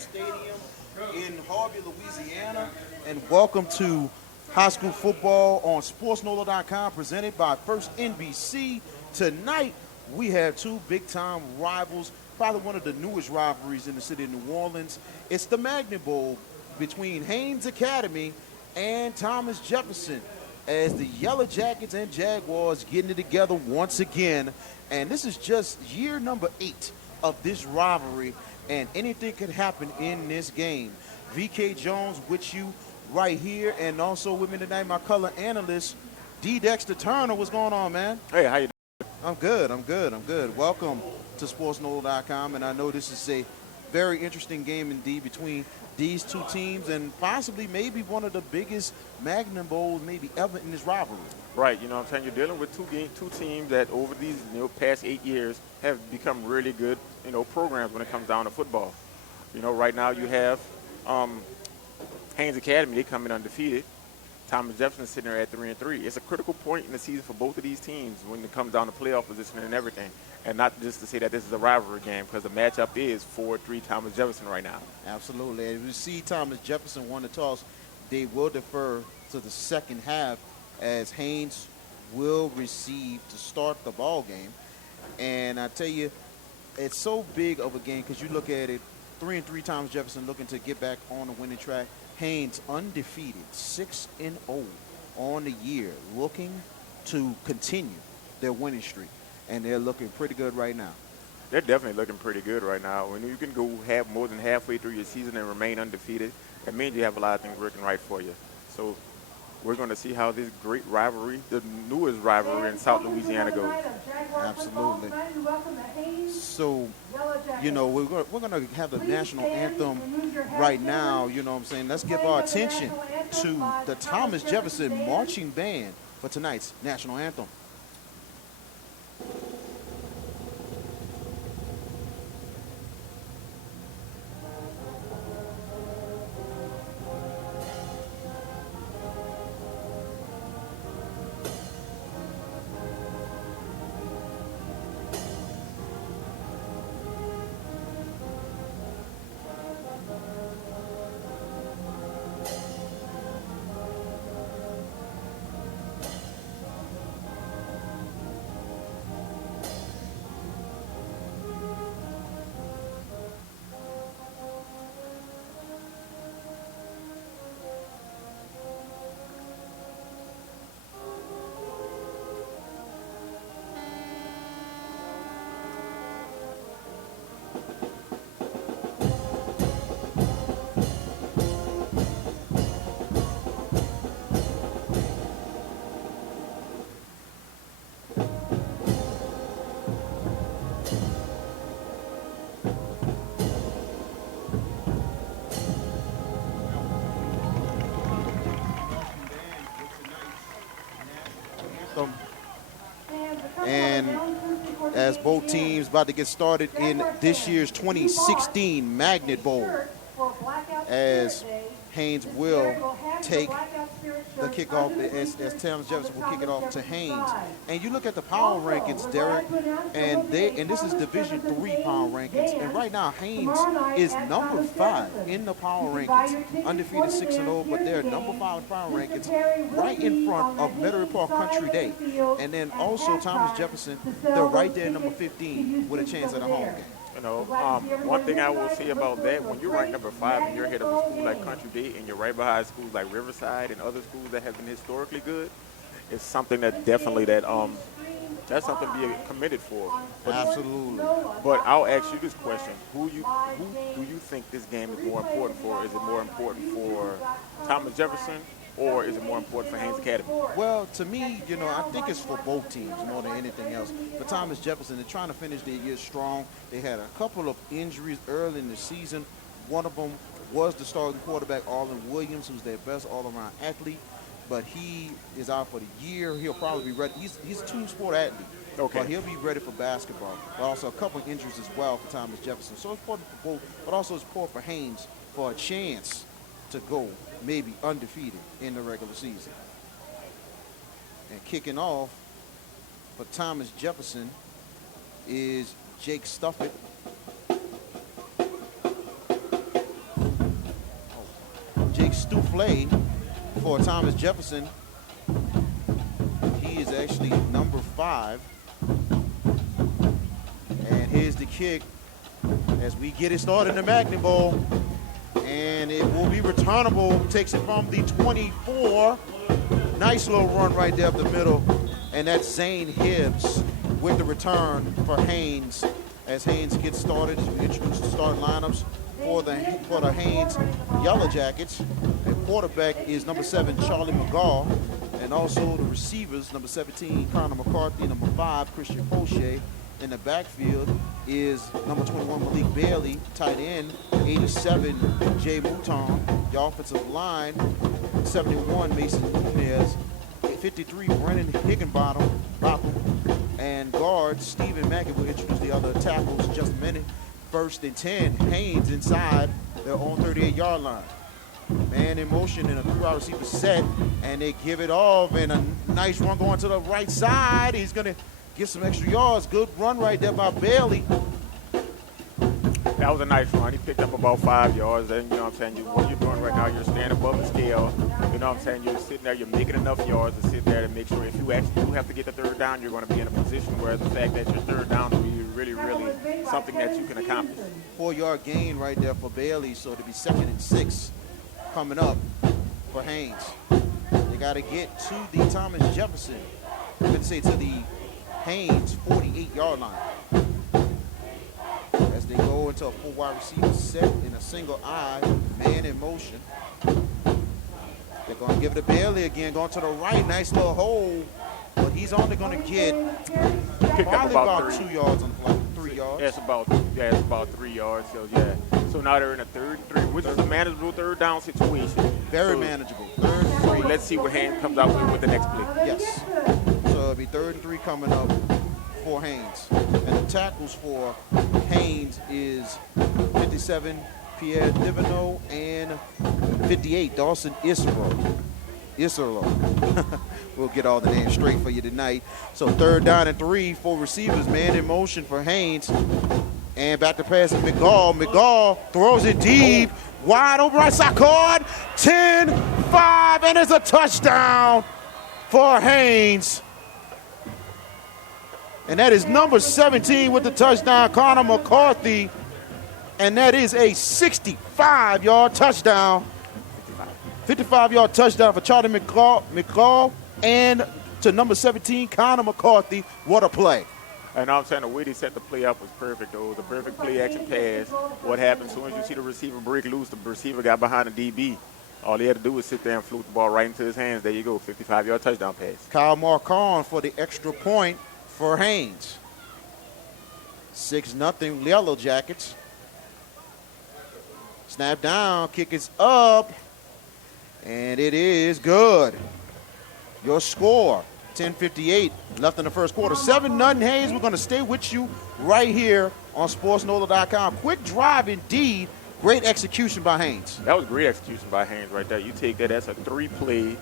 Stadium in Harvey, Louisiana. And welcome to high school football on SportsNola.com, presented by First NBC. Tonight, we have two big-time rivals, probably one of the newest rivalries in the city of New Orleans. It's the Magnet Bowl between Haynes Academy and Thomas Jefferson, as the Yellow Jackets and Jaguars getting it together once again. And this is just year number 8 of this rivalry, and anything could happen in this game. VK Jones with you right here, and also with me tonight, my color analyst, D. Dexter Turner. What's going on, man? Hey, how you doing? I'm good. Welcome to SportsNola.com, and I know this is a very interesting game indeed between these two teams, and possibly maybe one of the biggest Magnum Bowls maybe ever in this rivalry. Right, you know what I'm saying? You're dealing with two teams that over these past 8 years have become really good, programs when it comes down to football. Right now you have Haynes Academy, they come in undefeated. Thomas Jefferson sitting there at 3-3. It's a critical point in the season for both of these teams when it comes down to playoff position and everything. And not just to say that this is a rivalry game, because the matchup is 4-3 Thomas Jefferson right now. Absolutely. If you see Thomas Jefferson won the toss, they will defer to the second half, as Haynes will receive to start the ball game. And I tell you, it's so big of a game because you look at it, 3-3 Thomas Jefferson looking to get back on the winning track. Haynes undefeated, 6-0 on the year, looking to continue their winning streak. And they're looking pretty good right now. They're definitely looking pretty good right now. When you can go more than halfway through your season and remain undefeated, that means you have a lot of things working right for you. So we're going to see how this great rivalry, the newest rivalry in South Louisiana, goes. Absolutely. So, we're going to have the national anthem right now, Let's give our attention to the Thomas Jefferson Marching Band for tonight's national anthem. And as both teams about to get started in this year's 2016 Magnet Bowl, as Haynes will take the kickoff, as Thomas Jefferson will kick it off to Haynes. And you look at the power rankings, Derek, and this is Division III power rankings. And right now, Haynes is number 5 in the power rankings, undefeated 6-0, but they're number 5 in power rankings, right in front of Metairie Park Country Day. And then also Thomas Jefferson, they're right there, number 15, with a chance at a home game. One thing I will say about that, when you're ranked number 5 and you're ahead of a school like Country Day and you're right behind schools like Riverside and other schools that have been historically good, it's something that definitely that's something to be committed for. Absolutely. But I'll ask you this question: Who do you think this game is more important for? Is it more important for Thomas Jefferson, or is it more important for Haynes Academy? Well, to me, I think it's for both teams more than anything else. For Thomas Jefferson, they're trying to finish their year strong. They had a couple of injuries early in the season. One of them was the starting quarterback, Arlen Williams, who's their best all-around athlete. But he is out for the year. He'll probably be ready. He's a two-sport athlete. Okay. But he'll be ready for basketball. But also a couple of injuries as well for Thomas Jefferson. So it's important for both, but also it's important for Haynes for a chance to go maybe undefeated in the regular season. And kicking off for Thomas Jefferson is Jake Stuffit. Stoufflet for Thomas Jefferson. He is actually number 5. And here's the kick as we get it started in the Magny Bowl. And it will be returnable. Takes it from the 24. Nice little run right there up the middle. And that's Zane Hibbs with the return for Haynes. As Haynes gets started, we introduce the starting lineups for the Haynes Yellow Jackets. And quarterback is number 7, Charlie McGaw. And also the receivers, number 17, Connor McCarthy, number 5, Christian Poche. In the backfield is number 21, Malik Bailey, tight end, 87, Jay Mouton. The offensive line, 71, Mason Nunez, 53, Brennan Higginbottom, and guard, Stephen Mackey. We'll introduce the other tackles in just a minute. 1st and 10, Haynes inside their own 38-yard line. Man in motion in a 3-wide receiver set, and they give it off, and a nice run going to the right side. He's going to get some extra yards. Good run right there by Bailey. That was a nice run. He picked up about 5 yards. And, you know what I'm saying, what you're doing right now, you're staying above the scale. You know what I'm saying? You're sitting there, you're making enough yards to sit there and make sure if you actually do have to get the 3rd down, you're going to be in a position where the fact that your 3rd down will be really, really something that you can accomplish. 4-yard gain right there for Bailey, so it'll be 2nd and 6 coming up for Haynes. They got to get to the Thomas Jefferson. I'm going to say to the Haynes 48-yard line. As they go into a 4-wide receiver set in a single eye, man in motion. They're going to give it to Bailey again, going to the right. Nice little hole, but he's only going to get probably about 2 yards on the play. 3 yards. Yeah, it's about 3 yards. So yeah. So now they're in a 3rd and 3, which is a manageable 3rd down situation. Very manageable. 3rd and 3. Let's see what Haynes comes out with the next play. Yes. So it'll be 3rd and 3 coming up for Haynes. And the tackles for Haynes is 57, Pierre Divino, and 58, Dawson Iserlo. We'll get all the names straight for you tonight. So 3rd down and 3 for receivers. Man in motion for Haynes. And back to pass is McGaw. McGaw throws it deep. Wide open right side, caught. 10-5, and it's a touchdown for Haynes. And that is number 17 with the touchdown, Connor McCarthy. And that is a 65-yard touchdown. 55-yard touchdown for Charlie McCall and to number 17, Connor McCarthy. What a play. And I'm saying the way they set the play up was perfect, though. It was a perfect play action pass. What happened as soon as you see the receiver break loose, the receiver got behind the DB. All he had to do was sit there and float the ball right into his hands. There you go, 55-yard touchdown pass. Kyle Marcon for the extra point for Haynes. 6-0 Yellow Jackets. Snap down, kick is up, and it is good. Your score, 10:58 left in the first quarter. 7-0 Haynes. We're going to stay with you right here on SportsNola.com. Quick drive indeed. Great execution by Haynes. That was great execution by Haynes right there. You take that, that's a 3-play,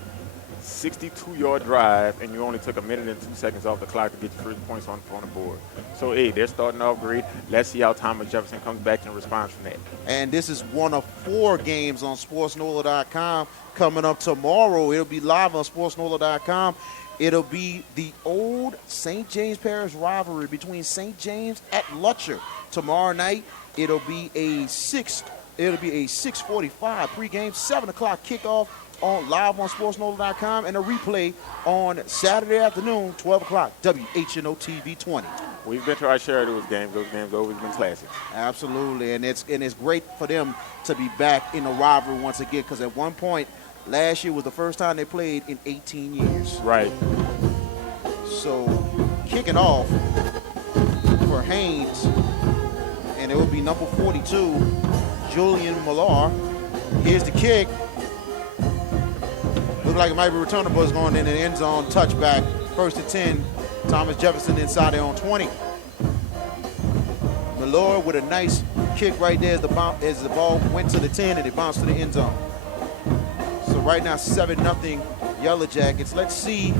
62-yard drive, and you only took 1 minute and 2 seconds off the clock to get your first points on the board. So, hey, they're starting off great. Let's see how Thomas Jefferson comes back and responds from that. And this is one of 4 games on SportsNola.com coming up tomorrow. It'll be live on SportsNola.com. It'll be the old St. James Parish rivalry between St. James at Lutcher tomorrow night. It'll be a 6:45 pregame, 7 o'clock kickoff on live on SportsNola.com, and a replay on Saturday afternoon, 12 o'clock, WHNO TV 20. We've been to our share of those games. Those games have always been classics. Absolutely, and it's great for them to be back in the rivalry once again, because at one point last year was the first time they played in 18 years. Right. So kicking off for Haynes, and it will be number 42, Julian Millar. Here's the kick. Looks like it might be returning, but it's going in the end zone. Touchback, 1st and 10. Thomas Jefferson inside their own 20. Millar with a nice kick right there as the ball went to the 10 and it bounced to the end zone. So right now, 7-0 Yellow Jackets. Let's see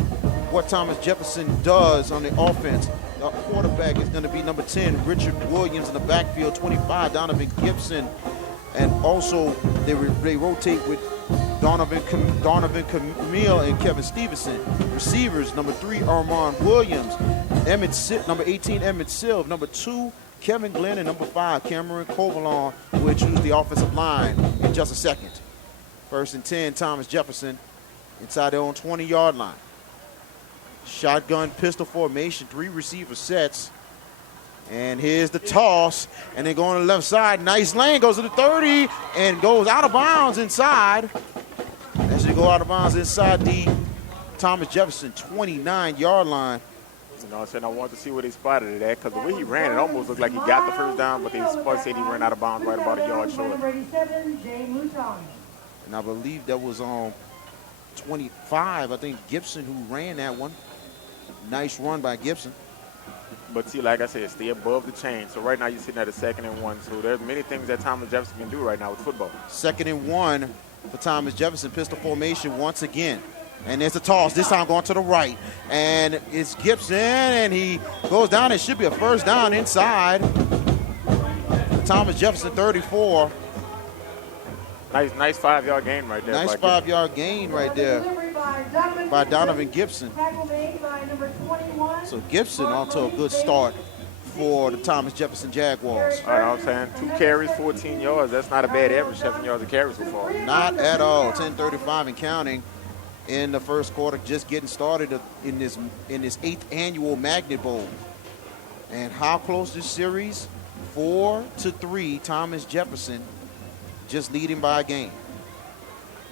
what Thomas Jefferson does on the offense. The quarterback is going to be number 10, Richard Williams. In the backfield, 25, Donovan Gibson. And also, they rotate with Donovan Camille and Kevin Stevenson. Receivers, number 3, Armand Williams. Number 18, Emmett Silv. Number 2, Kevin Glenn. And number 5, Cameron Covalon, will choose the offensive line in just a second. 1st and 10, Thomas Jefferson inside their own 20-yard line. Shotgun pistol formation, 3 receiver sets. And here's the toss. And then going to the left side. Nice lane, goes to the 30 and goes out of bounds inside. That should go out of bounds inside the Thomas Jefferson 29-yard line. You know what I'm saying? I wanted to see where they spotted it at because the way he ran, it almost looked like he got the first down, but they said he ran out of bounds right about a yard short. And I believe that was on 25. I think Gibson who ran that one. Nice run by Gibson. But see, like I said, stay above the chain. So right now you're sitting at a 2nd and 1. So there's many things that Thomas Jefferson can do right now with football. 2nd and 1 for Thomas Jefferson. Pistol formation once again. And there's a toss, this time going to the right. And it's Gibson, and he goes down. It should be a first down inside. Thomas Jefferson, 34. Nice 5-yard gain right there. Nice 5-yard gain right there by Donovan Gibson. So Gibson onto a good start for the Thomas Jefferson Jaguars. All right, I'm saying 2 carries, 14 yards. That's not a bad average, 7 yards a carry so far. Not at all. 10:35 and counting in the first quarter, just getting started in this 8th annual Magnet Bowl. And how close this series? 4-3. Thomas Jefferson just leading by a game.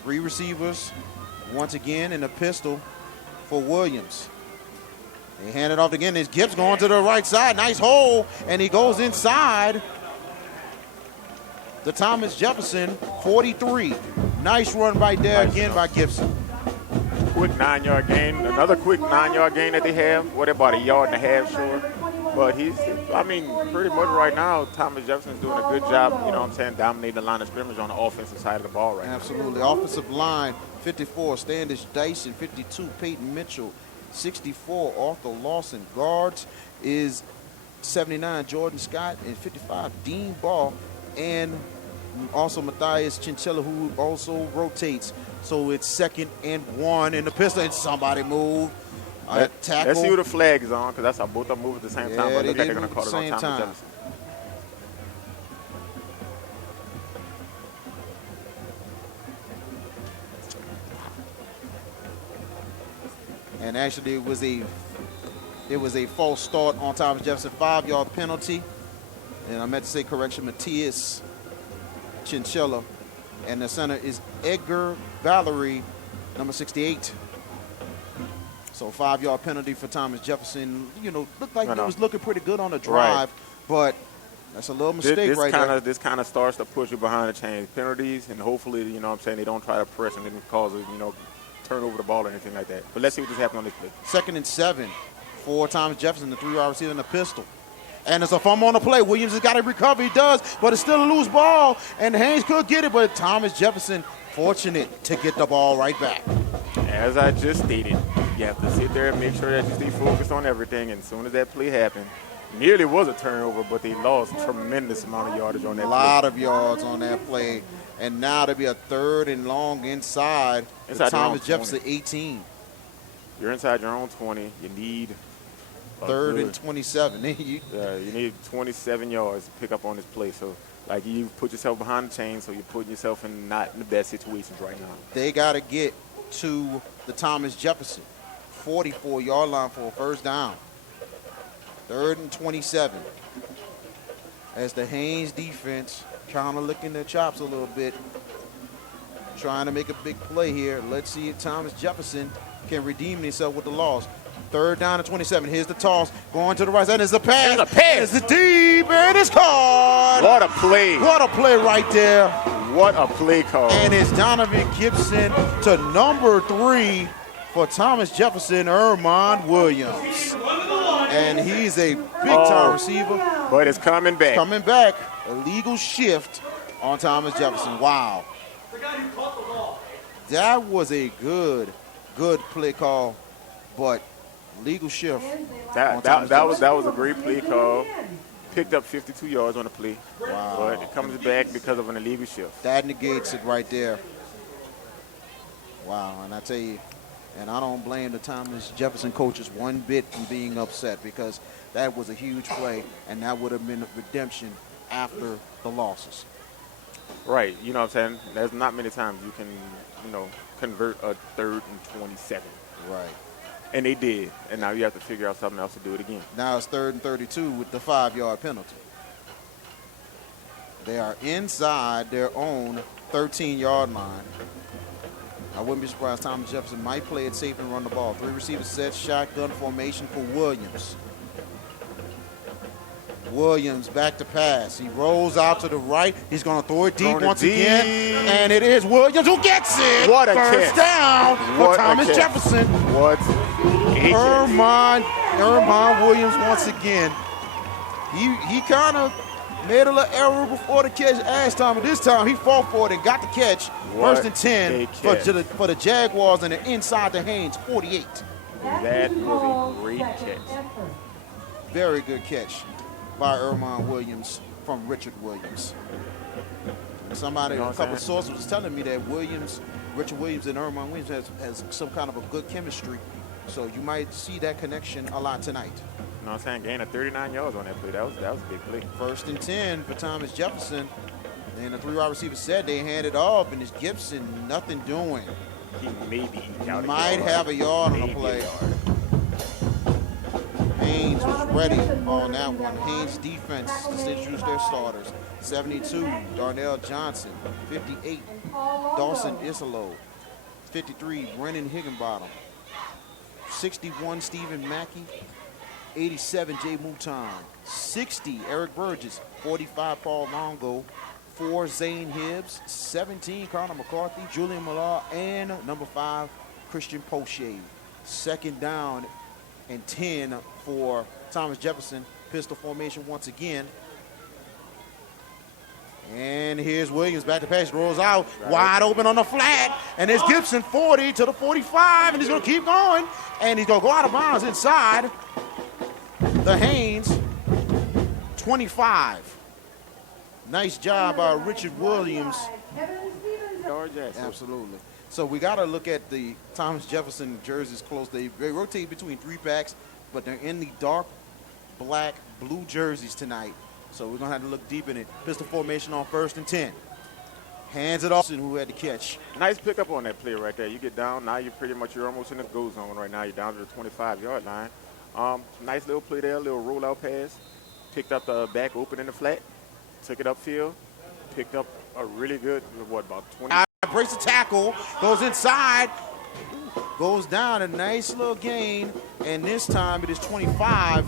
3 receivers once again in a pistol for Williams. They hand it off again. There's Gibbs going to the right side. Nice hole, and he goes inside the Thomas Jefferson 43. Nice run right there again by Gibson. Quick 9-yard gain. Another quick 9-yard gain that they have. What about a yard and a half short? But pretty much right now, Thomas Jefferson's doing a good job, you know what I'm saying, dominating the line of scrimmage on the offensive side of the ball right now. Absolutely. Offensive line, 54, Standish Dyson, 52, Peyton Mitchell, 64, Arthur Lawson. Guards is 79, Jordan Scott, and 55, Dean Ball, and also Matthias Chinchilla, who also rotates. So it's 2nd and 1 in the pistol, and somebody moved. Tackle. Let's see who the flag is on, because that's how both of them move at the same time. But it looks like they're going to call it on Thomas Jefferson. And actually, it was a false start on Thomas Jefferson, 5-yard penalty. And I meant to say correction, Matthias Chinchilla. And the center is Edgar Valerie, number 68. So 5-yard penalty for Thomas Jefferson. You know, looked like it was looking pretty good on the drive, but that's a little mistake there. This kind of starts to push you behind the chains. Penalties, and hopefully, you know what I'm saying, they don't try to press and then cause it, you know, turn over the ball or anything like that. But let's see what just happened on this play. 2nd and 7 for Thomas Jefferson, the 3-yard receiver in the pistol. And it's a fumble on the play. Williams has got to recover. He does, but it's still a loose ball. And Haynes could get it, but Thomas Jefferson fortunate to get the ball right back. As I just stated, you have to sit there and make sure that you stay focused on everything. And as soon as that play happened, nearly was a turnover, but they lost a tremendous amount of yardage on that play. A lot of yards on that play. And now to be a 3rd and long inside Thomas Jefferson 18. You're inside your own 20. You need 3rd and 27. You need 27 yards to pick up on this play. So, like, you put yourself behind the chain, so you're putting yourself in not in the best situations right now. They got to get to the Thomas Jefferson 44-yard line for a first down. 3rd and 27. As the Haynes defense kind of licking their chops a little bit, trying to make a big play here. Let's see if Thomas Jefferson can redeem himself with the loss. 3rd down and 27. Here's the toss. Going to the right side. There's a pass. It's a deep, and it's caught. What a play. What a play right there. What a play call. And it's Donovan Gibson to number 3 for Thomas Jefferson, Armand Williams. And he's a big-time receiver. But it's coming back. Coming back. Illegal shift on Thomas Jefferson. Wow. That was a good play call, but legal shift. That was a great play call. Picked up 52 yards on the play. Wow. But it comes back because of an illegal shift. That negates it right there. Wow, and I tell you, and I don't blame the Thomas Jefferson coaches one bit from being upset, because that was a huge play, and that would have been redemption after the losses. Right. You know what I'm saying? There's not many times you can, convert a 3rd and 27. Right. And they did. And now you have to figure out something else to do it again. Now it's 3rd and 32 with the 5-yard penalty. They are inside their own 13-yard line. I wouldn't be surprised Thomas Jefferson might play it safe and run the ball. 3 receivers set, shotgun formation for Williams. Williams back to pass. He rolls out to the right. He's going to throw it deep once again. And it is Williams who gets it. What a First catch. down for Thomas Jefferson. What? Ermon Williams once again. He kind of made a little error before the catch last time, but this time he fought for it and got the catch. What 1st and 10 for the Jaguars, and they're inside the Haynes 48. That was a great catch. Very good catch by Ermon Williams from Richard Williams. Somebody, a couple of sources was telling me that Richard Williams and Ermon Williams has some kind of a good chemistry. So you might see that connection a lot tonight. You know what I'm saying? Gain of 39 yards on that play. That was a big play. 1st and 10 for Thomas Jefferson. And the 3 wide receivers said they hand it off, and it's Gibson, nothing doing. He maybe might have a yard on the play. Haynes was ready on that one. Haynes defense just introduced their starters. 72, Darnell Johnson. 58, Dawson Isolo. 53, Brennan Higginbottom. 61, Stephen Mackey. 87, Jay Mouton. 60, Eric Burgess. 45, Paul Longo. 4, Zane Hibbs. 17, Connor McCarthy, Julian Millar, and number 5, Christian Poche. 2nd down and 10 for Thomas Jefferson. Pistol formation once again. And here's Williams back to pass, rolls out, wide open on the flat, and it's Gibson 40 to the 45, and he's going to keep going, and he's going to go out of bounds inside the Haynes 25. Nice job by Richard Williams. Absolutely. So we got to look at the Thomas Jefferson jerseys close. They rotate between 3 packs, but they're in the dark black blue jerseys tonight. So we're going to have to look deep in it. Pistol formation on 1st and 10. Hands it off to who had the catch. Nice pickup on that play right there. You get down, now you're almost in the go zone right now. You're down to the 25-yard line. Nice little play there, little rollout pass. Picked up the back open in the flat. Took it upfield. Picked up a really good, about 20. Breaks the tackle, goes inside, goes down, a nice little gain, and this time it is 25.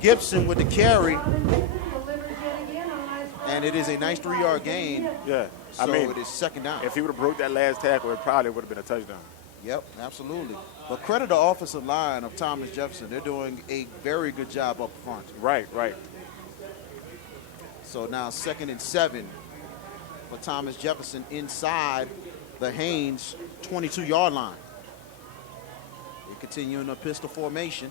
Gibson with the carry, and it is a nice 3-yard gain. Yeah, so it is 2nd down. If he would have broke that last tackle, it probably would have been a touchdown. Yep, absolutely. But credit the offensive line of Thomas Jefferson. They're doing a very good job up front. Right. So now 2nd and 7 for Thomas Jefferson inside the Haynes 22-yard line. They continue in the pistol formation.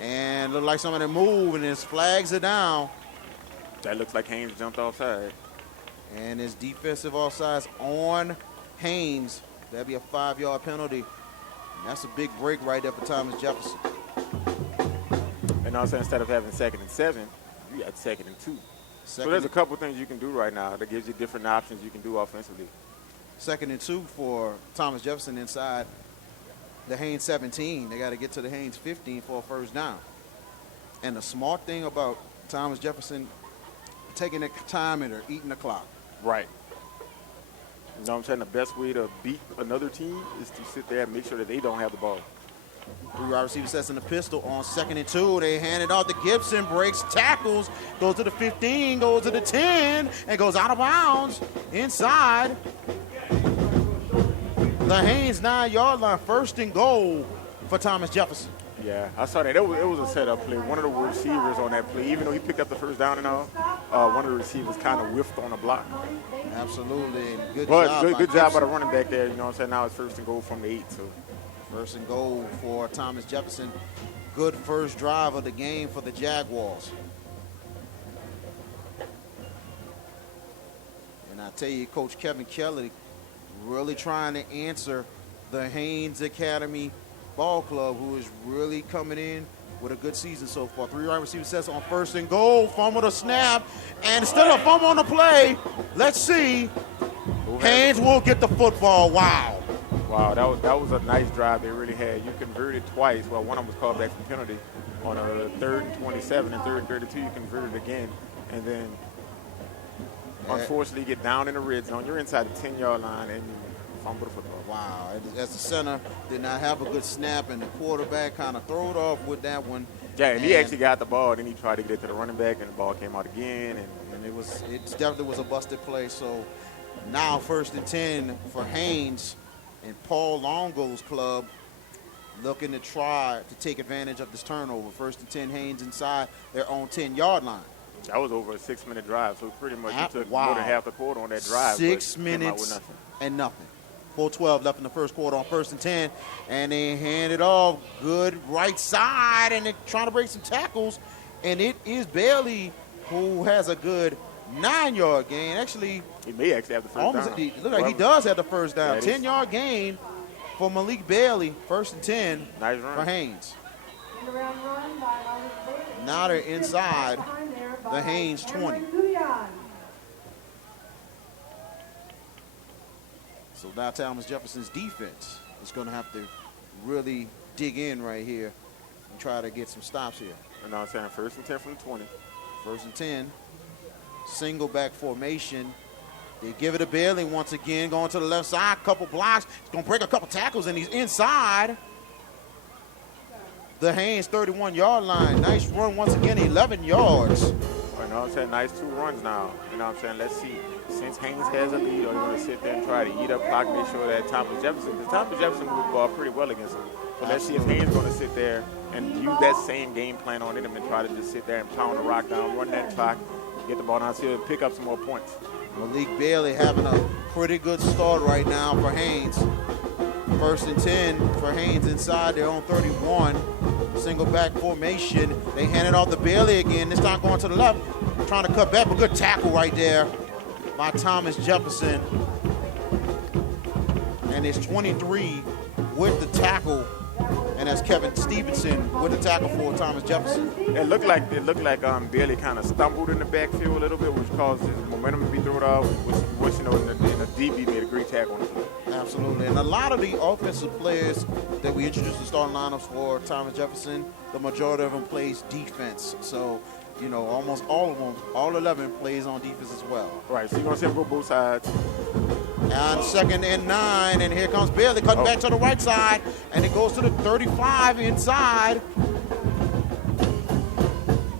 And look like somebody moved, and his flags are down. That looks like Haynes jumped offside. And his defensive offsides on Haynes. That'd be a 5-yard penalty. And that's a big break right there for Thomas Jefferson. And also, instead of having 2nd and 7, you got 2nd and 2. So there's a couple things you can do right now that gives you different options you can do offensively. 2nd and 2 for Thomas Jefferson inside the Haynes 17. They got to get to the Haynes 15 for a 1st down. And the smart thing about Thomas Jefferson, taking their time and they're eating the clock. Right. You know what I'm saying? The best way to beat another team is to sit there and make sure that they don't have the ball. 3 wide receiver sets in the pistol on 2nd and 2. They hand it off to Gibson, breaks tackles, goes to the 15, goes to the 10, and goes out of bounds inside the Haynes 9-yard line. 1st and goal for Thomas Jefferson. Yeah, I saw that. It was a setup play. One of the receivers on that play, even though he picked up the 1st down and all, one of the receivers kind of whiffed on the block. Absolutely. And good job by the running back there. You know what I'm saying? Now it's 1st and goal from the 8. So 1st and goal for Thomas Jefferson. Good first drive of the game for the Jaguars. And I tell you, Coach Kevin Kelly really trying to answer the Haynes Academy Ball Club, who is really coming in with a good season so far. 3 wide receiver sets on 1st and goal. Fumble the snap, and still a fumble on the play. Let's see. Haynes will get the football. Wow. Wow, that was a nice drive they really had. You converted twice. Well, one of them was called back from penalty on a 3rd and 27 and 3rd and 32. You converted again, and then unfortunately get down in the red zone. You're inside the 10-yard line and you fumble the football. Wow. As the center did not have a good snap, and the quarterback kind of threw it off with that one. Yeah, and he actually got the ball. Then he tried to get it to the running back, and the ball came out again. And it definitely was a busted play. So now 1st and 10 for Haynes and Paul Longo's club, looking to try to take advantage of this turnover. 1st and 10, Haynes inside their own 10-yard line. That was over a 6-minute drive, so pretty much you took wow. more than half the quarter on that drive. 6 minutes and nothing. 4:12 left in the first quarter on 1st and 10, and they hand it off good right side, and they're trying to break some tackles, and it is Bailey who has a good 9-yard gain. Actually, he may actually have the first down. It looks like he does have the first down. Yeah, 10-yard gain for Malik Bailey. 1st and 10 nice run for Haynes. Now they're inside the Haynes 20. So now Thomas Jefferson's defense is going to have to really dig in right here and try to get some stops here. And now I'm saying 1st and 10 from the 20. 1st and 10. Single back formation. They give it to Bailey once again, going to the left side. Couple blocks. He's going to break a couple tackles, and he's inside the Haynes 31-yard line. Nice run once again, 11 yards. You know what I'm saying? Nice 2 runs now. You know what I'm saying? Let's see. Since Haynes has a lead, are you going to sit there and try to eat up clock, make sure that Thomas Jefferson, because Thomas Jefferson moved the ball pretty well against him. So let's see if Haynes going to sit there and use that same game plan on him and try to just sit there and pound the rock down, run that clock, get the ball down here and pick up some more points. Malik Bailey having a pretty good start right now for Haynes. 1st and 10 for Haynes inside their own 31. Single back formation. They hand it off to Bailey again, this time going to the left, trying to cut back, a good tackle right there by Thomas Jefferson. And it's 23 with the tackle, and that's Kevin Stevenson with the tackle for Thomas Jefferson. It looked like Bailey kind of stumbled in the backfield a little bit, which caused his momentum to be thrown off, which you know, in the deep, he made a great tackle on the field. Absolutely, and a lot of the offensive players that we introduced the starting lineups for Thomas Jefferson, the majority of them plays defense. So, you know, almost all of them, all 11 plays on defense as well. Right, so you're going to see him go both sides. And 2nd and 9, and here comes Bailey cutting back to the right side, and it goes to the 35 inside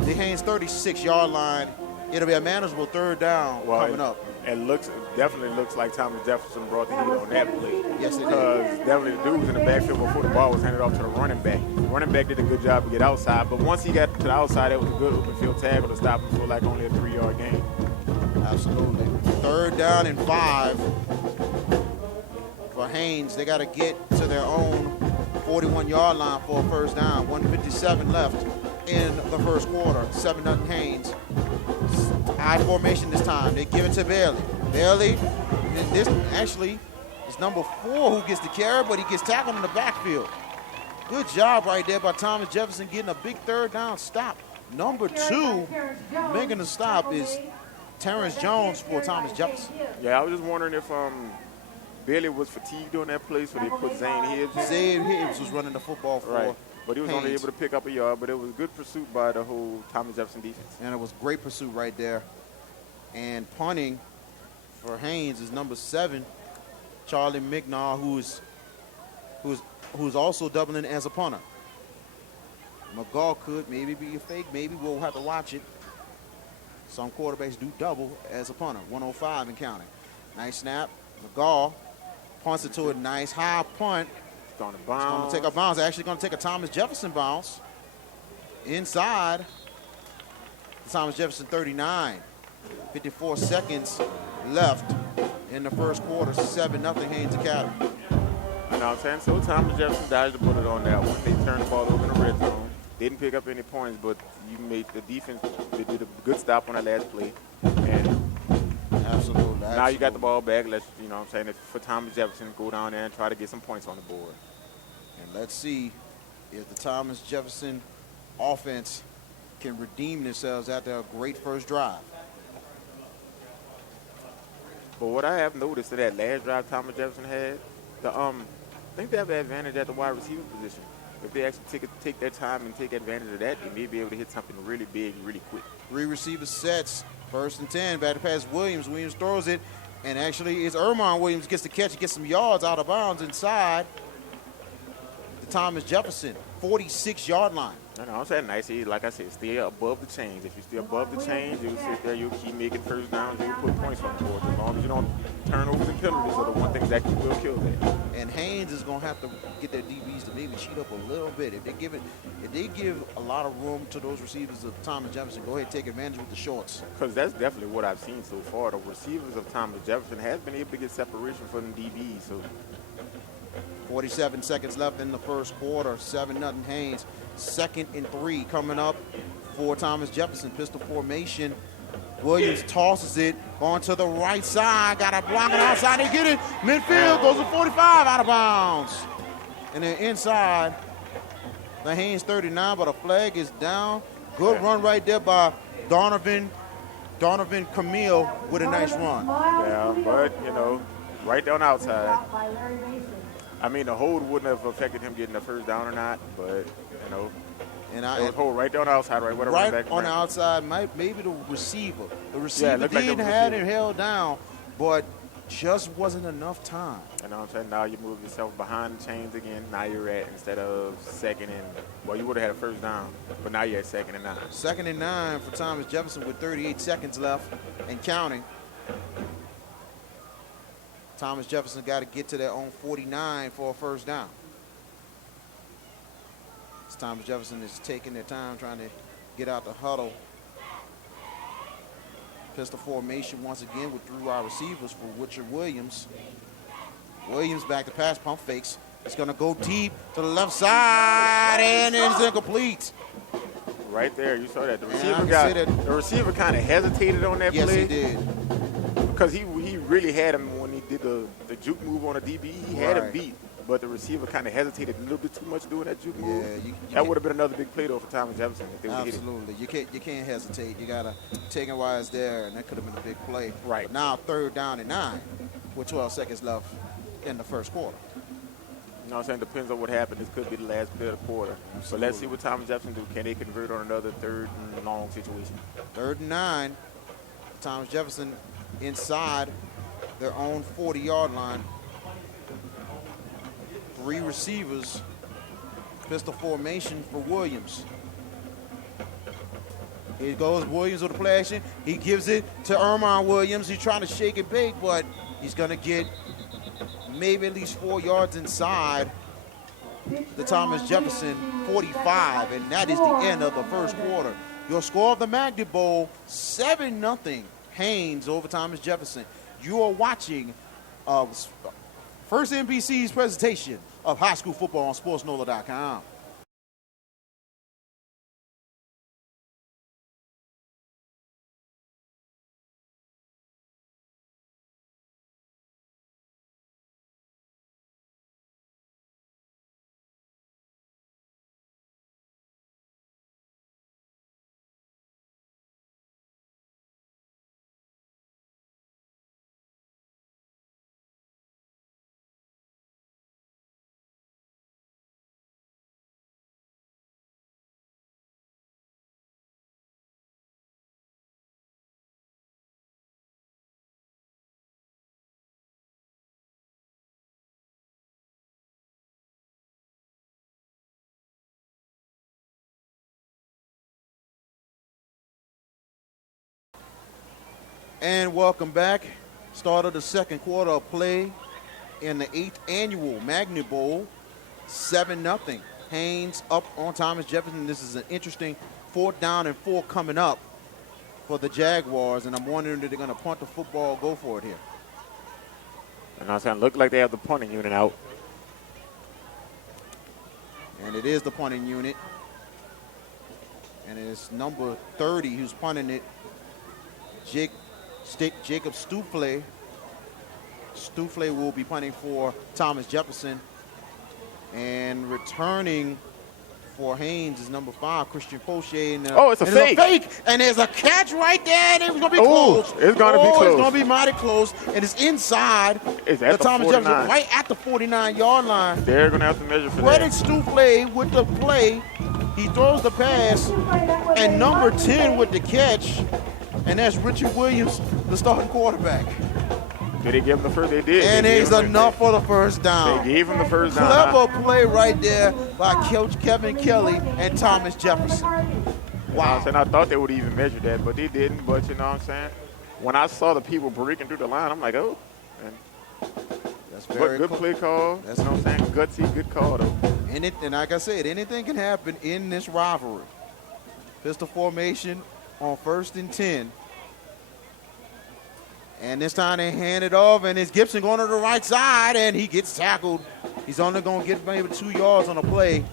the Haynes 36-yard line. It'll be a manageable 3rd down coming up. It definitely looks like Thomas Jefferson brought the heat on that play. Yes, it did. Because definitely the dude was in the backfield before the ball was handed off to the running back. The running back did a good job to get outside, but once he got to the outside, it was a good open field tackle to stop him for like only a 3-yard gain. Absolutely. 3rd down and 5 for Haynes. They got to get to their own 41-yard line for a first down. 1:57 left in the first quarter. 7-0 Haynes. High formation this time. They give it to Bailey. Bailey, this actually is number 4 who gets the carry, but he gets tackled in the backfield. Good job right there by Thomas Jefferson getting a big 3rd down stop. Number 2 making the stop is Terrence Jones for Thomas Jefferson. Yeah, I was just wondering if Bailey was fatigued on that play, so they put Zane Hibbs. Zane Hibbs was running the football for right. But he was only Haynes. able to pick up a yard, but it was good pursuit by the whole Thomas Jefferson defense. And it was great pursuit right there. And punting for Haynes is number 7, Charlie Mignaw, who's also doubling as a punter. McGaw could maybe be a fake. Maybe we'll have to watch it. Some quarterbacks do double as a punter. 105 and counting. Nice snap. McGaw punts it to a nice high punt. It's going to bounce. It's going to take a bounce. Actually going to take a Thomas Jefferson bounce. Inside. Thomas Jefferson 39. 54 seconds left in the first quarter. 7-0 Haynes Academy. You know what I'm saying? So Thomas Jefferson dodged the bullet on that one. They turned the ball over in the red zone. Didn't pick up any points, but you made the defense, they did a good stop on that last play. And Absolutely. Now you got the ball back. Let's, you know what I'm saying, for Thomas Jefferson to go down there and try to get some points on the board. And let's see if the Thomas Jefferson offense can redeem themselves after a great first drive. But what I have noticed to that last drive Thomas Jefferson had, I think they have an advantage at the wide receiver position. If they actually take their time and take advantage of that, they may be able to hit something really big, really quick. 3 receiver sets, 1st and 10, back to pass Williams. Williams throws it, and actually it's Ermon Williams gets the catch and gets some yards out of bounds inside the Thomas Jefferson 46-yard line. No, I'm saying nice. Like I said, stay above the chains. If you stay above the chains, you'll sit there, you'll keep making first downs, you'll put points on the board. As long as you don't turnovers and penalties are the one thing that will kill that. And Haynes is going to have to get their DBs to maybe cheat up a little bit. If they give a lot of room to those receivers of Thomas Jefferson, go ahead and take advantage with the shorts. Because that's definitely what I've seen so far. The receivers of Thomas Jefferson has been able to get separation from the DBs. So 47 seconds left in the first quarter. 7-0 Haynes. 2nd and 3 coming up for Thomas Jefferson. Pistol formation. Williams tosses it on to the right side. Got a block on the outside. They get it. Midfield goes to 45 out of bounds. And then inside, the Haynes 39, but a flag is down. Good run right there by Donovan Camille with a nice run. Yeah, but, right down outside. I mean, the hold wouldn't have affected him getting the first down or not, but, and it was hold right down the outside, right where the running back on the outside, maybe the receiver. The receiver did have it held down, but just wasn't enough time. You know what I'm saying? Now you move yourself behind the chains again. Now you're at, instead of 2nd and, well, you would have had a first down, but now you're at 2nd and 9. 2nd and 9 for Thomas Jefferson with 38 seconds left and counting. Thomas Jefferson got to get to their own 49 for a first down. Thomas Jefferson is taking their time trying to get out the huddle. Pistol formation once again with 3 wide receivers for Richard Williams. Williams back to pass, pump fakes. It's going to go deep to the left side, and it's incomplete. Right there, you saw that. The receiver kind of hesitated on that play. Yes, he did. Because he really had him when he did the juke move on the DB. He had him beat. But the receiver kind of hesitated a little bit too much doing that juke move. Yeah, that would have been another big play though for Thomas Jefferson if they would have hit it. Absolutely, you can't hesitate. You gotta take it while it's there, and that could have been a big play. Right. But now 3rd down and 9, with 12 seconds left in the first quarter. You know what I'm saying? Depends on what happened. This could be the last play of the quarter. Absolutely. So let's see what Thomas Jefferson do. Can they convert on another 3rd and long situation? 3rd and 9. Thomas Jefferson inside their own 40-yard line. 3 receivers, pistol formation for Williams. Here goes Williams with the play action. He gives it to Ermon Williams. He's trying to shake it big, but he's going to get maybe at least 4 yards inside the Thomas Jefferson 45, and that is the end of the first quarter. Your score of the Magnet Bowl, 7-0 Haynes over Thomas Jefferson. You are watching First NBC's presentation of high school football on SportsNola.com. And welcome back. Start of the second quarter of play in the 8th annual Magnet Bowl. 7-0. Haynes up on Thomas Jefferson. This is an interesting 4th down and 4 coming up for the Jaguars, and I'm wondering if they're going to punt the football, go for it here. And I'm saying, look like they have the punting unit out. And it is the punting unit. And it's number 30 who's punting it, Jake Jacob Stufle. Stufle will be punting for Thomas Jefferson. And returning for Haynes is number 5, Christian Poche. And, it's a fake. And there's a catch right there, and it's going to be close. It's going to be close. It's going to be mighty close, and it's inside It's at the Thomas 49. Jefferson, right at the 49-yard line. They're going to have to measure for Credit that. Stufle with the play. He throws the pass, and number 10 with the catch, and that's Richard Williams, the starting quarterback. Did they give him the first? They did. And it's enough for the first down. They gave him the first down. Clever play right there by Coach Kevin Kelly and Thomas Jefferson. Wow. And I thought they would even measure that, but they didn't. But you know what I'm saying? When I saw the people breaking through the line, I'm like, oh. And That's very good play call. That's you know what I'm saying? Gutsy, good call, though. And like I said, anything can happen in this rivalry. Pistol formation on 1st and 10. And this time they hand it off, and it's Gibson going to the right side, and he gets tackled. He's only going to get maybe 2 yards on the play.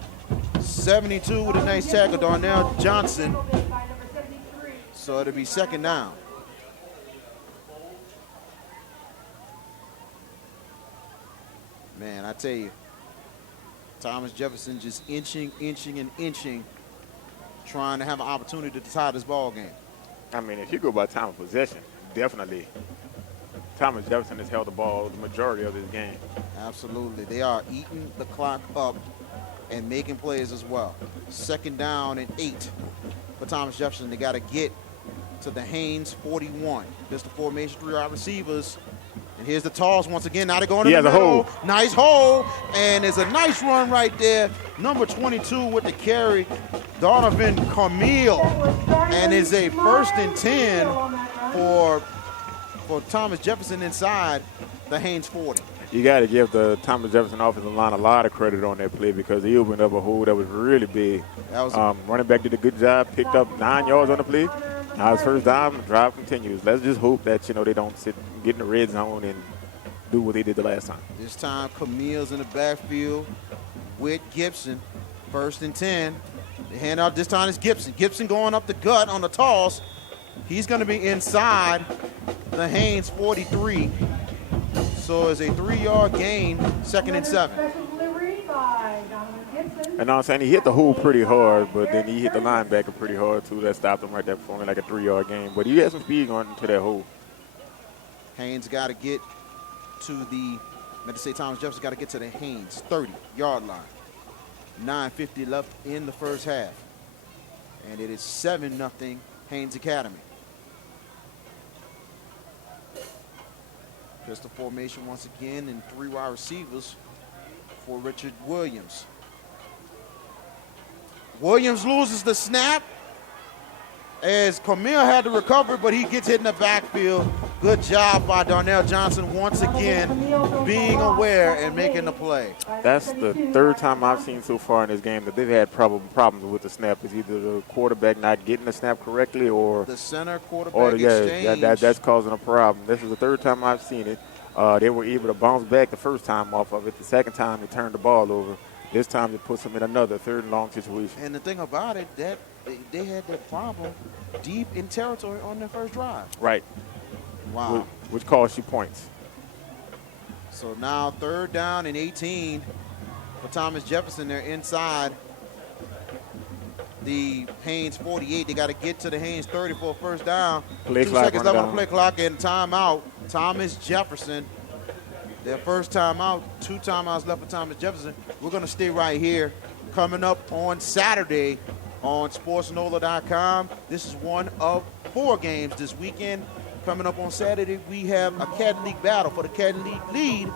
72 with a nice tackle, Darnell Johnson. So it'll be 2nd down. Man, I tell you, Thomas Jefferson just inching, trying to have an opportunity to tie this ball game. I mean, if you go by time of possession, definitely Thomas Jefferson has held the ball the majority of this game. Absolutely. They are eating the clock up and making plays as well. 2nd down and 8 for Thomas Jefferson. They got to get to the Haynes 41. This the formation, 3 wide receivers. And here's the toss once again. Now they're going in the middle. Nice hole. And there's a nice run right there. Number 22 with the carry, Donovan Carmille. And it's a 1st and 10 for Thomas Jefferson inside the Haynes 40. You got to give the Thomas Jefferson offensive line a lot of credit on that play because he opened up a hole that was really big. That was running back did a good job, picked up 9 yards on the play. Now it's 1st down, the drive continues. Let's just hope that, they don't get in the red zone and do what they did the last time. This time, Camille's in the backfield with Gibson. 1st and 10. The handout this time is Gibson. Gibson going up the gut on the toss. He's going to be inside the Haynes 43. So it's a 3-yard gain, 2nd and 7. And I'm saying he hit the hole pretty hard, but then he hit the linebacker pretty hard too. That stopped him right there for only like a 3-yard gain. But he had some speed going into that hole. Haynes got to get to the, Thomas Jefferson got to get to the Haynes 30-yard line. 9:50 left in the first half. And it is 7-0 Haynes Academy. Pistol formation once again, and 3 wide receivers for Richard Williams. Williams loses the snap as Camille had to recover, but he gets hit in the backfield. Good job by Darnell Johnson once again being aware and making the play. That's the 3rd time I've seen so far in this game that they've had problems with the snap. It's either the quarterback not getting the snap correctly or the center quarterback exchange. That's causing a problem. This is the 3rd time I've seen it. They were able to bounce back the 1st time off of it. The 2nd time they turned the ball over. This time it puts them in another 3rd and long situation. And the thing about it, that they had that problem deep in territory on their first drive. Right. Wow. Which cost you points. So now 3rd down and 18 for Thomas Jefferson. They're inside the Haynes 48. They got to get to the Haynes 30 for a 1st down. 2 seconds left on the play clock and timeout. Thomas Jefferson. Their 1st timeout, 2 timeouts left for Thomas Jefferson. We're going to stay right here. Coming up on Saturday on SportsNola.com. This is one of 4 games this weekend. Coming up on Saturday, we have a Caddy League battle. For the Caddy League lead,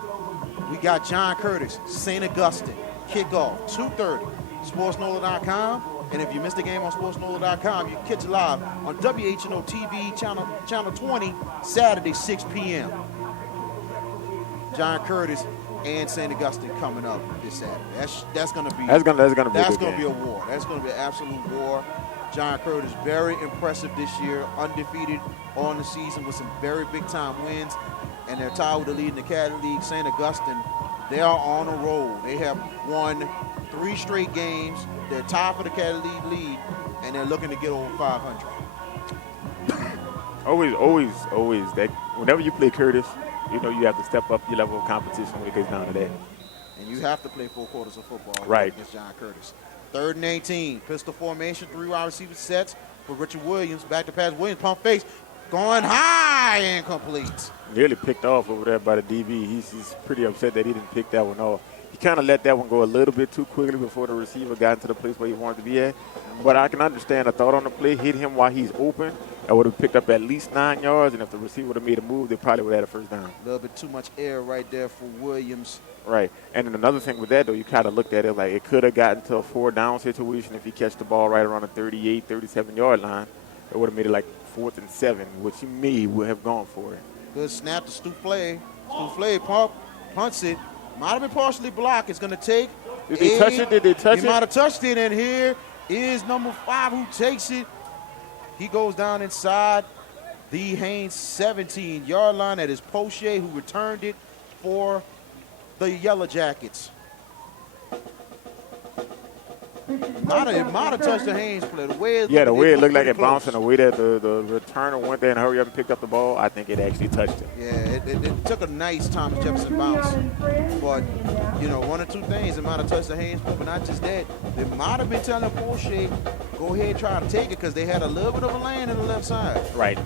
we got John Curtis, St. Augustine, kickoff, 2:30, SportsNola.com. And if you missed the game on SportsNola.com, you can catch it live on WHNO TV, channel 20, Saturday, 6 p.m. John Curtis and St. Augustine coming up this Saturday. That's going to be a war. That's going to be an absolute war. John Curtis very impressive this year, undefeated on the season with some very big time wins, and they're tied with the lead in the Caddy League. St. Augustine, they are on a roll. They have won 3 straight games. They're tied for the Caddy League lead, and they're looking to get over 500. Always. That whenever you play Curtis, you know you have to step up your level of competition when it gets down to that. And you have to play 4 quarters of football Right. against John Curtis. 3rd and 18. Pistol formation, 3 wide receiver sets for Richard Williams. Back to pass. Williams, pump fakes. Going high and complete. Nearly picked off over there by the DB. He's pretty upset that he didn't pick that one off. He kind of let that one go a little bit too quickly before the receiver got into the place where he wanted to be at. But I can understand. I thought on the play, hit him while he's open. I would have picked up at least 9 yards, and if the receiver would have made a move, they probably would have had a first down. A little bit too much air right there for Williams. Right. And then another thing with that, though, you kind of looked at it like it could have gotten to a 4-down situation if he catch the ball right around the 38, 37-yard line. It would have made it like 4th and 7, which he may would have gone for it. Good snap to Stoufflé. Stoufflé punts it. Might have been partially blocked. It's going to take. Did they touch it? Did they touch it? He might have touched it, and here is number 5 who takes it. He goes down inside the Haynes 17-yard line. That is Poche who returned it for the Yellow Jackets. Might have touched the Haynes player. The way it looked like it bounced, and the way that the returner went there and hurried up and picked up the ball, I think it actually touched him. Yeah, it took a nice Thomas Jefferson bounce. But, you know, one or two things. It might have touched the Haynes player, but not just that. They might have been telling Poche, go ahead and try to take it because they had a little bit of a lane in the left side. Right.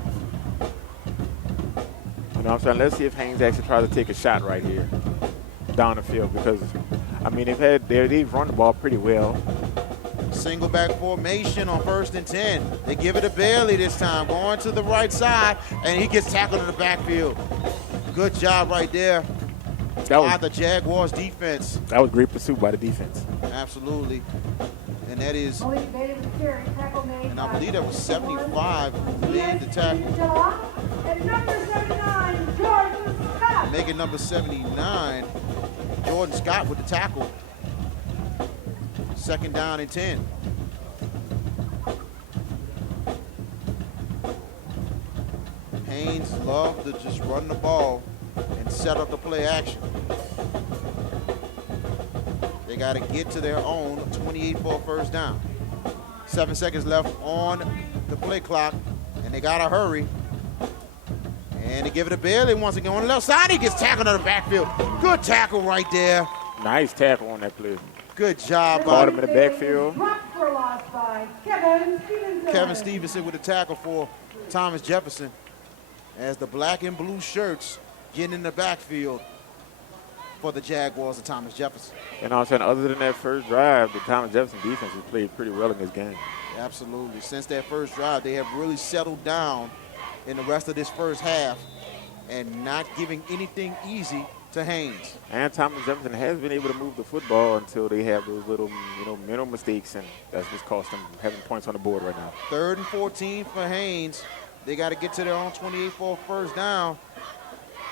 You know what I'm saying? Let's see if Haynes actually tries to take a shot right here down the field because, I mean, they've run the ball pretty well. Single back formation on 1st and 10. They give it to Bailey this time, going to the right side, and he gets tackled in the backfield. Good job right there by the Jaguars defense. That was great pursuit by the defense. Absolutely. And that is, and I believe that was 75 who led the tackle. And number 79, Jordan Scott. Making number 79, Jordan Scott with the tackle. 2nd down and 10. Haynes loved to just run the ball and set up the play action. They got to get to their own 28 for a first down. 7 seconds left on the play clock, and they got to hurry. And they give it to Bailey once again on the left side. He gets tackled in the backfield. Good tackle right there. Nice tackle on that play. Good job. Caught him in the backfield. Kevin Stevenson with the tackle for Thomas Jefferson as the black and blue shirts getting in the backfield for the Jaguars and Thomas Jefferson. And I'm saying, other than that first drive, the Thomas Jefferson defense has played pretty well in this game. Absolutely. Since that first drive, they have really settled down in the rest of this first half and not giving anything easy to Haynes. And Thomas Jefferson has been able to move the football until they have those little, mental mistakes, and that's what's cost them having points on the board right now. 3rd and 14 for Haynes. They got to get to their own 28 for a first down.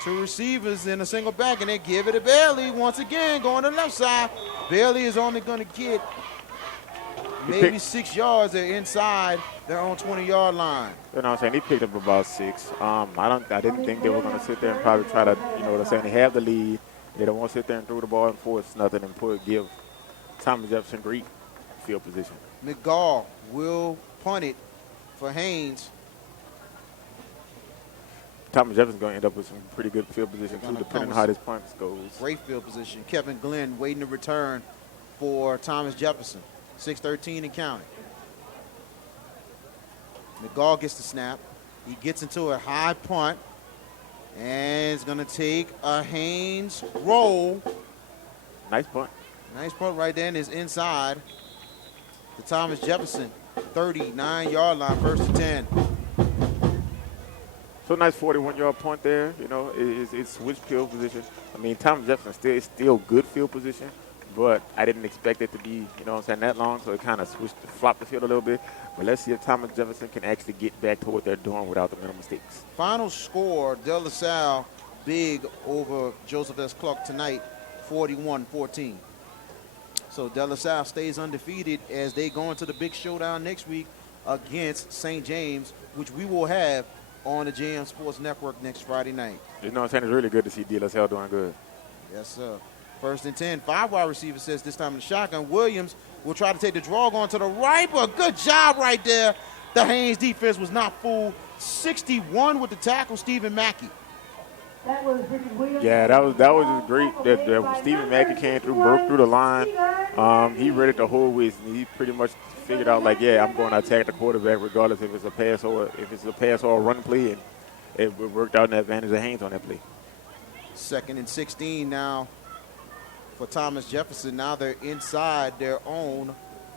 2 receivers in a single back, and they give it to Bailey once again, going to the left side. Bailey is only going to get maybe 6 yards. They're inside their own 20-yard line. You know what I'm saying? He picked up about 6. I didn't think they were going to sit there and probably try to, they have the lead. They don't want to sit there and throw the ball and force nothing and give Thomas Jefferson great field position. McGaw will punt it for Haynes. Thomas Jefferson's going to end up with some pretty good field position, too, depending on how this punt goes. Great field position. Kevin Glenn waiting to return for Thomas Jefferson. 6:13 and counting. McGaw gets the snap. He gets into a high punt. And it's going to take a Haynes roll. Nice punt. Nice punt right there, and it's inside the Thomas Jefferson 39-yard line, 1st and 10. So nice 41-yard punt there. It's switched field position. I mean, Thomas Jefferson is still good field position, but I didn't expect it to be, that long, so it kind of flopped the field a little bit. But let's see if Thomas Jefferson can actually get back to what they're doing without the mental mistakes. Final score, De La Salle big over Joseph S. Clark tonight, 41-14. So De La Salle stays undefeated as they go into the big showdown next week against St. James, which we will have on the JM Sports Network next Friday night. It's really good to see De La Salle doing good. Yes, sir. 1st and 10, 5 wide receiver sets this time in the shotgun. Williams will try to take the draw going to the right, but good job right there The Haynes defense was not fooled. 61 with the tackle, Stephen Mackey. That was Ricky Williams. Yeah, that was just great that Stephen Mackey came through, broke through the line. He read it the whole way. He pretty much figured out like, yeah, I'm going to attack the quarterback regardless if it's a pass or a run play, and it worked out in the advantage of Haynes on that play. 2nd and 16 now for Thomas Jefferson. Now they're inside their own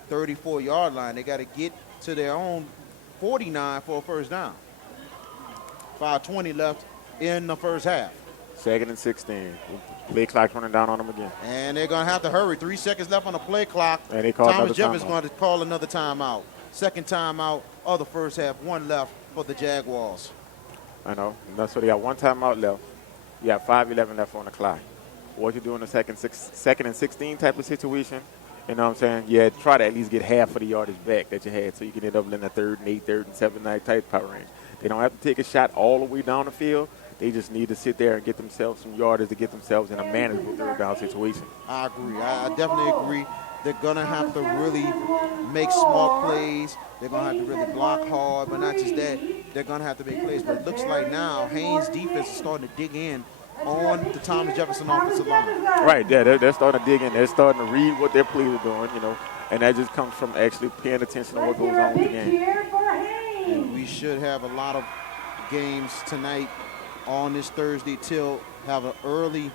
34-yard line. They got to get to their own 49 for a first down. 5:20 left in the first half. 2nd and 16. Play clock running down on them again. And they're going to have to hurry. 3 seconds left on the play clock. And they called Thomas another Jefferson's timeout. going to call another timeout. Second timeout of the first half. 1 left for the Jaguars. I know. So they got 1 timeout left. You got 5:11 left on the clock. What you do in the second and 16 type of situation, you know what I'm saying? Yeah, try to at least get half of the yardage back that you had so you can end up in the 3rd and 8, 3rd and 7 type power range. They don't have to take a shot all the way down the field. They just need to sit there and get themselves some yardage to get themselves in a manageable 3rd down situation. I agree. I definitely agree. They're going to have to really make smart plays. They're going to have to really block hard. But not just that, they're going to have to make plays. But it looks like now Haynes' defense is starting to dig in on the Thomas Jefferson offensive line. Right, yeah, they're starting to dig in. They're starting to read what their plays are doing, you know, and that just comes from actually paying attention to what goes on with the game. And we should have a lot of games tonight on this Thursday till have an early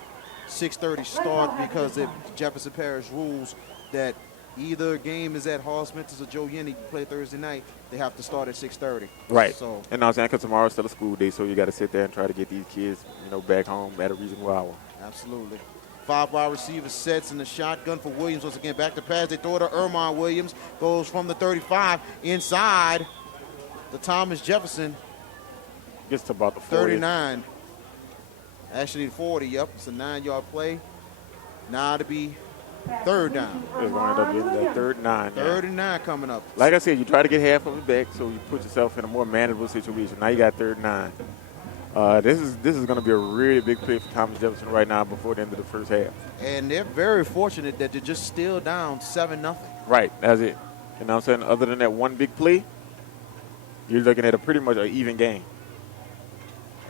6:30 start because of Jefferson Parish rules that either game is at Hall Smithers or Joe Yenny play Thursday night. They have to start at 6:30. Right. So, and I'm saying because tomorrow's still a school day, so you got to sit there and try to get these kids, you know, back home at a reasonable hour. absolutely. 5 wide receiver sets in the shotgun for Williams. Once again, back to pass. They throw it to Ermon Williams. Goes from the 35 inside the Thomas Jefferson. Gets to about the 40. 39. Actually, 40. Yep, it's a 9-yard play. Now to be 3rd down. They're going to end up getting that 3rd and 9. Yeah. 3rd and 9 coming up. Like I said, you try to get half of it back so you put yourself in a more manageable situation. Now you got 3rd and 9. This is going to be a really big play for Thomas Jefferson right now before the end of the first half. And they're very fortunate that they're just still down 7-0. Right, that's it. You know what I'm saying? Other than that one big play, you're looking at a pretty much an even game.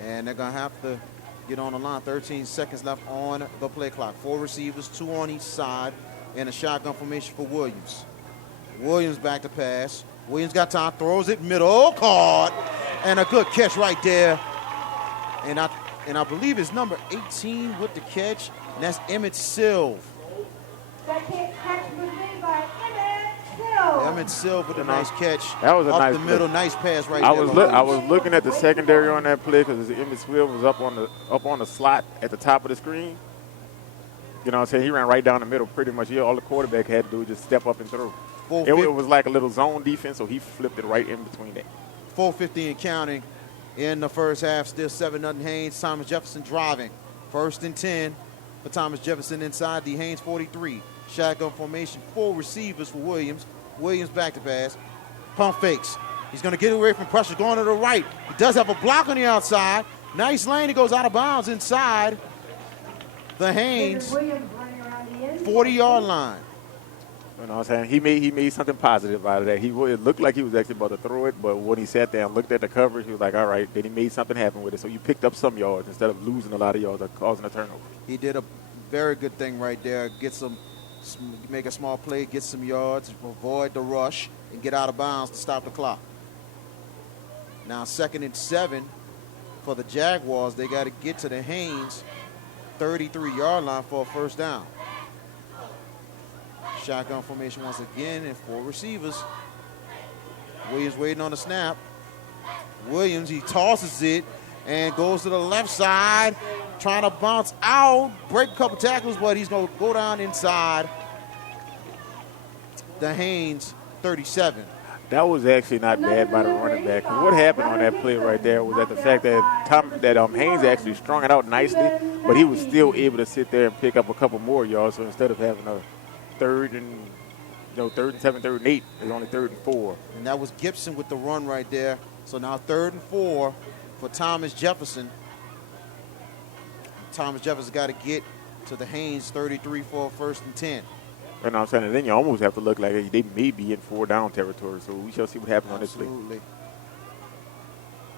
And they're going to have to get on the line. 13 seconds left on the play clock. 4 receivers, 2 on each side, and a shotgun formation for Williams. Williams back to pass. Williams got time, throws it middle, caught, and a good catch right there. And I believe it's number 18 with the catch, and that's Emmett Silv. That catch was made by Emmett Silv. Emmett Silv with a nice catch. That was a up nice the middle, play. nice pass right I there. was looking at the secondary on that play because Emmett Swift was up on the slot at the top of the screen. You know what I'm saying? He ran right down the middle pretty much. All the quarterback had to do was just step up and throw. It was like a little zone defense, so he flipped it right in between that. 4:50 and counting in the first half. Still 7-0 Haynes. Thomas Jefferson driving. 1st and 10 for Thomas Jefferson inside the Haynes 43. Shotgun formation, 4 receivers for Williams. Williams back to pass. Pump fakes. He's going to get away from pressure, going to the right. He does have a block on the outside. Nice lane. He goes out of bounds inside the Haynes 40-yard line. You know what I'm saying? He made something positive out of that. It looked like he was actually about to throw it, but when he sat there and looked at the coverage, he was like, all right, then he made something happen with it. So you picked up some yards instead of losing a lot of yards or causing a turnover. He did a very good thing right there. Make a small play, get some yards, avoid the rush, and get out of bounds to stop the clock. Now 2nd and 7 for the Jaguars. They got to get to the Haynes 33-yard line for a first down. Shotgun formation once again and 4 receivers. Williams waiting on the snap. Williams, he tosses it and goes to the left side, trying to bounce out, break a couple tackles, but he's going to go down inside the Haynes 37. That was actually not bad by the running back. And what happened on that play right there was that the fact that Haynes actually strung it out nicely, but he was still able to sit there and pick up a couple more yards. So instead of having a 3rd and 7, 3rd and 8, it's only 3rd and 4. And that was Gibson with the run right there. So now 3rd and 4 for Thomas Jefferson. Thomas Jefferson got to get to the Haynes 33 for a 1st and 10. You know what I'm saying? And then you almost have to look like they may be in 4-down territory. So we shall see what happens on this play. Absolutely.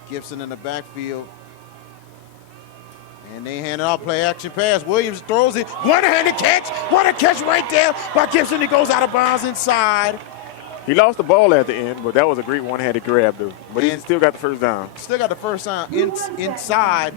Gibson in the backfield. And they hand it out, play action pass. Williams throws it. One-handed catch. What a catch right there by Gibson. He goes out of bounds inside. He lost the ball at the end, but that was a great one-handed grab, though. But he still got the first down. Still got the first down inside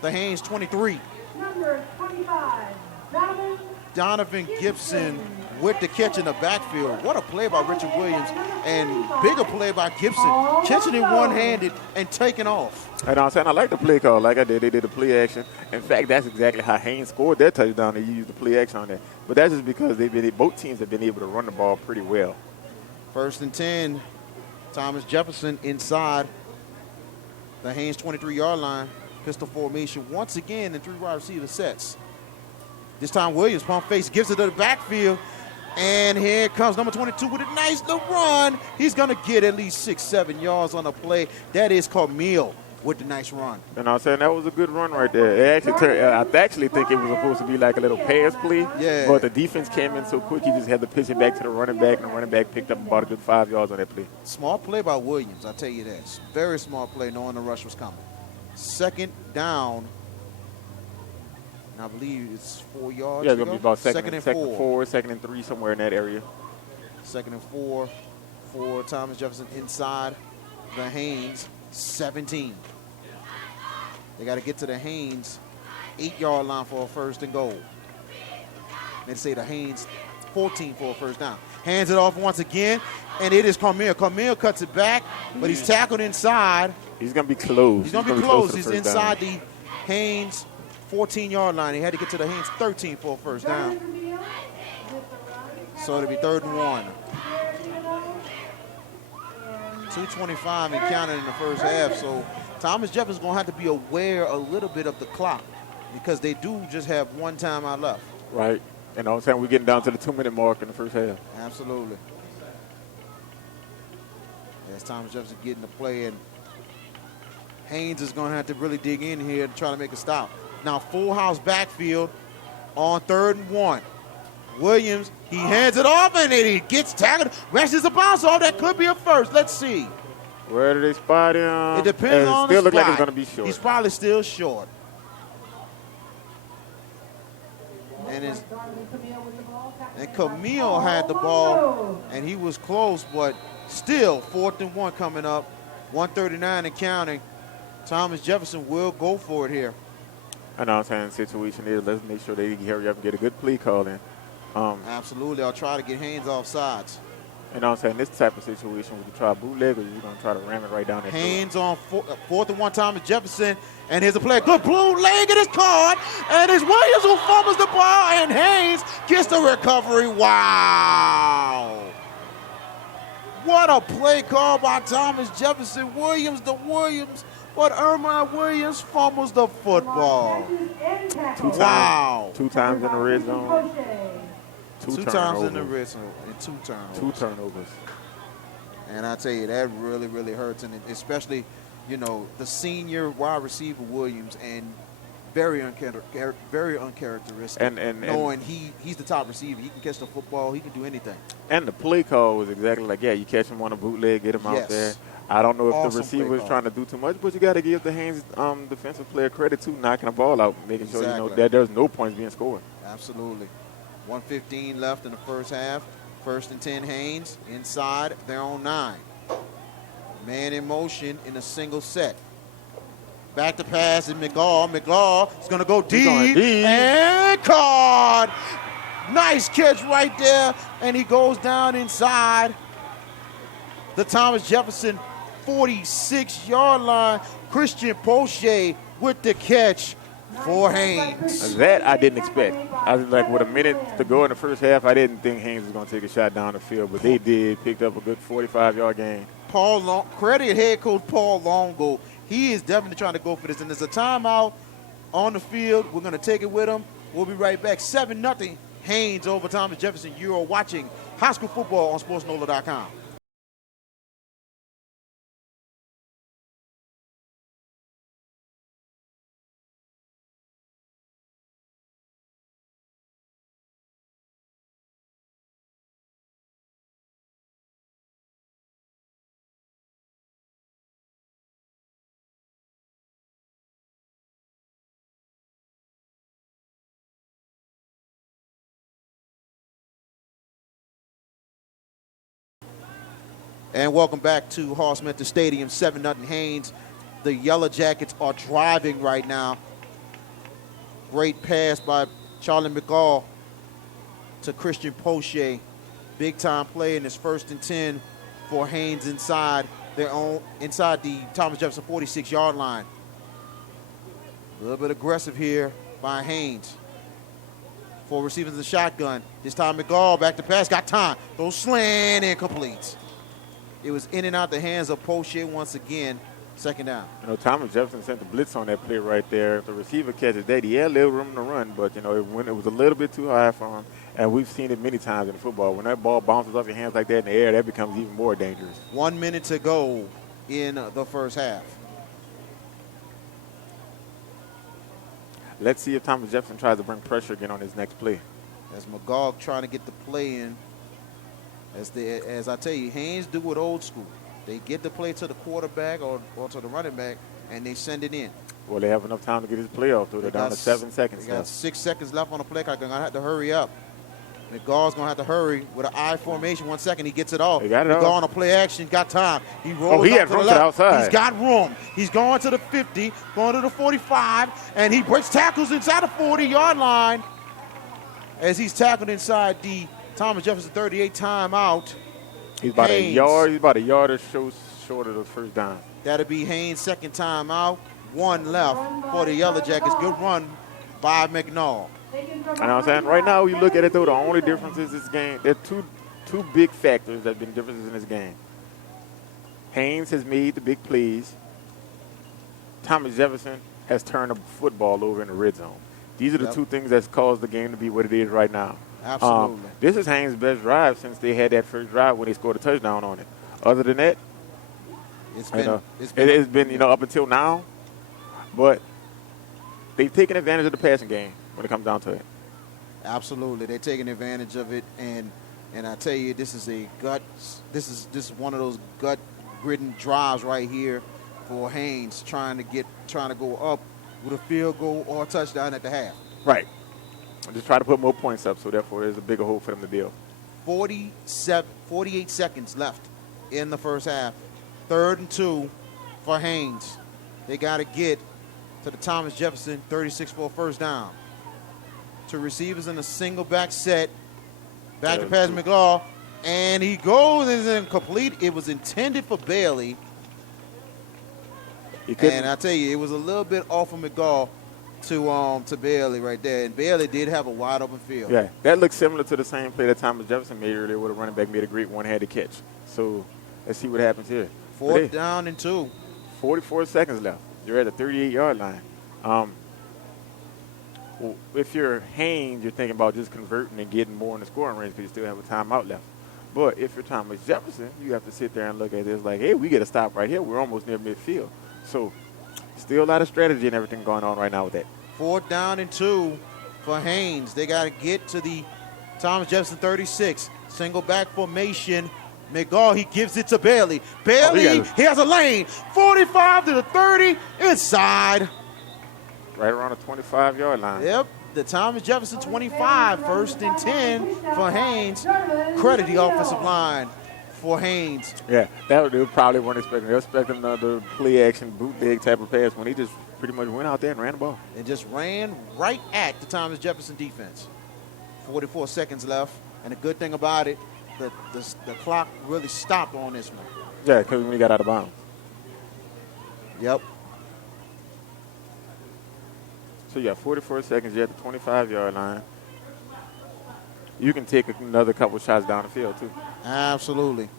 the Haynes 23. Number 25, Donovan Gibson with the catch in the backfield. What a play by Richard Williams, and bigger play by Gibson, catching it one-handed and taking off. And I'm saying I like the play call. Like I did, they did the play action. In fact, that's exactly how Haynes scored their touchdown. They used the play action on that. But that's just because both teams have been able to run the ball pretty well. 1st and 10. Thomas Jefferson inside the Haynes 23-yard line. Pistol formation once again in 3 wide receiver sets. This time Williams pump face, gives it to the backfield. And here comes number 22 with a nice little run. He's going to get at least 6-7 yards on the play. That is Camille with the nice run. And I'm saying that was a good run right there. It actually I actually think it was supposed to be like a little pass play. Yeah. But the defense came in so quick, he just had to pitch it back to the running back, and the running back picked up about a good 5 yards on that play. Smart play by Williams, I'll tell you that. Very smart play, knowing the rush was coming. 2nd down. And I believe it's 4 yards. Yeah, it's going to be about second and 4. 4, 2nd and 3, somewhere in that area. 2nd and 4 for Thomas Jefferson inside the Haynes 17. They got to get to the Haynes 8-yard line for a 1st and goal. They say the Haynes 14 for a 1st down. Hands it off once again, and it is Camille. Camille cuts it back, but he's tackled inside. He's going to be close. He's going to be close. He's inside the Haynes 14-yard line. He had to get to the Haynes 13 for a 1st down. So it'll be 3rd and 1. 2:25 and counting in the first half. So Thomas Jefferson's going to have to be aware a little bit of the clock because they do just have 1 timeout left. Right. And I'm saying we're getting down to the 2-minute mark in the first half. Absolutely. As Thomas Jefferson getting the play, and Haynes is going to have to really dig in here to try to make a stop. Now full house backfield on 3rd and 1. Williams, he hands it off, and then he gets tackled. Rashes a bounce off. That could be a first. Let's see. Where do they spot him? It depends on the still look spot. like it's going to be short. He's probably still short. And Camille had the ball, and he was close, but still 4th and 1 coming up. 1:39 and counting. Thomas Jefferson will go for it here. I know what I'm saying. The situation is let's make sure they hurry up and get a good play call in. Absolutely. I'll try to get Haynes off sides. You know what I'm saying? This type of situation, would you try a bootleg or you're going to try to ram it right down there? Haynes on 4th and 1, Thomas Jefferson. And here's a play. Good bootleg. It is caught. And it's Williams who fumbles the ball. And Haynes gets the recovery. Wow. What a play call by Thomas Jefferson. Williams. But Ermine Williams fumbles the football. 2 times. Wow. 2 times in the red zone. 2 times in the red zone and 2 turnovers. 2 turnovers. And I tell you, that really, really hurts. And especially, the senior wide receiver Williams, and very uncharacteristic. And knowing he's the top receiver. He can catch the football. He can do anything. And the play call was exactly like, you catch him on a bootleg, get him out there. I don't know if Awesome the receiver is trying to do too much, but you got to give the Haynes defensive player credit too, knocking the ball out, making sure that there's no points being scored. Absolutely. 1:15 left in the first half. 1st and 10 Haynes inside their own 9. Man in motion in a single set. Back to pass and McGaw. McGaw is going to go deep and caught. Nice catch right there, and he goes down inside the Thomas Jefferson 46-yard line. Christian Poche with the catch for Haynes. That I didn't expect. I was like, with a minute to go in the first half, I didn't think Haynes was going to take a shot down the field, but they did. Picked up a good 45-yard gain. Credit head coach Paul Longo. He is definitely trying to go for this, and there's a timeout on the field. We're going to take it with him. We'll be right back. 7-0 Haynes over Thomas Jefferson. You are watching high school football on SportsNola.com. And welcome back to Hall-Smith Stadium, 7-0 Haynes. The Yellow Jackets are driving right now. Great pass by Charlie McGaw to Christian Poche. Big time play in his 1st and 10 for Haynes inside the Thomas Jefferson 46-yard line. A little bit aggressive here by Haynes. 4 receivers in the shotgun. This time McGaw back to pass, got time. Throw slant and complete. It was in and out the hands of Poche once again. 2nd down. You know, Thomas Jefferson sent the blitz on that play right there. If the receiver catches that, he had a little room to run, but, you know, it was a little bit too high for him. And we've seen it many times in football. When that ball bounces off your hands like that in the air, that becomes even more dangerous. 1 minute to go in the first half. Let's see if Thomas Jefferson tries to bring pressure again on his next play. As McGaw trying to get the play in. As I tell you, Haynes do it old school. They get the play to the quarterback or to the running back, and they send it in. Well, they have enough time to get his play off, though. They're down to 7 seconds They got left. 6 seconds left on the play clock. They're going to have to hurry up. McGaw's going to have to hurry with an I formation. 1 second, he gets it off. He got it McGaw off. on a play action, got time. He rolls he out had to room the to the left. outside. He's got room. He's going to the 50, going to the 45, and he breaks tackles inside the 40-yard line as he's tackled inside the Thomas Jefferson 38 timeout. He's about Haynes. a yard or so short of the first down. That'll be Haynes' 2nd timeout. 1 left for the Yellow Jackets. Good run by McNall. Taken from You know what I'm saying? Right now, you look at it, though, the only difference is this game. There are two big factors that have been differences in this game. Haynes has made the big plays. Thomas Jefferson has turned the football over in the red zone. These are the 2 things that's caused the game to be what it is right now. Absolutely. This is Haynes' best drive since they had that first drive when they scored a touchdown on it. Other than that, It's been up until now, but they've taken advantage of the passing game when it comes down to it. Absolutely, they're taking advantage of it, and I tell you, this is one of those gut-ridden drives right here for Haynes, trying to go up with a field goal or a touchdown at the half. Right. Just try to put more points up, so therefore there's a bigger hole for them to deal. 48 seconds left in the first half. 3rd and 2 for Haynes. They got to get to the Thomas Jefferson 36 for a first down. 2 receivers in a single back set. Back to pass McGaw, and he goes and is incomplete. It was intended for Bailey. And I tell you, it was a little bit off of McGaw to Bailey right there. And Bailey did have a wide open field. Yeah, that looks similar to the same play that Thomas Jefferson made earlier where the running back made a great one-handed catch. So let's see what happens here. 4th down and 2. 44 seconds left. You're at the 38-yard line. Well, if you're Haynes, you're thinking about just converting and getting more in the scoring range because you still have a timeout left. But if you're Thomas Jefferson, you have to sit there and look at this like, hey, we get a stop right here. We're almost near midfield. So still a lot of strategy and everything going on right now with that. 4th down and 2 for Haynes. They got to get to the Thomas Jefferson 36. Single back formation. McGaw, he gives it to Bailey. Bailey, he has a lane. 45 to the 30, inside. Right around the 25-yard line. Yep, the Thomas Jefferson 25, 1st and 10 for Haynes. Credit the offensive line for Haynes. Yeah, that they probably weren't expecting. They were expecting another play-action bootleg type of pass when he just pretty much went out there and ran the ball. And just ran right at the Thomas Jefferson defense. 44 seconds left, and the good thing about it, the clock really stopped on this one. Yeah, because when he got out of bounds. Yep. So you got 44 seconds. You're at the 25-yard line. You can take another couple shots down the field, too. Absolutely.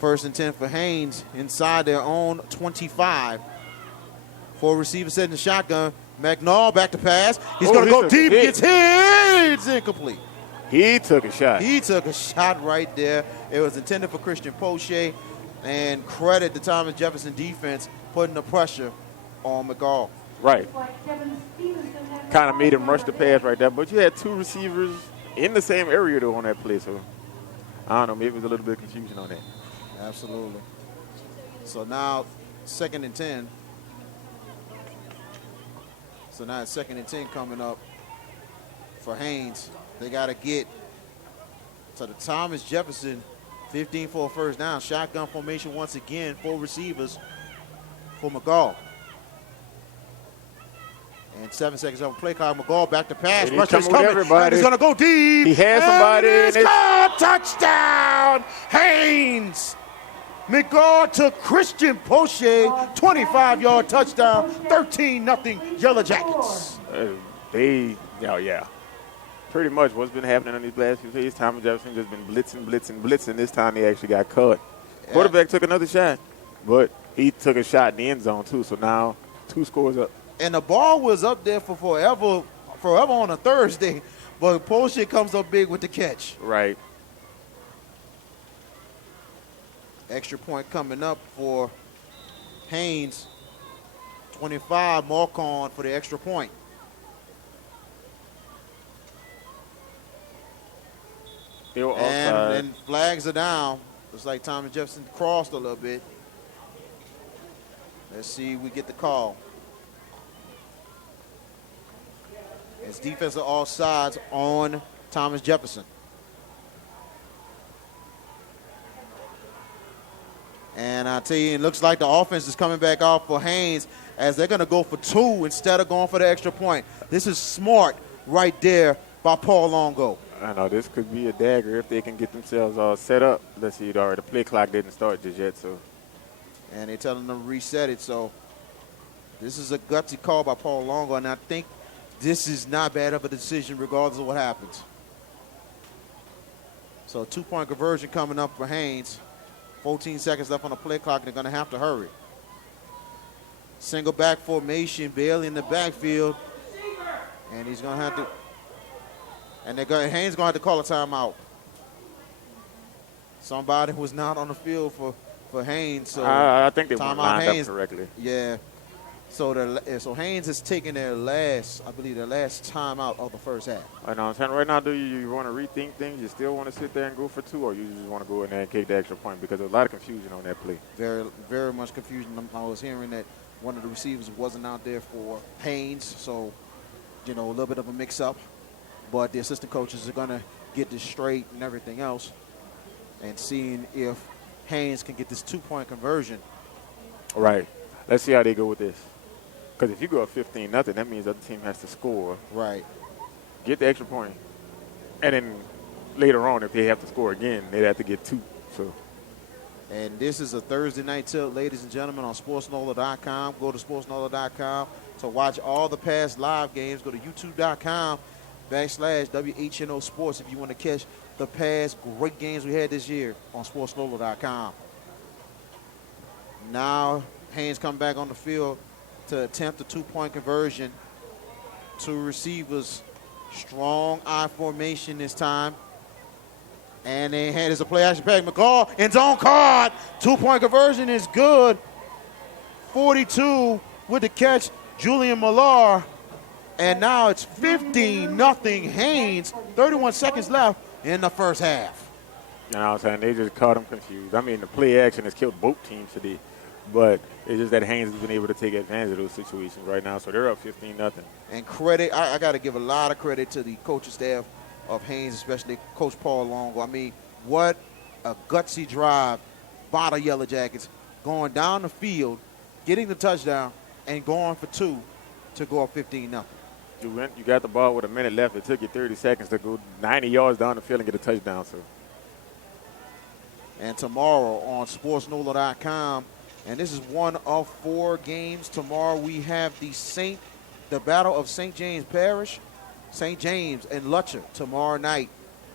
1st and 10 for Haynes inside their own 25. 4 receivers set in the shotgun. McNall back to pass. He's going to go deep. Gets hit. It's incomplete. He took a shot. He took a shot right there. It was intended for Christian Poche. And credit the Thomas Jefferson defense putting the pressure on McGaw. Right. Kind of made him rush the pass right there. But you had 2 receivers in the same area, though, on that play. So, I don't know. Maybe there's a little bit of confusion on that. Absolutely. So now, 2nd and 10. So now it's 2nd and 10 coming up for Haynes. They got to get to the Thomas Jefferson 15 for a first down. Shotgun formation once again, 4 receivers for McGall. And 7 seconds on play clock. McGall back to pass. He's Rusher's coming with coming. everybody. He's going to go deep. He has somebody And in it's it. gone. Touchdown, Haynes. McGall to Christian Poche. 25-yard touchdown. 13-0 Yellow Jackets. Yeah. Pretty much what's been happening on these last few days. Thomas Jefferson just been blitzing. This time they actually got caught. Quarterback took another shot, but he took a shot in the end zone too. So now 2 scores up. And the ball was up there for forever on a Thursday, but Poche comes up big with the catch. Right. Extra point coming up for Haynes. 25, mark on for the extra point. They were offside. And flags are down. Looks like Thomas Jefferson crossed a little bit. Let's see if we get the call. It's defensive offsides on Thomas Jefferson. And I tell you, it looks like the offense is coming back out for Haynes as they're going to go for 2 instead of going for the extra point. This is smart right there by Paul Longo. I know this could be a dagger if they can get themselves all set up. Let's see, the play clock didn't start just yet, so. And they're telling them to reset it. So this is a gutsy call by Paul Longo, and I think this is not bad of a decision regardless of what happens. So 2-point conversion coming up for Haynes. 14 seconds left on the play clock, and they're going to have to hurry. Single back formation, Bailey in the backfield. And he's going to have to, and Haynes going to have to call a timeout. Somebody was not on the field for Haynes. So I think they weren't lined up correctly. Yeah. So Haynes is taking their last timeout of the first half. I know. I'm saying right now, do you want to rethink things? You still want to sit there and go for 2, or you just want to go in there and kick the extra point? Because there's a lot of confusion on that play. Very, very much confusion. I was hearing that one of the receivers wasn't out there for Haynes, so a little bit of a mix-up. But the assistant coaches are going to get this straight and everything else, and seeing if Haynes can get this 2-point conversion. All right. Let's see how they go with this. Because if you go up 15-0, that means the other team has to score. Right. Get the extra point. And then later on, if they have to score again, they'd have to get 2. So. And this is a Thursday night tilt, ladies and gentlemen, on SportsNola.com. Go to SportsNola.com to watch all the past live games. Go to YouTube.com/WHNO Sports if you want to catch the past great games we had this year on SportsNola.com. Now Haynes come back on the field to attempt a 2-point conversion. 2 receivers, strong I formation this time. And they had as a play action pass. McGall in zone card. 2-point conversion is good. 42 with the catch, Julian Millar. And now it's 15-0 Haynes. 31 seconds left in the first half. You know what I'm saying? They just caught them confused. I mean, the play action has killed both teams today. But it's just that Haynes has been able to take advantage of those situations right now. So they're up 15-0. And credit, I got to give a lot of credit to the coaching staff of Haynes, especially Coach Paul Longo. I mean, what a gutsy drive by the Yellow Jackets, going down the field, getting the touchdown, and going for 2 to go up 15-0. You got the ball with a minute left. It took you 30 seconds to go 90 yards down the field and get a touchdown. So. And tomorrow on SportsNola.com, and this is one of 4 games. Tomorrow we have the Battle of St. James Parish, St. James and Lutcher tomorrow night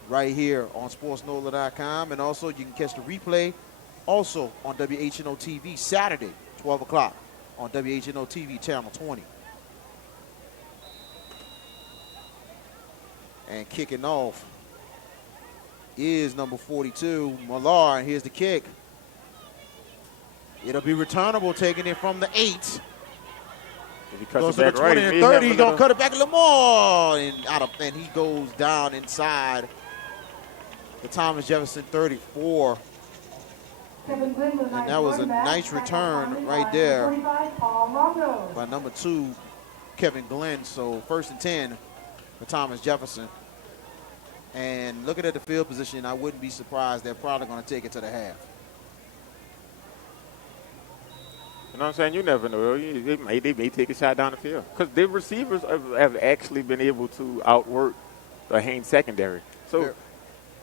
right here on SportsNola.com. And also you can catch the replay also on WHNO TV Saturday, 12 o'clock on WHNO TV Channel 20. And kicking off is number 42, Millar, and here's the kick. It'll be returnable, taking it from the 8. If he cuts Goes it to back the right, 20 and 30. He's going to cut it back a little more. And he goes down inside the Thomas Jefferson 34. And that was a nice return right there by number 2, Kevin Glenn. So 1st and 10 for Thomas Jefferson. And looking at the field position, I wouldn't be surprised they're probably going to take it to the half. You know what I'm saying? You never know. They may take a shot down the field. Because their receivers have actually been able to outwork the Haynes secondary. So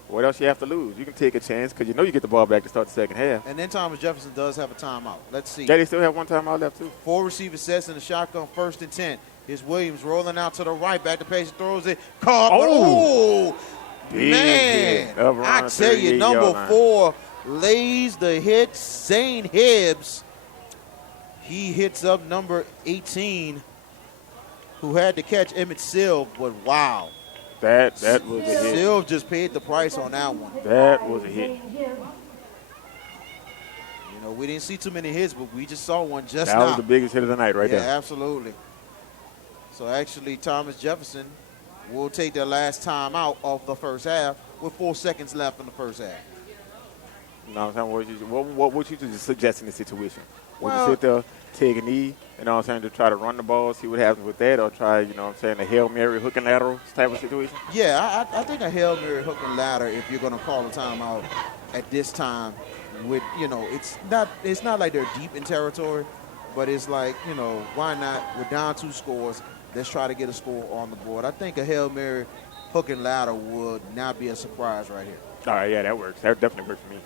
what else you have to lose? You can take a chance because you know you get the ball back to start the second half. And then Thomas Jefferson does have a timeout. Let's see. Yeah, they still have one timeout left, too. 4 receiver sets in the shotgun, 1st and 10. Here's Williams rolling out to the right. Back to pace, throws it. Caught. Oh! Man. I tell you, number 4 lays the hit. Zane Hibbs. He hits up number 18, who had to catch Emmett Silv, but wow. That was a hit. Silv just paid the price on that one. That was a hit. You know, we didn't see too many hits, but we just saw one just now. That was the biggest hit of the night right there. Yeah, absolutely. So actually, Thomas Jefferson will take their last time out of the first half with 4 seconds left in the first half. You know what I'm saying? What would you suggest in this situation? Would Well, you sit there, take a knee, you know what I'm saying, to try to run the ball, see what happens with that, or try, you know what I'm saying, a Hail Mary hook and lateral type of situation? Yeah, I think a Hail Mary hook and ladder, if you're going to call a timeout at this time, with, you know, it's not like they're deep in territory, but it's like, you know, why not? We're down 2 scores. Let's try to get a score on the board. I think a Hail Mary hook and ladder would not be a surprise right here. All right, yeah, that works. That definitely works for me.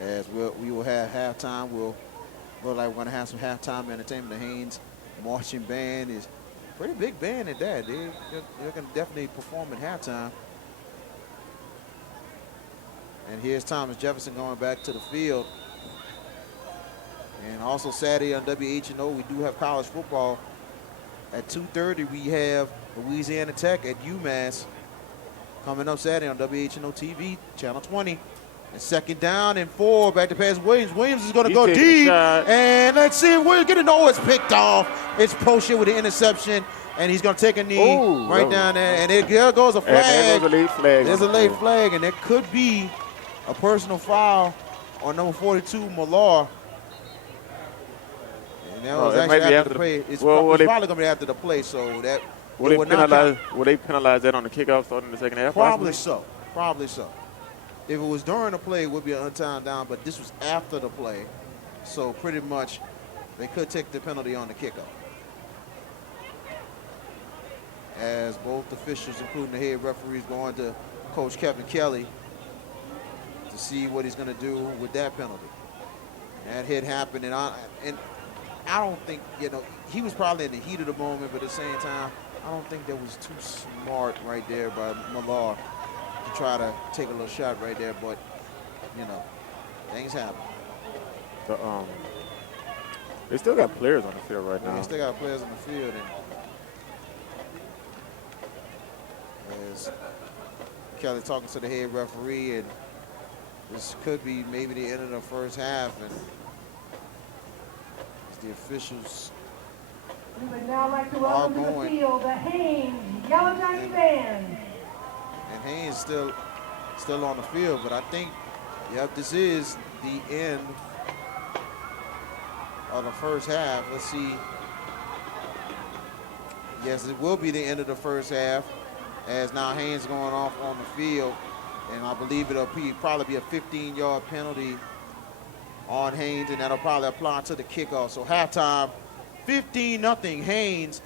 As we will have halftime. We'll look like we're going to have some halftime entertainment. The Haynes marching band is a pretty big band at that. They're going to definitely perform at halftime. And here's Thomas Jefferson going back to the field. And also Saturday on WHNO, we do have college football. At 2:30, we have Louisiana Tech at UMass. Coming up Saturday on WHNO TV, Channel 20. And 2nd down and 4, back to pass Williams. Williams is going to go deep. And let's see, we're going to know it's picked off. It's Poche with the interception. And he's going to take a knee down there. And there goes a flag. And there's a late flag. There's a late flag. And there could be a personal foul on number 42, Millar. And that was actually after the play. It's probably going to be after the play. So that will they penalize that on the kickoff starting in the second half? Probably so. Probably so. If it was during the play, it would be an untimed down, but this was after the play. So pretty much they could take the penalty on the kickoff. As both officials, including the head referees, going to Coach Kevin Kelly to see what he's going to do with that penalty. That hit happened, and I don't think, you know, he was probably in the heat of the moment, but at the same time, I don't think that was too smart right there by Millar to try to take a little shot right there, but, you know, things happen. They still got players on the field right now. They still got players on the field, and as Kelly talking to the head referee, and this could be maybe the end of the first half, and the officials We would now like to welcome to the field the Haynes Yellow Jockey Band. And Haynes still on the field, but I think, yep, this is the end of the first half. Let's see. Yes, it will be the end of the first half, as now Haynes going off on the field, and I believe it'll probably be a 15-yard penalty on Haynes, and that'll probably apply to the kickoff. So halftime, 15-0 Haynes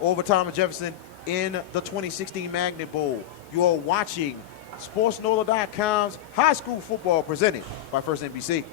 over Thomas Jefferson in the 2016 Magnet Bowl. You are watching SportsNola.com's high school football presented by First NBC.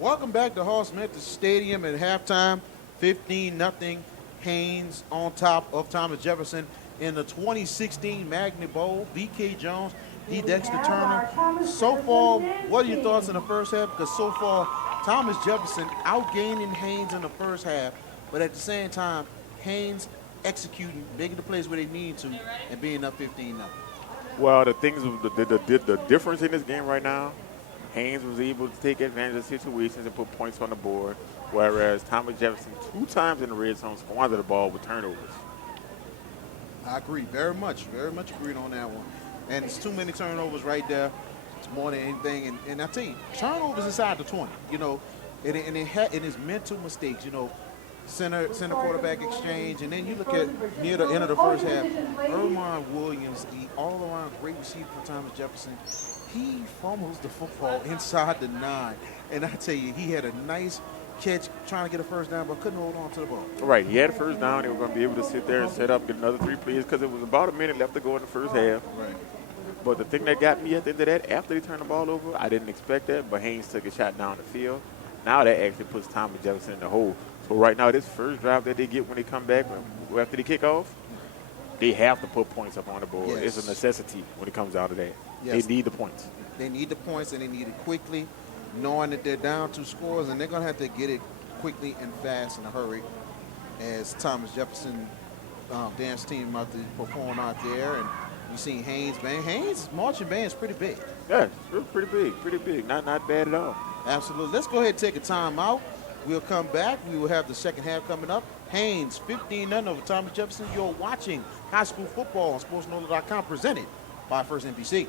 Welcome back to Hall Smith Stadium at halftime. 15-0 Haynes on top of Thomas Jefferson in the 2016 Magnet Bowl. B.K. Jones, D. Dexter Turner. So far, what are your thoughts in the first half? Because so far, Thomas Jefferson outgaining Haynes in the first half, but at the same time, Haynes executing, making the plays where they need to, and being up 15-0. Well, the difference in this game right now, Haynes was able to take advantage of situations and put points on the board, whereas Thomas Jefferson 2 times in the red zone squandered the ball with turnovers. I agree, very much agreed on that one. And it's too many turnovers right there. It's more than anything. And I tell you, turnovers inside the 20, and it's mental mistakes, center quarterback exchange. And then you look at near the end of the first half, Ermon Williams, the all-around great receiver for Thomas Jefferson, he fumbles the football inside the 9. And I tell you, he had a nice catch trying to get a first down, but couldn't hold on to the ball. Right, he had a first down. They were going to be able to sit there and set up, get another 3 plays because it was about a minute left to go in the first half. Right. But the thing that got me at the end of that, after they turned the ball over, I didn't expect that, but Haynes took a shot down the field. Now that actually puts Thomas Jefferson in the hole. So right now, this first drive that they get when they come back, after they kick off, they have to put points up on the board. Yes. It's a necessity when it comes out of that. Yes. They need the points. They need the points, and they need it quickly, knowing that they're down 2 scores, and they're going to have to get it quickly and fast in a hurry as Thomas Jefferson dance team out to perform out there. And you see Haynes band. Haynes' marching band is pretty big. Yeah, it's pretty big. Not bad at all. Absolutely. Let's go ahead and take a timeout. We'll come back. We will have the second half coming up. Haynes 15-0 over Thomas Jefferson. You're watching high school football on SportsNola.com, presented by First NBC.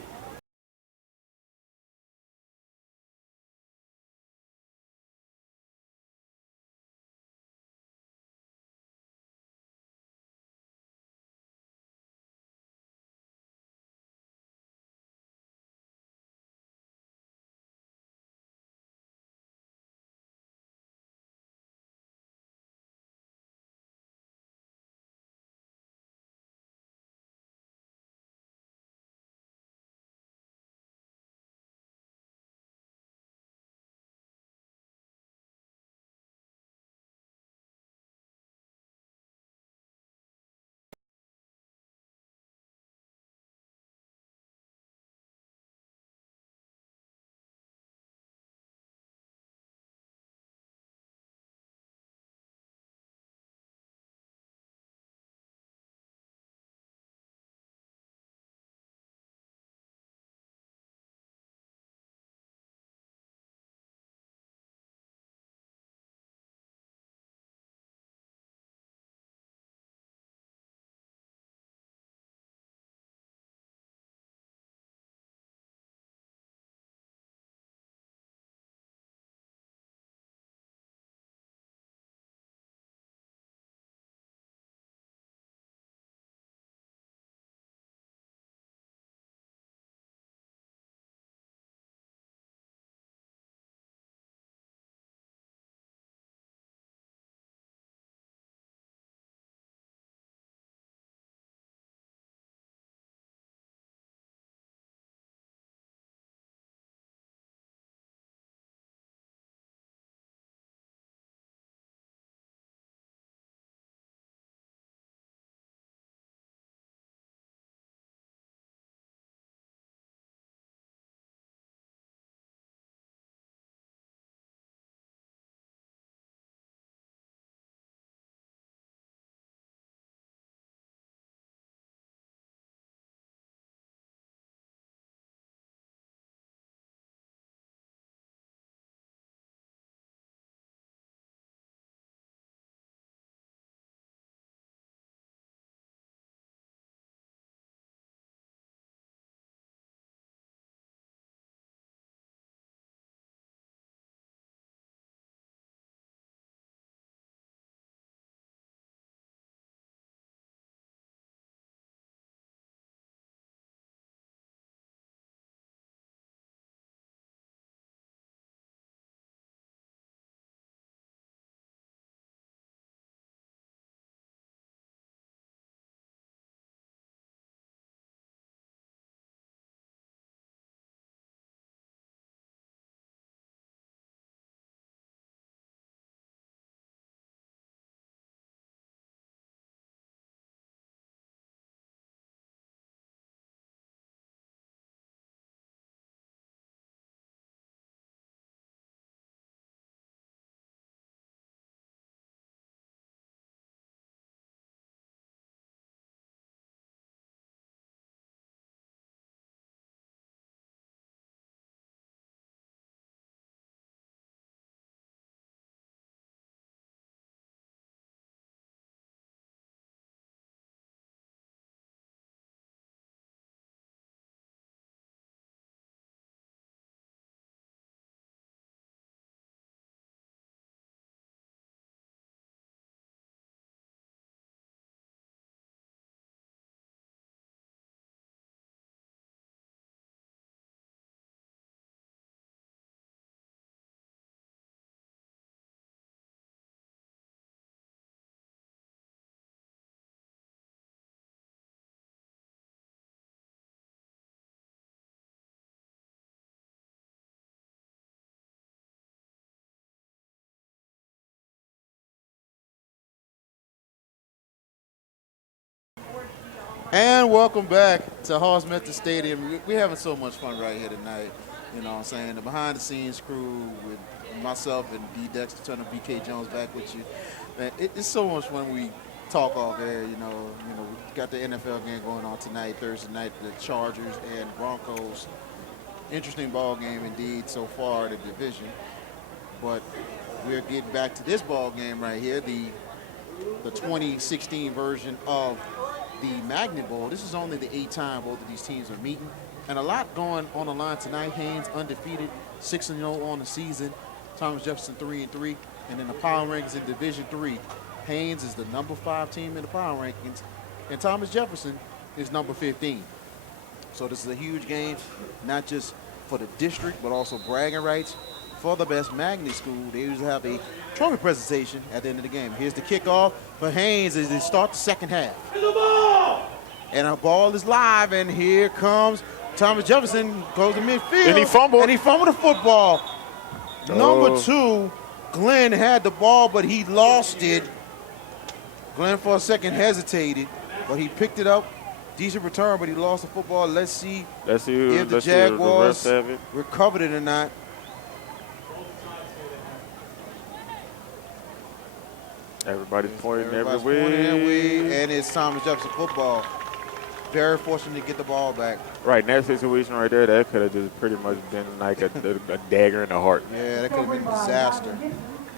And welcome back to Hallsmith Stadium. We're having so much fun right here tonight. You know what I'm saying? The behind-the-scenes crew with myself and D. Dexter Turner, BK Jones back with you. Man, it's so much fun when we talk off air. You know, we got the NFL game going on tonight, Thursday night, the Chargers and Broncos. Interesting ball game indeed so far in the division. But we're getting back to this ball game right here, the 2016 version of the Magnet Bowl. This is only the 8th time both of these teams are meeting. And a lot going on the line tonight. Haynes undefeated, 6-0 on the season. Thomas Jefferson 3-3. And in the power rankings in Division 3, Haynes is the number 5 team in the power rankings. And Thomas Jefferson is number 15. So this is a huge game, not just for the district, but also bragging rights for the best magnet school. They usually have a trophy presentation at the end of the game. Here's the kickoff for Haynes as they start the second half. And our ball is live, and here comes Thomas Jefferson, goes to midfield. And he fumbled. And he fumbled the football. Number 2, Glenn had the ball, but he lost it. Glenn for a second hesitated, but he picked it up. Decent return, but he lost the football. Let's see if the Jaguars recovered it or not. Everybody's pointing every pointing way. and it's Thomas Jefferson football. Very fortunate to get the ball back. Right, in that situation right there, that could have just pretty much been like a dagger in the heart. Yeah, that could have been a disaster.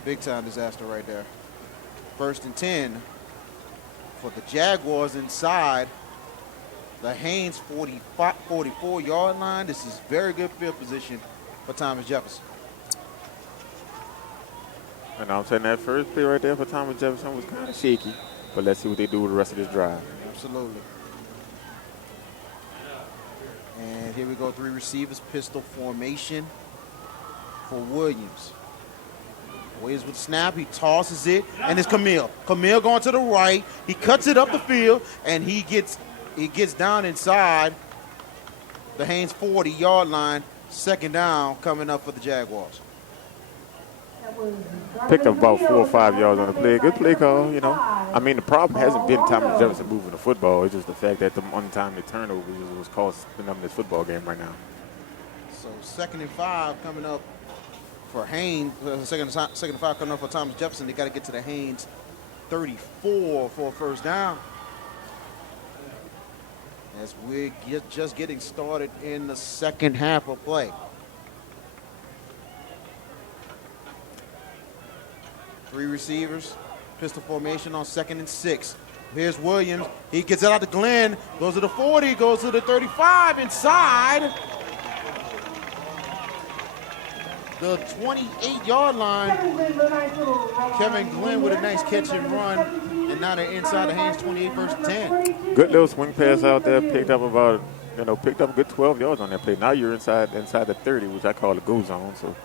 Big time disaster right there. 1st and 10 for the Jaguars inside the Haynes 44-yard line. This is very good field position for Thomas Jefferson. And I'm saying that first play right there for Thomas Jefferson was kind of shaky. But let's see what they do with the rest of this drive. Absolutely. And here we go, 3 receivers, pistol formation for Williams. Williams with the snap, he tosses it, and it's Camille. Camille going to the right, he cuts it up the field, and he gets down inside the Haynes 40-yard line. 2nd down coming up for the Jaguars. Picked up about 4 or 5 yards on the play. Good play call, you know. I mean, the problem hasn't been Thomas Jefferson moving the football. It's just the fact that the untimely turnover was costing them this football game right now. So 2nd and 5 coming up for Haynes. 2nd and 5 coming up for Thomas Jefferson. They got to get to the Haynes 34 for a 1st down. As we're just getting started in the second half of play. Three receivers, pistol formation on 2nd and 6. Here's Williams. He gets it out to Glenn. Goes to the 40, goes to the 35 inside the 28-yard line. Kevin Glenn with a nice catch and run. And now they're inside the Haynes 28, 1st and 10. Good little swing pass out there. Picked up a good 12 yards on that play. Now you're inside the 30, which I call a go zone. So, you know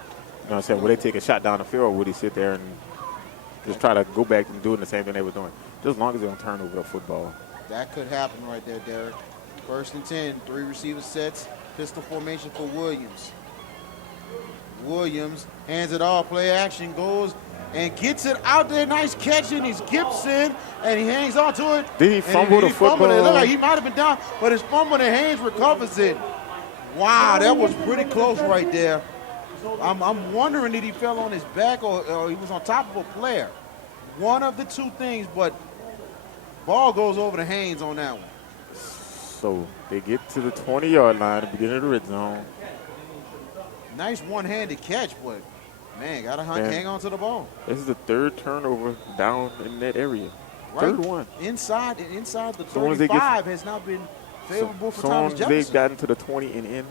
what I'm saying? Will they take a shot down the field, or would he sit there and just try to go back and doing the same thing they were doing? Just as long as they don't turn over the football. That could happen right there, Derek. 1st and 10, 3 receiver sets, pistol formation for Williams. Williams hands it off, play action, goes and gets it out there. Nice catch, and he's Gibson, and he hangs on to it. Did he fumble the football? It looked like he might have been down, but his fumble and Haynes recovers it. Wow, that was pretty close right there. I'm wondering if he fell on his back or he was on top of a player. One of the two things, but ball goes over to Haynes on that one. So they get to the 20-yard line at the beginning of the red zone. Nice one-handed catch, but man, gotta hang on to the ball. This is the 3rd turnover down in that area. Right. 3rd one. Inside the 35 has not been favorable for Thomas Jefferson. They've gotten to the 20 and in.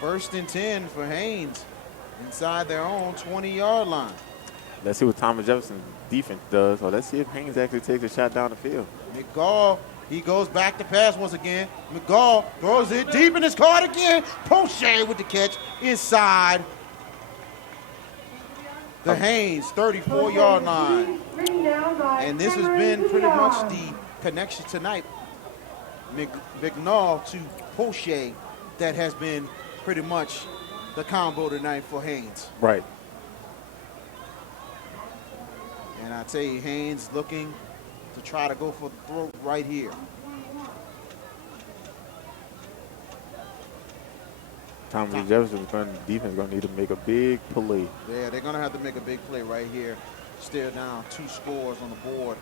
1st and 10 for Haynes inside their own 20-yard line. Let's see what Thomas Jefferson's defense does. Or let's see if Haynes actually takes a shot down the field. McGaw, he goes back to pass once again. McGaw throws it deep in his card again. Poche with the catch inside the Haynes 34-yard line. And this has been pretty much the connection tonight. McNaw to Poche that has been pretty much the combo tonight for Haynes. Right. And I tell you, Haynes looking to try to go for the throat right here. Thomas Jefferson's defense going to need to make a big play. Yeah, they're going to have to make a big play right here. Still down 2 scores on the board.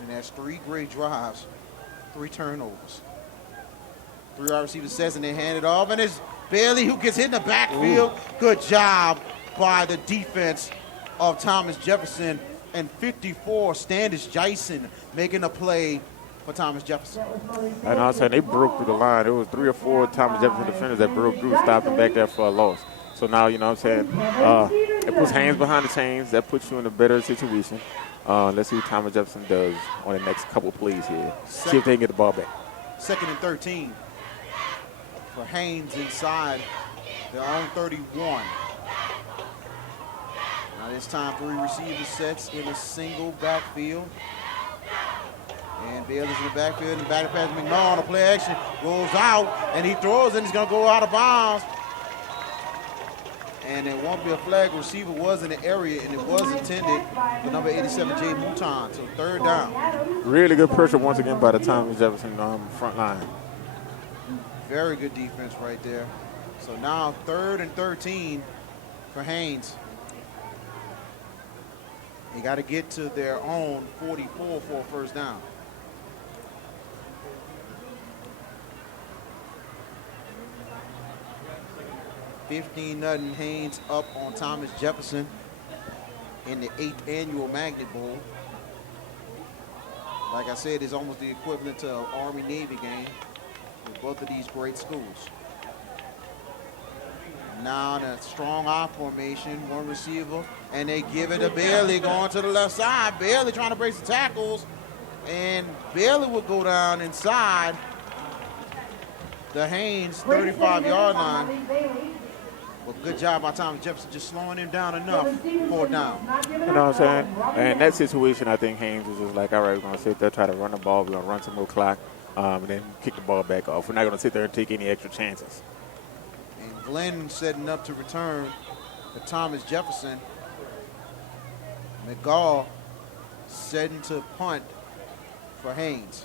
And that's 3 great drives, 3 turnovers. 3 wide receiver sets, and they hand it off. And it's Bailey who gets hit in the backfield. Ooh. Good job by the defense of Thomas Jefferson. And 54, Standish Jason making a play for Thomas Jefferson. And I'm saying they broke through the line. There was 3 or 4 Thomas Jefferson defenders that broke through, stopped them back there for a loss. So now, you know what I'm saying, it puts Haynes behind the chains. That puts you in a better situation. Let's see what Thomas Jefferson does on the next couple plays here. See if they can get the ball back. 2nd and 13 for Haynes inside their own 31. Now this time 3 receiver sets in a single backfield. And Bailey's in the backfield, and back to pass McNair on a play action, rolls out, and he throws, and he's going to go out of bounds. And it won't be a flag. Receiver was in the area, and it was intended for number 87, Jay Mouton. So 3rd down. Really good pressure once again by the Thomas Jefferson front line. Very good defense right there. So now 3rd and 13 for Haynes. They got to get to their own 44 for a first down. $15-0 Haynes up on Thomas Jefferson in the 8th annual Magnet Bowl. Like I said, it's almost the equivalent to an Army-Navy game with both of these great schools. Now in a strong I formation, 1 receiver, and they give it to Bailey going to the left side. Bailey trying to break the tackles, and Bailey will go down inside the Haynes 35-yard line. Well, good job by Thomas Jefferson, just slowing him down enough for a down. You know what I'm saying? And that situation, I think Haynes was just like, all right, we're going to sit there, try to run the ball. We're going to run some more clock, and then kick the ball back off. We're not going to sit there and take any extra chances. And Glenn setting up to return for Thomas Jefferson. McGaw setting to punt for Haynes.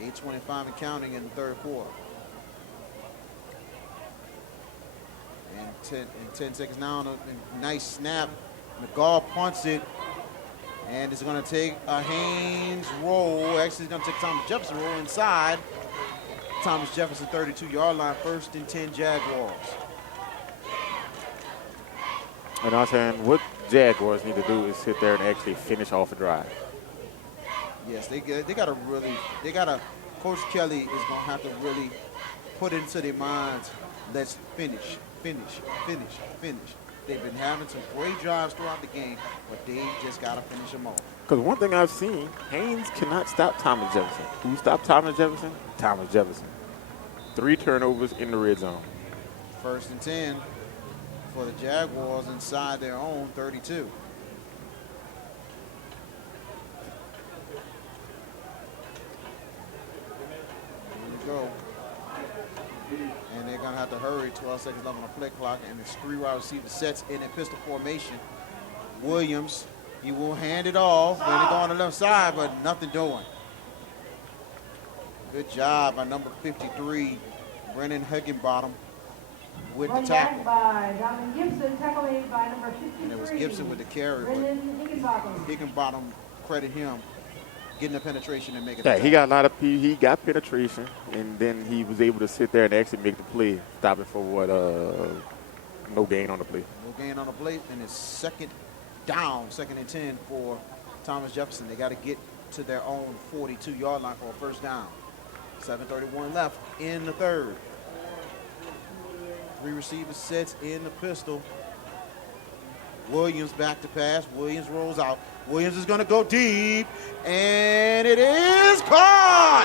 8:25 and counting in the 3rd quarter. And 10 seconds now, a nice snap. McGaw punts it, and it's going to take a Haynes roll. Actually, it's going to take Thomas Jefferson roll inside. Thomas Jefferson 32-yard line, 1st and 10 Jaguars. And I'm saying what Jaguars need to do is sit there and actually finish off a drive. Yes, they got to Coach Kelly is going to have to really put into their minds, let's finish. They've been having some great drives throughout the game, but they just got to finish them off. Because one thing I've seen, Haynes cannot stop Thomas Jefferson. Who stopped Thomas Jefferson? Thomas Jefferson. 3 turnovers in the red zone. 1st and 10 for the Jaguars inside their own 32. Go. And they're going to have to hurry. 12 seconds left on the play clock, and it's 3 wide receiver sets in a pistol formation. Williams, he will hand it off, and they go on the left side, but nothing doing. Good job by number 53, Brennan Higginbottom, with the tackle. By Gibson, tackling by number 53. And it was Gibson with the carry, but Higginbottom, credit him. Getting the penetration and making it. Yeah, he got penetration, and then he was able to sit there and actually make the play, stop it for what, no gain on the play. No gain on the play, and it's 2nd down, 2nd and 10 for Thomas Jefferson. They got to get to their own 42-yard line for a first down. 7:31 left in the 3rd. 3 receiver sets in the pistol. Williams back to pass. Williams rolls out. Williams is going to go deep, and it is caught.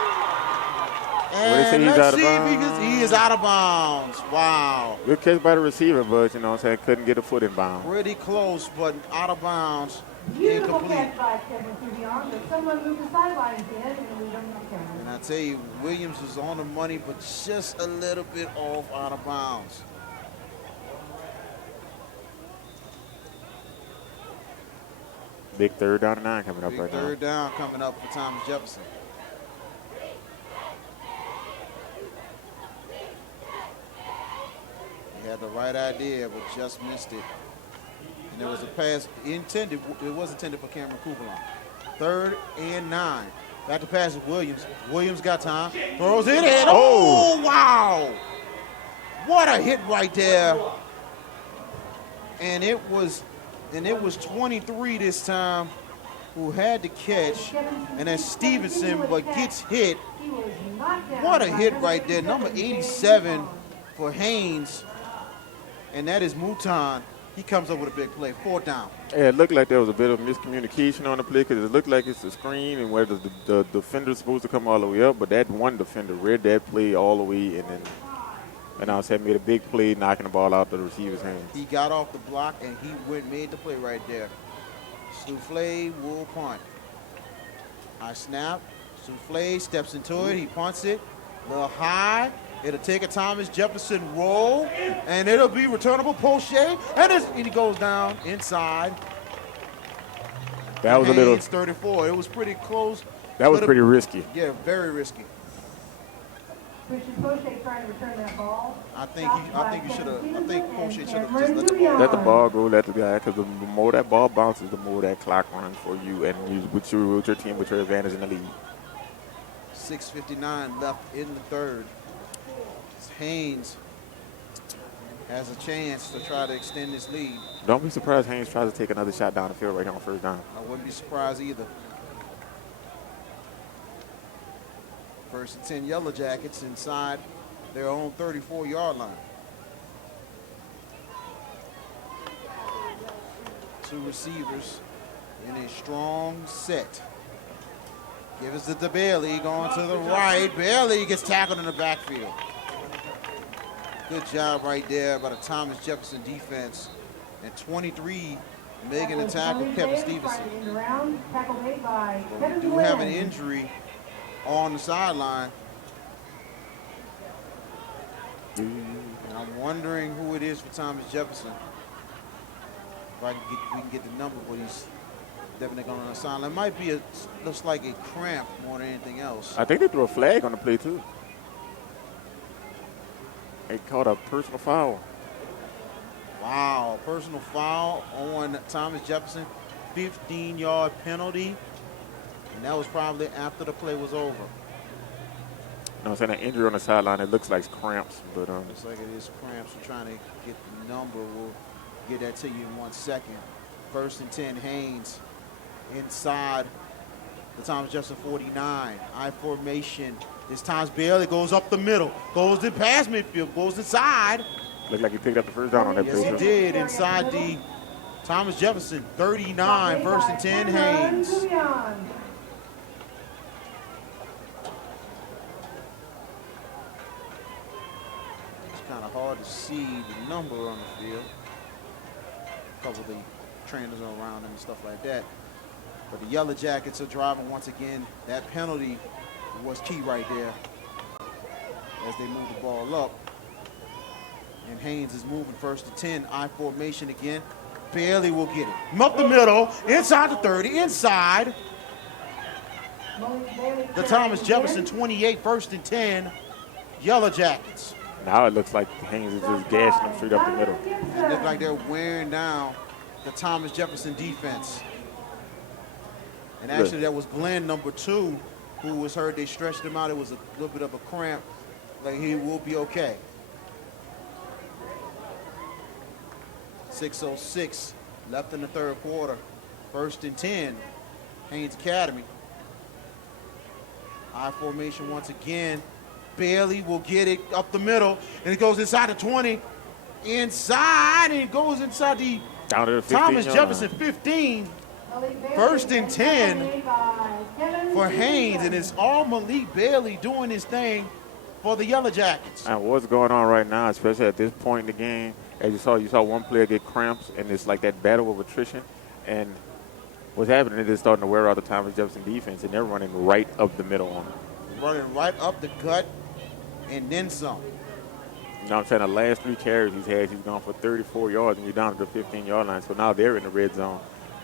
And let's see if he is out of bounds. Wow. Good catch by the receiver, but, you know what I'm saying, couldn't get a foot in bounds. Pretty close, but out of bounds. Beautiful catch by Kevin Cuvion, but someone moved the sidelines in, and we don't know. And I tell you, Williams was on the money, but just a little bit off out of bounds. Big 3rd down and 9 coming up Big right now. 3rd down coming up for Thomas Jefferson. He had the right idea, but just missed it. And there was a pass intended. It was intended for Cameron Kubalon. 3rd and 9. Back to pass is Williams. Williams got time. Throws it in. Oh, wow. What a hit right there. And it was 23 this time who had the catch. And that's Stevenson, but gets hit. What a hit right there. Number 87 for Haynes. And that is Mouton. He comes up with a big play. 4th down. Yeah, it looked like there was a bit of miscommunication on the play because it looked like it's a screen and where the defender's supposed to come all the way up, but that one defender read that play all the way and then made a big play knocking the ball out the receiver's hands. He got off the block and he made the play right there. Souffle will punt. I snap. Souffle steps into it. He punts it. A little high. It'll take a Thomas Jefferson roll, and it'll be returnable poche, and he goes down inside. That was a little. 34. It was pretty close. That was pretty risky. Yeah, very risky. Richard Poche trying to return that ball. I think Poche should have just let the ball. Let the ball go, let the guy, because the more that ball bounces, the more that clock runs for you, and with your team with your advantage in the lead. 6:59 left in the 3rd. Haynes has a chance to try to extend this lead. Don't be surprised Haynes tries to take another shot down the field right on 1st down. I wouldn't be surprised either. 1st and 10 Yellow Jackets inside their own 34-yard line. 2 receivers in a strong set. Gives it to Bailey, going to the right. Bailey gets tackled in the backfield. Good job right there by the Thomas Jefferson defense. And 23 making the tackle, Kevin Stevenson. We do have an injury on the sideline. And I'm wondering who it is for Thomas Jefferson. If we can get the number, but he's definitely going on the sideline. It might be looks like a cramp more than anything else. I think they threw a flag on the play too. They called a personal foul. Wow, personal foul on Thomas Jefferson. 15-yard penalty. And that was probably after the play was over. No, I'm saying an injury on the sideline. It looks like cramps, but looks like it is cramps. We're trying to get the number. We'll get that to you in 1 second. 1st and 10, Haynes inside the Thomas Jefferson 49. I formation. This time Bailey goes up the middle, goes to past midfield, goes inside. Looked like he picked up the 1st down on that play. Yes, he did. Inside the Thomas Jefferson 39. 1st and 10, Haynes. It's kind of hard to see the number on the field. A couple of the trainers are around him and stuff like that. But the Yellow Jackets are driving once again. That penalty was key right there as they move the ball up. And Haynes is moving 1st and 10. I formation again. Bailey will get it. Up the middle, inside the 30, inside. The Thomas Jefferson 28, 1st and 10. Yellow Jackets. Now it looks like Haynes is just gashing them straight up the middle. It looks like they're wearing down the Thomas Jefferson defense. And actually that was Glenn, number 2, who was hurt. They stretched him out. It was a little bit of a cramp. Like he will be okay. 6:06 left in the 3rd quarter. 1st and 10, Haynes Academy. I formation once again. Bailey will get it up the middle, and it goes inside the 20. Inside, and it goes inside the down to the 15 Thomas Jefferson 15. 1st and 10 for Haynes, and it's all Malik Bailey doing his thing for the Yellow Jackets. And what's going on right now, especially at this point in the game, as you saw one player get cramps, and it's like that battle of attrition. And what's happening is they're starting to wear out the Thomas Jefferson defense, and they're running right up the middle on them. Running right up the gut, and then some. You know what I'm saying? The last 3 carries he's gone for 34 yards, and you're down to the 15-yard line. So now they're in the red zone.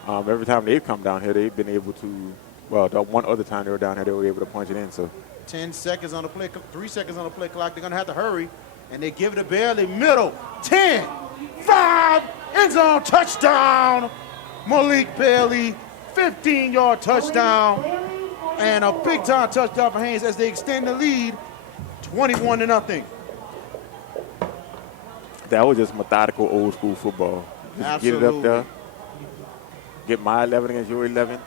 Every time they've come down here, they've been able to. Well, the one other time they were down here, they were able to punch it in. So 10 seconds on the play, 3 seconds on the play clock. They're going to have to hurry, and they give it to Bailey. Middle, 10, 5, end zone, touchdown. Malik Bailey, 15-yard touchdown, and a big-time touchdown for Haynes as they extend the lead, 21-0. that was just methodical, old-school football. Just Absolutely. get it up there, get my 11 against your 11,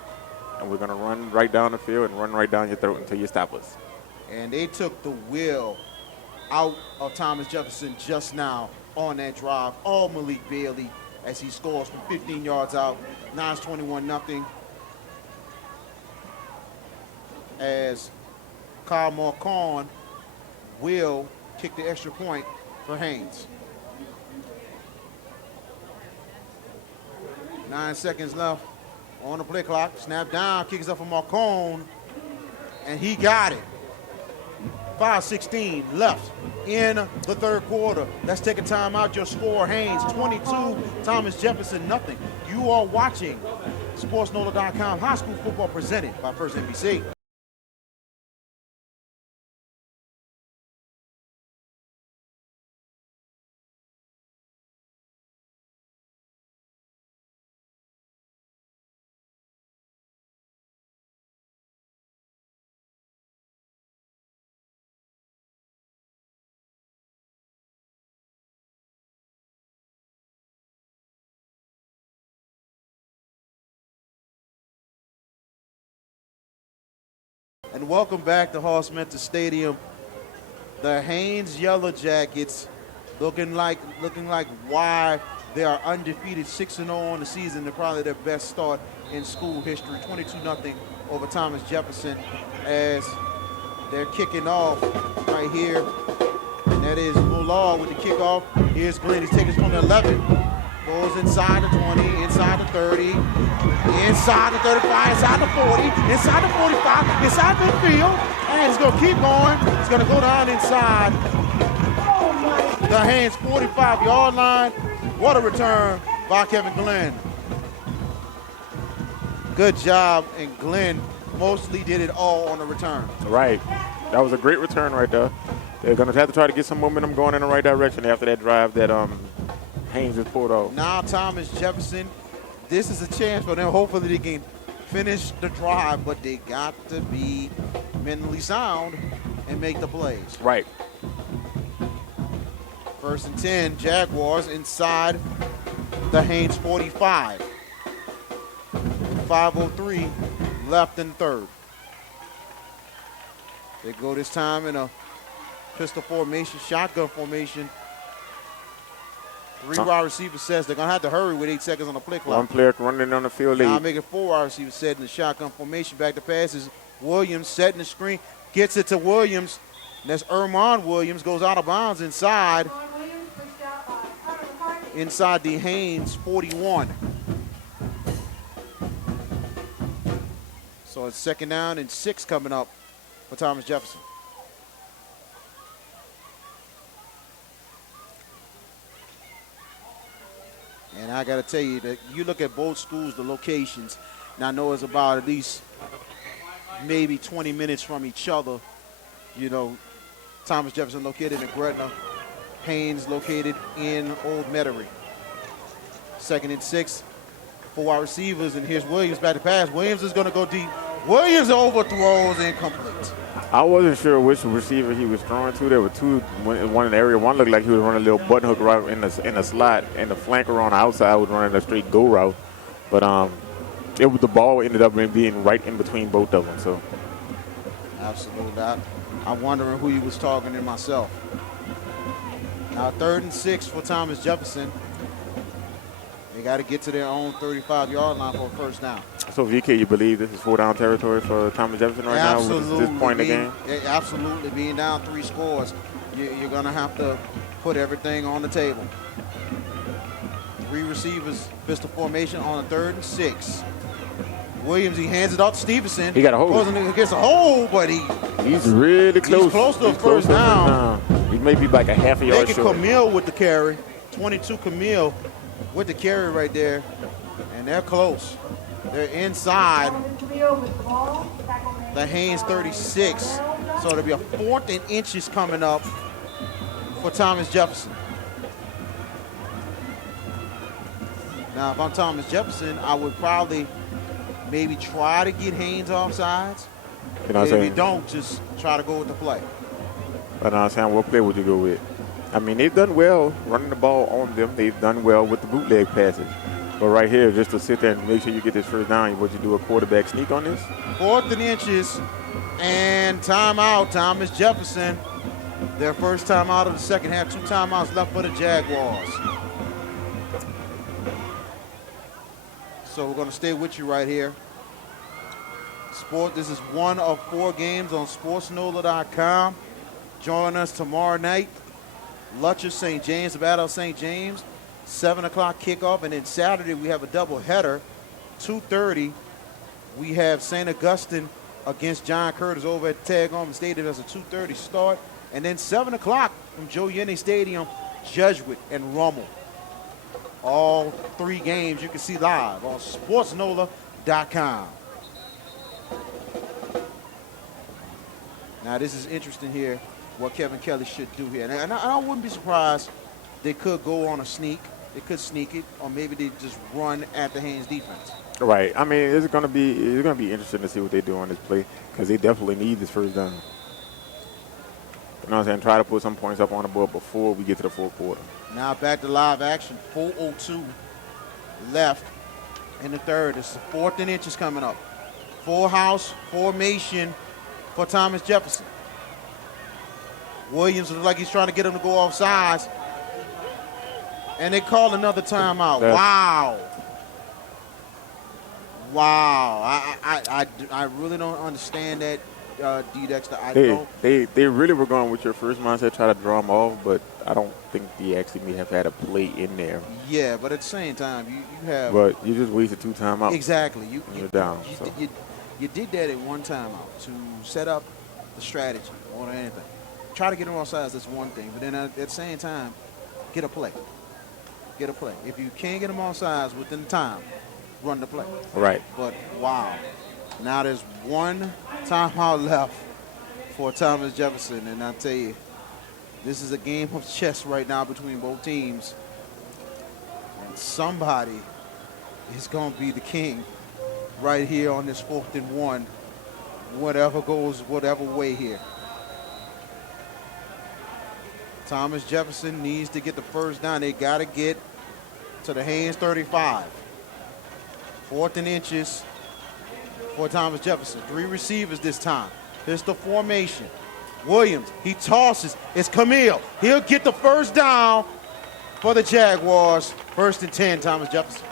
and we're going to run right down the field and run right down your throat until you stop us. And they took the will out of Thomas Jefferson just now on that drive. All Malik Bailey as he scores from 15 yards out. Now it's 21-0. As Kyle Marcon will kick the extra point for Haynes. 9 seconds left on the play clock. Snap down, kicks up for Marcon, and he got it. 5:16 left in the third quarter. Let's take a time out. Your score, Haynes 22, Thomas Jefferson nothing. You are watching SportsNola.com high school football presented by First NBC. And welcome back to Hall-Smith Stadium. The Haynes Yellow Jackets looking like why they are undefeated 6-0 on the season. They're probably their best start in school history. 22-0 over Thomas Jefferson as they're kicking off right here. And that is Mular with the kickoff. Here's Glenn. He's taking from the 11. Goes inside the 20, inside the 30, inside the 35, inside the 40, inside the 45, inside the field. And he's going to keep going. He's going to go down inside the Haynes 45-yard line. What a return by Kevin Glenn. Good job, and Glenn mostly did it all on the return. Right. That was a great return right there. They're going to have to try to get some momentum going in the right direction after that drive that Haynes has pulled off. Now Thomas Jefferson, this is a chance for them. Hopefully they can finish the drive, but they got to be mentally sound and make the plays. Right. 1st and 10, Jaguars inside the Haynes 45. 5:03 left in third. They go this time in a pistol formation, shotgun formation. 3 wide receivers sets. They're going to have to hurry with 8 seconds on the play clock. One player running on the field lead. Now making 4 wide receivers set in the shotgun formation. Back to passes. Williams setting the screen. Gets it to Williams. That's Ermon Williams. Goes out of bounds inside the Haynes 41. So it's 2nd down and 6 coming up for Thomas Jefferson. And I got to tell you that you look at both schools, the locations, and I know it's about at least maybe 20 minutes from each other. You know, Thomas Jefferson located in Gretna, Haynes located in Old Metairie. 2nd and 6, 4 wide receivers, and here's Williams back to pass. Williams is going to go deep. Williams overthrows incomplete. I wasn't sure which receiver he was throwing to. There were two, one in the area. One looked like he was running a little button hook route in the slot, and the flanker on the outside was running a straight go route. But the ball ended up being right in between both of them. So absolutely, I'm wondering who he was talking to myself. Now 3rd and 6 for Thomas Jefferson. They got to get to their own 35-yard line for a 1st down. So, VK, you believe this is 4-down territory for Thomas Jefferson right now with this point in the game? Absolutely. Being down 3 scores, you're going to have to put everything on the table. 3 receivers, pistol formation on a 3rd and 6. Williams, he hands it off to Stevenson. He got a hold. He gets a hold, but he's really close. He's close to a first down. He may be like a half a yard short. Camille with the carry. 22 Camille with the carry right there. And they're close. They're inside the Haynes 36. So there'll be a 4th and inches coming up for Thomas Jefferson. Now, if I'm Thomas Jefferson, I would probably maybe try to get Haynes offsides. You know what I'm saying? If you don't, just try to go with the play. But you know what I'm saying? What play would you go with? I mean, they've done well running the ball on them. They've done well with the bootleg passes. But right here, just to sit there and make sure you get this first down, would you do a quarterback sneak on this? 4th and inches and timeout. Thomas Jefferson, their first timeout of the second half. 2 timeouts left for the Jaguars. So we're going to stay with you right here. This is one of 4 games on sportsnola.com. Join us tomorrow night. Lutcher St. James, Battle of St. James, 7 o'clock kickoff. And then Saturday we have a doubleheader. 2:30, we have St. Augustine against John Curtis over at Tag Home Stadium. That's a 2:30 start. And then 7 o'clock from Joe Yenney Stadium, Jesuit and Rummel. All 3 games you can see live on sportsnola.com. Now, this is interesting here, what Kevin Kelly should do here. And I wouldn't be surprised they could go on a sneak. They could sneak it, or maybe they just run at the Haynes defense. Right. I mean, it's gonna be interesting to see what they do on this play because they definitely need this first down. You know what I'm saying? Try to put some points up on the board before we get to the 4th quarter. Now back to live action. 4:02 left in the third. It's the 4th and inches coming up. Full house formation for Thomas Jefferson. Williams looks like he's trying to get him to go off sides. And they call another timeout. Wow. I really don't understand that, D. Dexter. They really were going with your first mindset, try to draw them off, but I don't think they actually may have had a play in there. Yeah, but at the same time, you have. But you just wasted 2 timeouts. Exactly. You're down. You did that at one timeout to set up the strategy more than anything. Try to get them off sides, that's one thing. But then at the same time, get a play. Get a play. If you can't get them off sides within the time, run the play. Right. But, wow. Now there's 1 timeout left for Thomas Jefferson. And I tell you, this is a game of chess right now between both teams. And somebody is going to be the king right here on this 4th and 1. Whatever goes, whatever way here. Thomas Jefferson needs to get the first down. They got to get to the Haynes 35. 4th and inches for Thomas Jefferson. 3 receivers this time. Pistol formation. Williams, he tosses. It's Camille. He'll get the first down for the Jaguars. 1st and 10, Thomas Jefferson.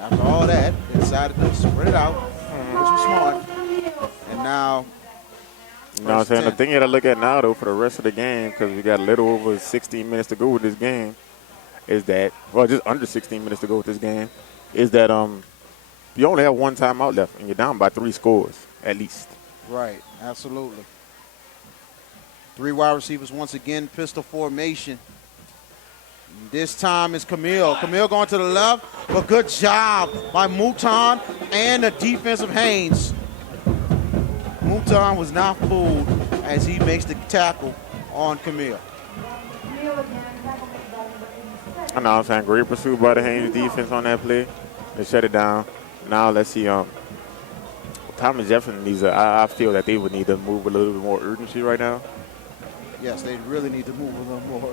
After all that, they decided to spread it out, which was smart. And now, you know what I'm saying? The thing you got to look at now, though, for the rest of the game, because we got a little over 16 minutes to go with this game, is that, well, just under 16 minutes to go with this game, is that you only have 1 timeout left, and you're down by 3 scores, at least. Right, absolutely. 3 wide receivers once again, pistol formation. This time it's Camille. Camille going to the left, but good job by Mouton and the defensive Haynes. Mouton was not fooled as he makes the tackle on Camille. I know what I'm saying. Great pursuit by the Haynes defense on that play. They shut it down. Now let's see. Thomas Jefferson needs I feel that they would need to move with a little bit more urgency right now. Yes, they really need to move a little more.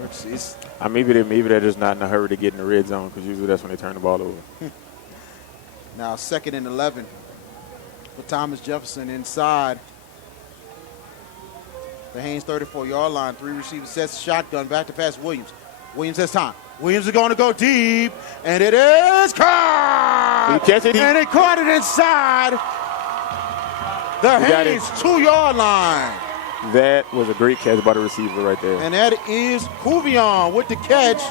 Maybe they're just not in a hurry to get in the red zone because usually that's when they turn the ball over. Now 2nd and 11 for Thomas Jefferson inside the Haynes 34-yard line. 3 receivers, sets shotgun, back to pass Williams. Williams has time. Williams is going to go deep, and it is caught! He catch it? And it caught it inside the Haynes 2-yard line. That was a great catch by the receiver right there. And that is Cuvion with the catch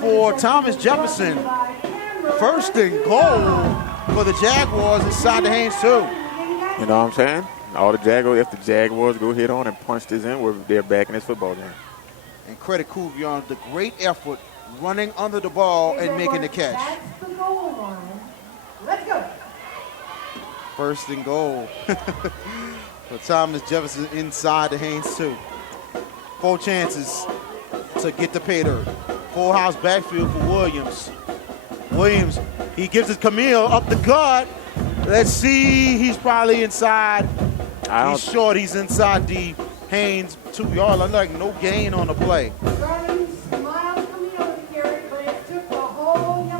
for Thomas Jefferson. 1st and goal for the Jaguars inside the Haynes 2. You know what I'm saying? All the Jaguars, if the Jaguars go hit on and punch this in, they're back in this football game. And credit Cuvion, the great effort running under the ball and making the catch. That's the goal line. Let's go. First and goal. For Thomas Jefferson inside the Haynes 2. 4 chances to get the pay dirt. Full house backfield for Williams. Williams, he gives it Camille up the gut. Let's see, he's probably inside. He's short, he's inside the Haynes 2-yard line. Like no gain on the play.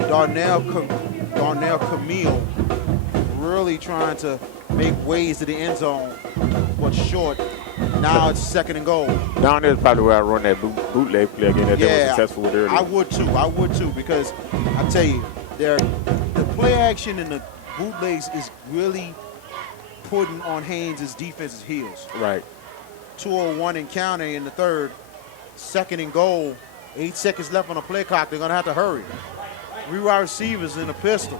Darnell Camille really trying to make ways to the end zone, but short. Now it's second and goal. Down there is probably where I run that bootleg play again that they were successful with earlier. I would too, because I tell you, the play action and the bootlegs is really putting on Haynes' defense's heels. Right. 2:01 and counting in the third. Second and goal. 8 seconds left on the play clock. They're going to have to hurry. 3 wide receivers in a pistol.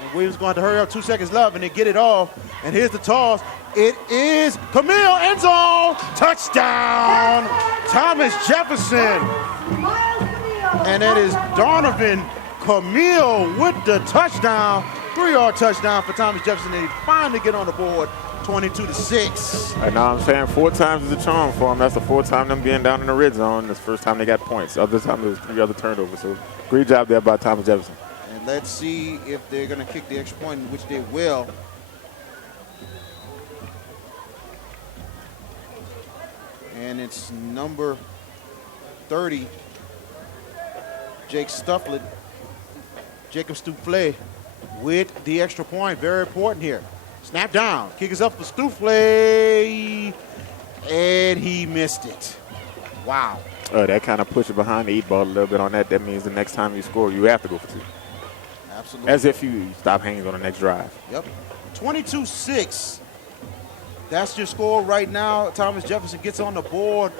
And Williams going to hurry up. 2 seconds left, and they get it off. And here's the toss. It is Camille, end zone, touchdown, Thomas Jefferson. And it is Donovan Camille with the touchdown. 3-yard touchdown for Thomas Jefferson. They finally get on the board, 22-6. And now I'm saying 4 times is a charm for them. That's the 4th time them being down in the red zone. That's the first time they got points. Other time there was 3 other turnovers. So great job there by Thomas Jefferson. And let's see if they're going to kick the extra point, in which they will. And it's number 30, Jacob Stoufflet with the extra point. Very important here. Snap down. Kick is up for Stoufflet. And he missed it. Wow. That kind of pushes behind the 8 ball a little bit on that. That means the next time you score, you have to go for 2. Absolutely. As if you stop Haynes on the next drive. Yep. 22-6. That's your score right now. Thomas Jefferson gets on the board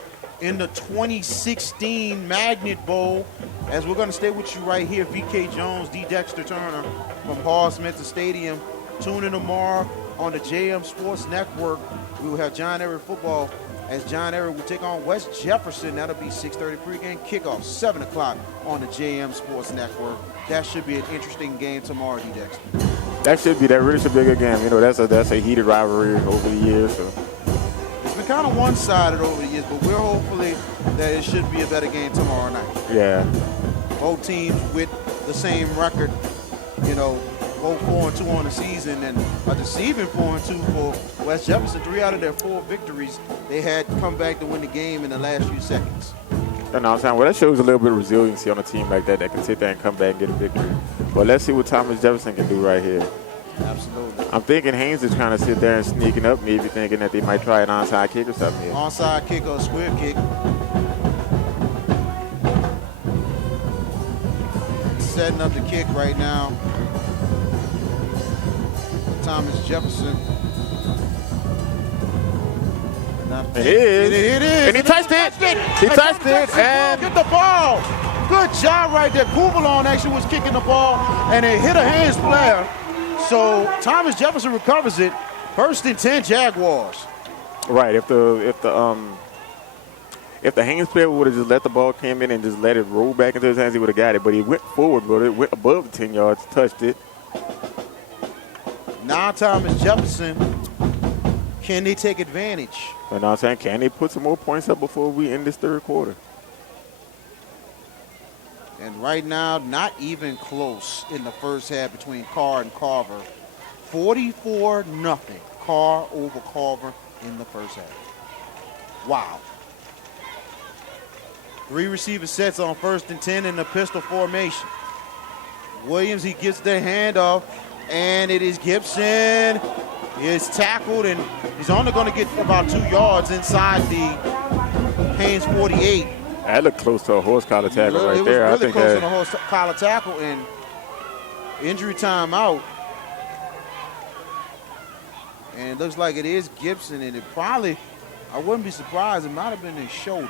in the 2016 Magnet Bowl. As we're going to stay with you right here, VK Jones, D. Dexter Turner from Hall Smith Stadium. Tune in tomorrow on the JM Sports Network. We will have John Ehret football as John Ehret will take on West Jefferson. That'll be 6:30 pregame kickoff, 7 o'clock on the JM Sports Network. That should be an interesting game tomorrow, D. Dexter. That really should be a good game. You know, that's a heated rivalry over the years. So. It's been kind of one-sided over the years, but we're hopefully that it should be a better game tomorrow night. Yeah. Both teams with the same record, you know, both 4-2 on the season, and a deceiving 4-2 for West Jefferson. 3 out of their 4 victories, they had come back to win the game in the last few seconds. You know what I'm saying? Well, that shows a little bit of resiliency on a team like that can sit there and come back and get a victory. But let's see what Thomas Jefferson can do right here. Absolutely. I'm thinking Haynes is trying to sit there and sneaking up, maybe thinking that they might try an onside kick or something here. Onside kick or a square kick. Setting up the kick right now. Thomas Jefferson. It is. It is. And he touched it. He touched it. And get the ball. Good job right there. Kuvalon actually was kicking the ball, and it hit a Haynes player. So Thomas Jefferson recovers it. First and 10 Jaguars. Right. If the Haynes player would have just let the ball came in and just let it roll back into his hands, he would have got it. But he went forward, but it went above the 10 yards, touched it. Now Thomas Jefferson, can they take advantage? You know what I'm saying? Can they put some more points up before we end this third quarter? And right now, not even close in the first half between Carr and Carver. 44-0. Carr over Carver in the first half. Wow. 3 receiver sets on 1st and 10 in the pistol formation. Williams, he gets the handoff, and it is Gibson. He is tackled, and he's only going to get about 2 yards inside the Haynes 48. That looked close to a horse collar tackle right there. It was really close to a horse collar tackle, and injury timeout. And it looks like it is Gibson, and it probably, I wouldn't be surprised, it might have been his shoulder.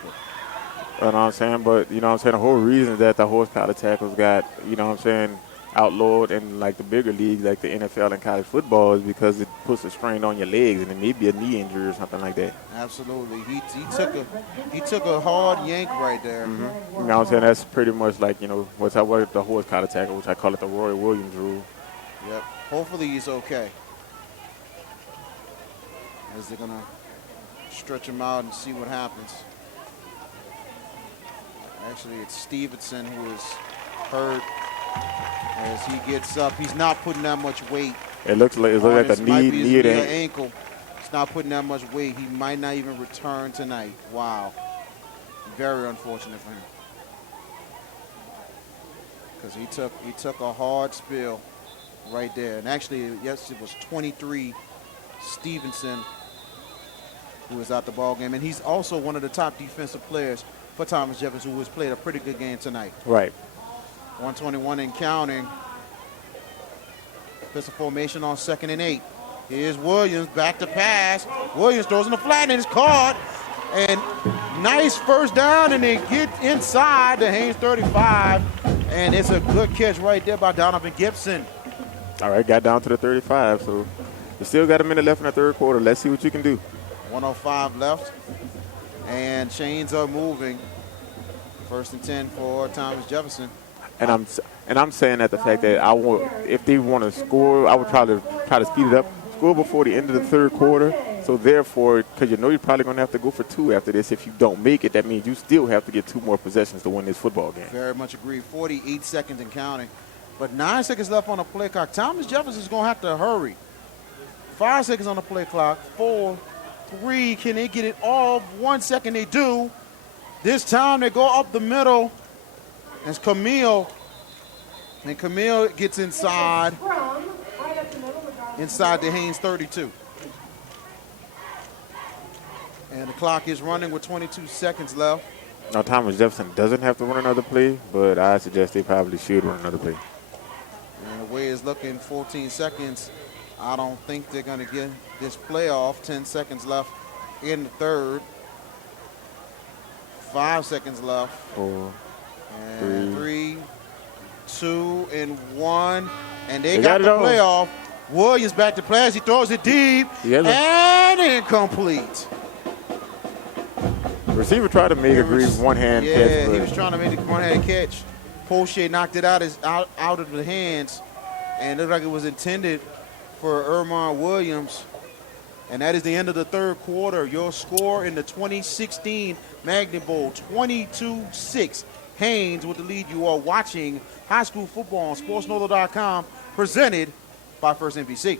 You know what I'm saying? But, you know what I'm saying, the whole reason that the horse collar tackles got, you know what I'm saying, outlawed in like the bigger leagues, like the NFL and college football, is because it puts a strain on your legs and it may be a knee injury or something like that. Absolutely. He took a hard yank right there. You know what I'm saying? That's pretty much like, what's the horse collar tackle, which I call it the Roy Williams rule. Yep. Hopefully he's okay. As they're going to stretch him out and see what happens. Actually, it's Stevenson who is hurt. As he gets up, he's not putting that much weight. It looks like the knee or ankle. It's not putting that much weight. He might not even return tonight. Wow. Very unfortunate for him. Because he took a hard spill right there. And actually, yes, it was 23 Stevenson who was out the ball game. And he's also one of the top defensive players for Thomas Jefferson, who has played a pretty good game tonight. Right. 121 and counting. Pistol formation on 2nd and 8. Here's Williams, back to pass. Williams throws in the flat and it's caught. And nice first down, and they get inside the Haynes 35. And it's a good catch right there by Donovan Gibson. All right, got down to the 35, so you still got a minute left in the third quarter. Let's see what you can do. 1:05 left. And chains are moving. 1st and 10 for Thomas Jefferson. And I'm saying that the fact that if they want to score, I would probably try to speed it up, score before the end of the third quarter. So therefore, because you're probably going to have to go for 2 after this. If you don't make it, that means you still have to get 2 more possessions to win this football game. Very much agree. 48 seconds and counting. But 9 seconds left on the play clock. Thomas Jefferson is going to have to hurry. 5 seconds on the play clock. 4, 3. Can they get it all? 1 second they do. This time they go up the middle. It's Camille. And Camille gets inside the Haynes 32. And the clock is running with 22 seconds left. Now, Thomas Jefferson doesn't have to run another play, but I suggest they probably should run another play. And the way it's looking, 14 seconds, I don't think they're going to get this play off. 10 seconds left in the third. 5 seconds left. 4, and 3, 2, and 1. And they got the play off. Williams back to pass. He throws it deep. And incomplete. Receiver tried to make a brief one-hand catch. Yeah, he was trying to make a one-hand catch. Poche knocked it out of the hands. And it looked like it was intended for Ermon Williams. And that is the end of the third quarter. Your score in the 2016 Magnet Bowl, 22-6. Haynes with the lead. You are watching high school football on SportsNola.com, presented by First NBC.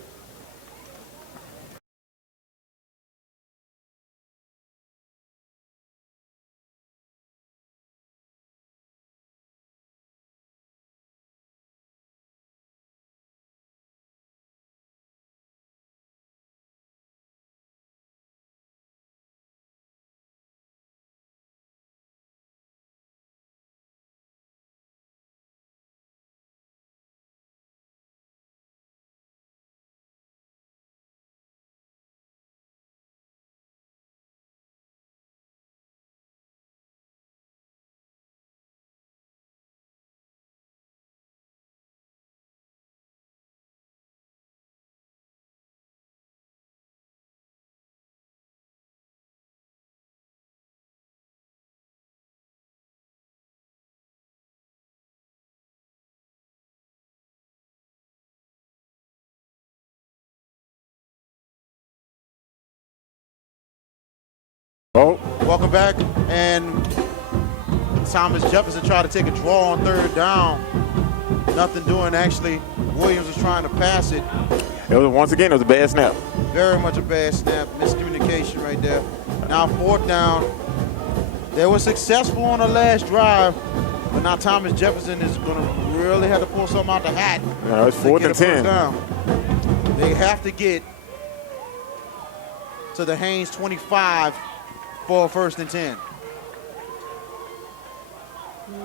Oh. Welcome back. And Thomas Jefferson tried to take a draw on third down. Nothing doing, actually. Williams was trying to pass it. Once again, it was a bad snap. Very much a bad snap. Miscommunication right there. Now 4th down. They were successful on the last drive, but now Thomas Jefferson is going to really have to pull something out the hat. No, it's 4th and 10. They have to get to the Haynes 25 for 1st and 10.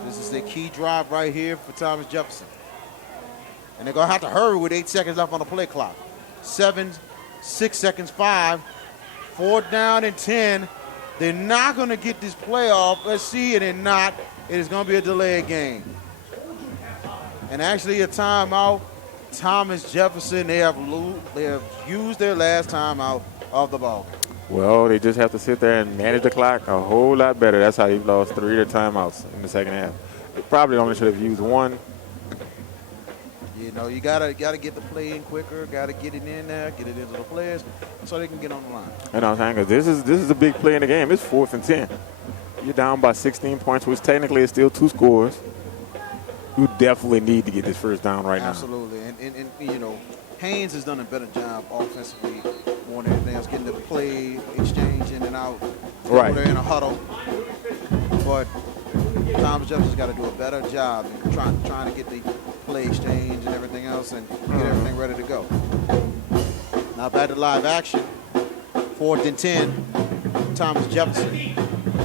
This is the key drive right here for Thomas Jefferson. And they're going to have to hurry with 8 seconds left on the play clock. 7, 6 seconds, 5. 4th down and 10. They're not going to get this play off. Let's see, and they're not. It is going to be a delayed game. And actually a timeout. Thomas Jefferson, they have used their last timeout of the ball game. Well, they just have to sit there and manage the clock a whole lot better. That's how they've lost 3 of their timeouts in the second half. They probably only should have used 1. You know, you gotta get the play in quicker. Gotta get it in there, get it into the players, so they can get on the line. And I'm saying, 'cause this is a big play in the game. It's 4th and 10. You're down by 16 points, which technically is still 2 scores. You definitely need to get this first down right now. Absolutely, and you know, Haynes has done a better job offensively more than anything else, getting the play exchange in and out. Right. They're in a huddle, but Thomas Jefferson's got to do a better job in trying to get the play exchange and everything else and get everything ready to go. Now back to live action. 4th and 10. Thomas Jefferson.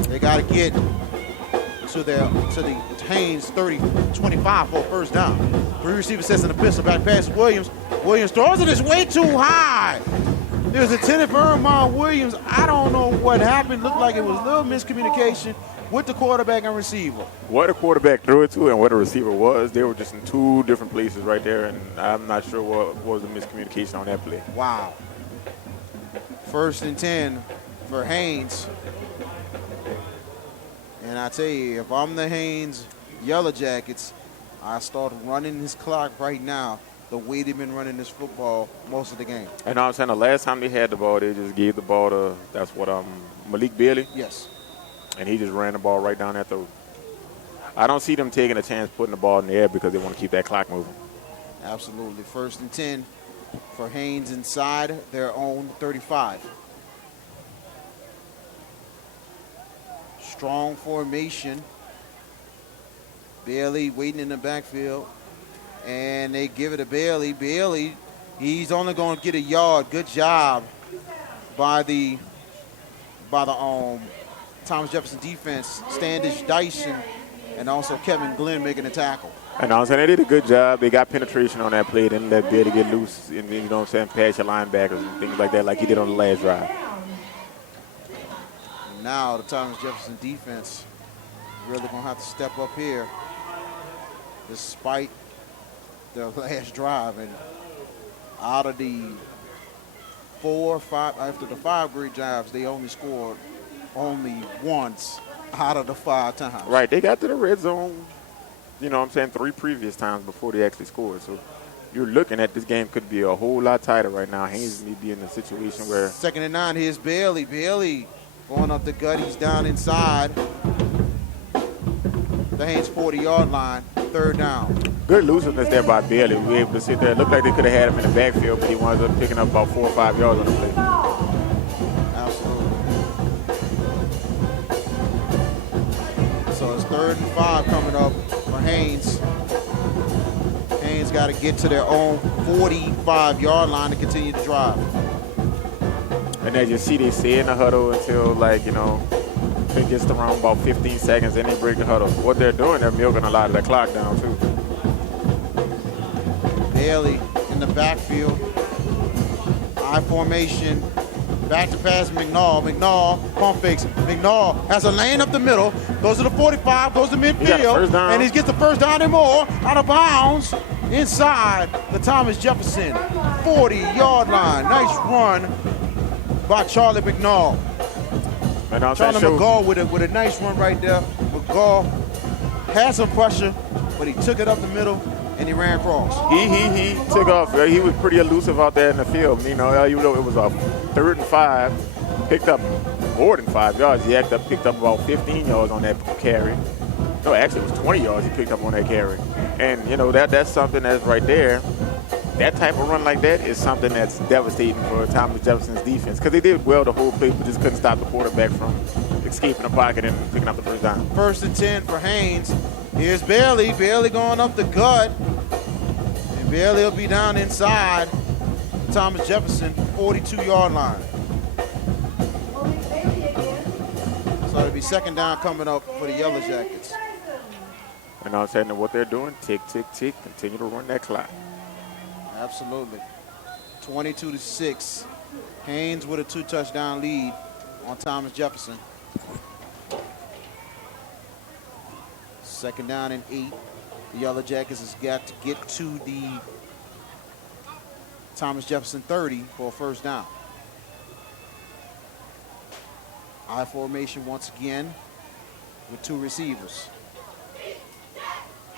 They got to get to the Haynes 30-25 for a first down. 3 receivers sets in the pistol, back pass Williams. Williams throws it, it's way too high. There's a intended for Vermont Williams. I don't know what happened. Looked like it was a little miscommunication with the quarterback and receiver. What the quarterback threw it to and what the receiver was, they were just in 2 different places right there, and I'm not sure what was the miscommunication on that play. Wow. 1st and 10 for Haynes. And I tell you, if I'm the Haynes Yellow Jackets, I start running this clock right now the way they've been running this football most of the game. And I'm saying the last time they had the ball, they just gave the ball to, Malik Bailey. Yes. And he just ran the ball right down that throat. I don't see them taking a chance putting the ball in the air because they want to keep that clock moving. Absolutely. 1st and 10 for Haynes inside their own 35. Strong formation. Bailey waiting in the backfield. And they give it to Bailey. Bailey, he's only going to get a yard. Good job by the Thomas Jefferson defense. Standish Dyson and also Kevin Glenn making the tackle. And I'm saying they did a good job. They got penetration on that play. They didn't let Bailey get loose and, you know what I'm saying, pass your linebackers and things like that like he did on the last drive. Now the Thomas Jefferson defense really going to have to step up here despite the last drive. And out of the 4 or 5, after the 5 great drives, they only scored once out of the 5 times. Right, they got to the red zone, you know what I'm saying, 3 previous times before they actually scored. So you're looking at this game could be a whole lot tighter right now. Haynes may be in a situation where 2nd and 9, here's Bailey. Bailey going up the gut, he's down inside the Haynes 40-yard line, 3rd down. good looseness there by Bailey. We were able to sit there. It looked like they could have had him in the backfield, but he wound up picking up about 4 or 5 yards on the play. Absolutely. So it's 3rd and 5 coming up for Haynes. Haynes got to get to their own 45-yard line to continue to drive. And as you see, they stay in the huddle until, like, you know, it gets to around about 15 seconds, then they break the huddle. What they're doing, they're milking a lot of the clock down, too. Bailey in the backfield. I formation. Back to pass McNaw. McNaw, pump fakes. McNaw has a lane up the middle. Goes to the 45, goes to midfield. And he gets the first down and more. Out of bounds. Inside the Thomas Jefferson 40-yard line. Nice run by Charlie McNaw. Charlie McGaw with a nice run right there. McGaw had some pressure, but he took it up the middle and he ran across. He took off. He was pretty elusive out there in the field. You know, even though it was a 3rd and 5, picked up more than 5 yards. He picked up about 15 yards on that carry. No, actually it was 20 yards he picked up on that carry. And, you know, that's something that's right there. That type of run like that is something that's devastating for Thomas Jefferson's defense because they did well the whole play, but just couldn't stop the quarterback from escaping the pocket and picking up the first down. 1st and 10 for Haynes. Here's Bailey. Bailey going up the gut. And Bailey will be down inside Thomas Jefferson 42-yard line. So it'll be 2nd down coming up for the Yellow Jackets. And I'm saying that what they're doing, tick, tick, tick, continue to run that clock. Absolutely. 22-6. Haynes with a 2-touchdown lead on Thomas Jefferson. 2nd down and 8. The Yellow Jackets has got to get to the Thomas Jefferson 30 for a first down. I formation once again with two receivers.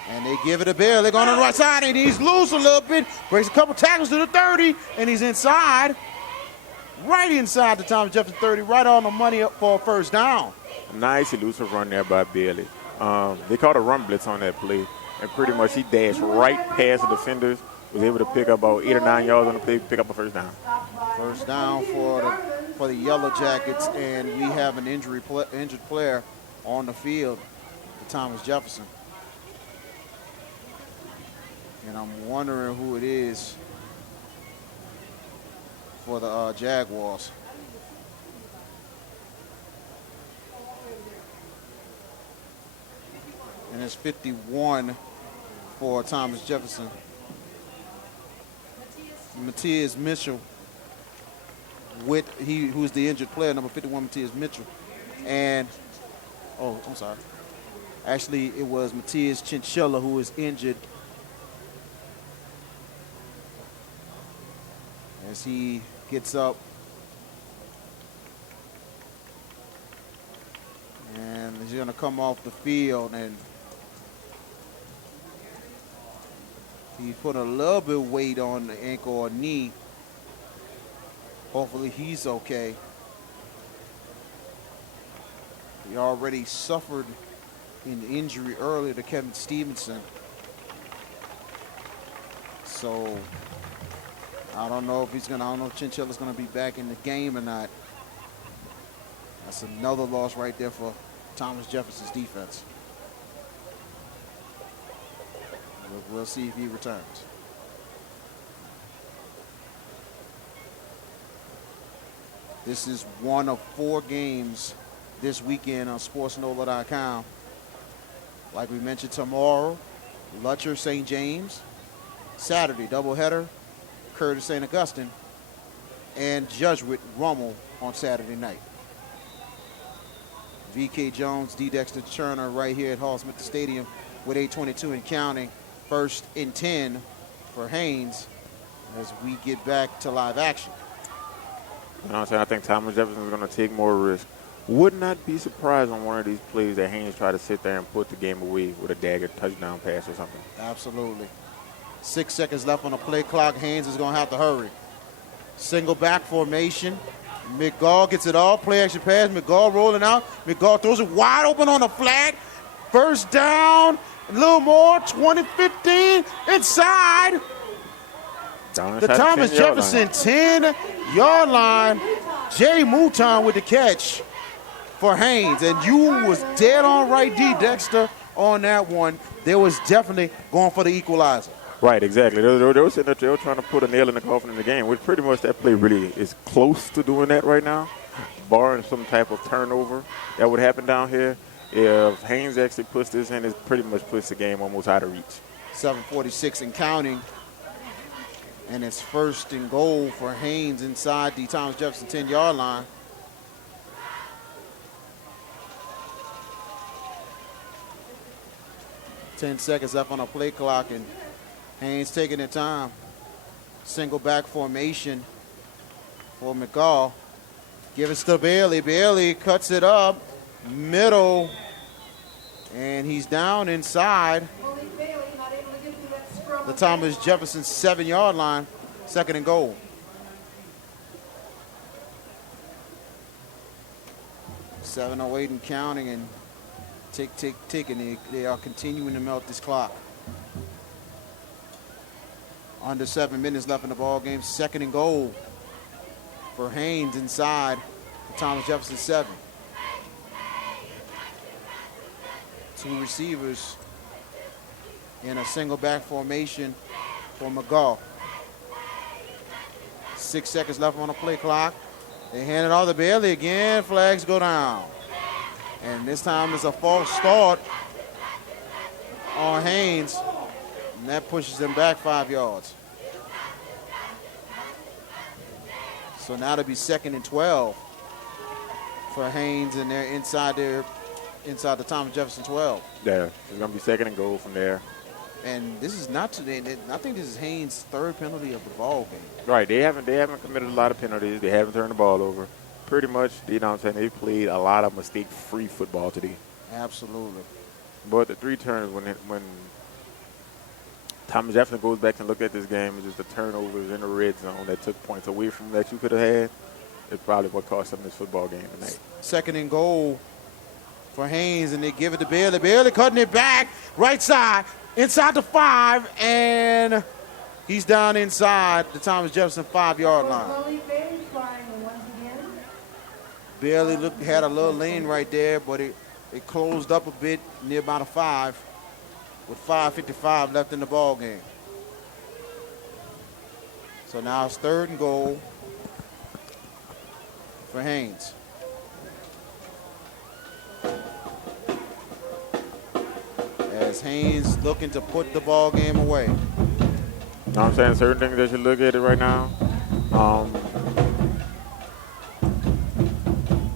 And they give it a Bear. They're going on the right side, and he's loose a little bit. Breaks a couple tackles to the 30, and he's inside. Right inside the Thomas Jefferson 30, right on the money up for a first down. Nice elusive run there by Bailey. They called a run blitz on that play, and pretty much he dashed right past the defenders, was able to pick up about 8 or 9 yards on the play, pick up a first down. First down for the Yellow Jackets, and we have an injured player on the field for Thomas Jefferson. And I'm wondering who it is for the Jaguars. And it's 51 for Thomas Jefferson. Matthias Mitchell, who's the injured player, number 51, Matthias Mitchell. And, oh, I'm sorry. Actually, it was Matthias Chinchilla who was injured as he gets up. And he's going to come off the field, and he put a little bit of weight on the ankle or knee. Hopefully he's okay. He already suffered an injury earlier to Kevin Stevenson. So I don't know if Chinchilla's gonna be back in the game or not. That's another loss right there for Thomas Jefferson's defense. We'll see if he returns. This is one of 4 games this weekend on SportsNola.com. Like we mentioned, tomorrow, Lutcher St. James. Saturday, doubleheader, Curtis St. Augustine, and Jesuit Rummel on Saturday night. V.K. Jones, D. Dexter Turner right here at Hall Smith Stadium with 8:22 and counting. 1st and 10 for Haynes as we get back to live action. You know what I'm saying? I think Thomas Jefferson is going to take more risk. Would not be surprised on one of these plays that Haynes try to sit there and put the game away with a dagger touchdown pass or something. Absolutely. 6 seconds left on the play clock. Haynes is going to have to hurry. Single back formation. McGaw gets it all. Play action pass. McGaw rolling out. McGaw throws it wide open on the flat. First down. A little more. 20-15. Inside. The Thomas Jefferson 10-yard line. Jay Mouton with the catch for Haynes. And you was dead on right, D. Dexter, on that one. They was definitely going for the equalizer. Right, exactly. They were sitting there, they were trying to put a nail in the coffin in the game, which pretty much that play really is close to doing that right now, barring some type of turnover that would happen down here. If Haynes actually puts this in, it pretty much puts the game almost out of reach. 7:46 and counting. And it's 1st and goal for Haynes inside the Thomas Jefferson 10-yard line. Ten seconds left on the play clock, and Haynes taking their time. Single back formation for McGaw. Give it to Bailey. Bailey cuts it up. Middle. And he's down inside the Thomas Jefferson 7-yard line. 2nd and goal. .708 and counting, and tick, and they are continuing to melt this clock. Under 7 minutes left in the ball game. 2nd and goal for Haynes inside the Thomas Jefferson 7. 2 receivers in a single back formation for McGaw. 6 seconds left on the play clock. They hand it off to Bailey again. Flags go down. And this time it's a false start on Haynes. And that pushes them back 5 yards. So now it'll be 2nd and 12 for Haynes, and they're inside the Thomas Jefferson 12. Yeah, it's going to be 2nd and goal from there. And this is not today. I think this is Haynes' third penalty of the ball game. Right. They haven't committed a lot of penalties. They haven't turned the ball over. Pretty much, you know what I'm saying, they played a lot of mistake-free football today. Absolutely. But the 3 turns when Thomas Jefferson goes back and look at this game, it's just the turnovers in the red zone that took points away from that you could have had. It's probably what cost them this football game tonight. 2nd and goal for Haynes, and they give it to Bailey. Bailey cutting it back, right side, inside the 5, and he's down inside the Thomas Jefferson 5-yard line. Bailey had a little lane right there, but it closed up a bit near about a 5 with 5:55 left in the ball game. So now it's 3rd and goal for Haynes. As Haynes looking to put the ball game away. You know what I'm saying? Certain things that you look at it right now.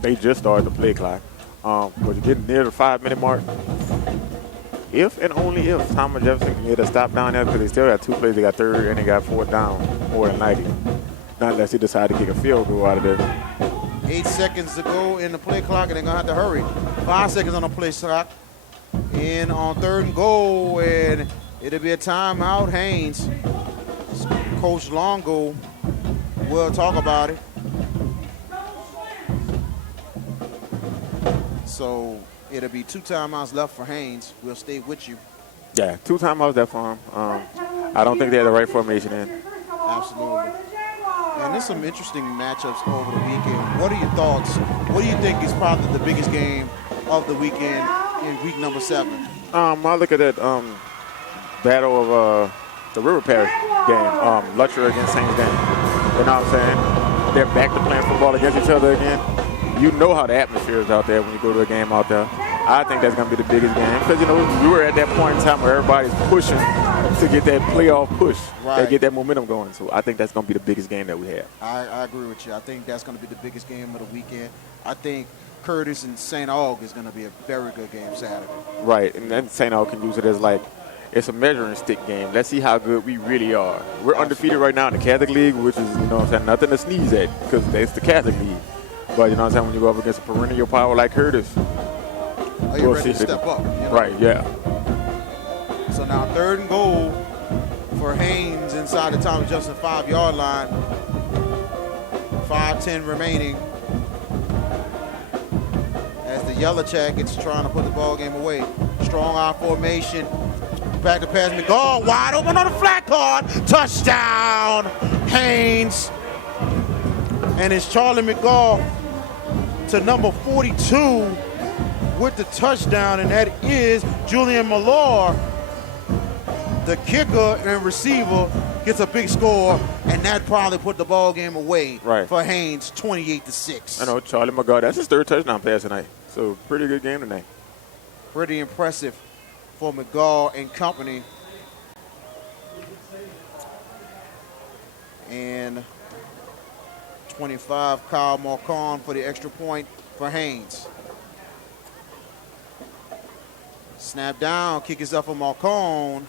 They just started the play clock. But you're getting near the 5-minute mark. If and only if Thomas Jefferson can get a stop down there, because they still got 2 plays. They got 3rd and they got 4th down, more than 90. Not unless he decide to kick a field goal out of there. 8 seconds to go in the play clock, and they're going to have to hurry. 5 seconds on the play clock. In on 3rd and goal, and it'll be a timeout. Haynes. Coach Longo will talk about it. So it'll be 2 timeouts left for Haynes. We'll stay with you. Yeah, 2 timeouts left for him. I don't think they had the right formation in. Absolutely. And there's some interesting matchups over the weekend. What are your thoughts? What do you think is probably the biggest game of the weekend in week number 7? I look at that battle of the River Parish game, Lutcher against St. Dan. You know what I'm saying? They're back to playing football against each other again. You know how the atmosphere is out there when you go to a game out there. I think that's going to be the biggest game because, you know, we were at that point in time where everybody's pushing to get that playoff push, to get that momentum going. So I think that's going to be the biggest game that we have. I agree with you. I think that's going to be the biggest game of the weekend. I think Curtis and St. Aug is going to be a very good game Saturday. Right, and then St. Aug can use it as like, it's a measuring stick game. Let's see how good we really are. We're undefeated right now in the Catholic League, which is, you know what I'm saying, nothing to sneeze at because it's the Catholic League. But, you know what I'm saying, when you go up against a perennial power like Curtis. Are you ready to step up? You know? Right, yeah. So now 3rd and goal for Haynes inside the Thomas Jefferson 5-yard line. 5:10 remaining. As the Yellow Jackets trying to put the ball game away. Strong eye formation. Back to pass McGaw. Wide open on the flat card. Touchdown, Haynes. And it's Charlie McGaw to number 42 with the touchdown, and that is Julian Millar. The kicker and receiver gets a big score, and that probably put the ball game away for Haynes, 28-6. I know, Charlie McGaw, that's his 3rd touchdown pass tonight. So pretty good game tonight. Pretty impressive for McGaw and company. And 25, Kyle Marcon for the extra point for Haynes. Snap down, kick is up for Marcon,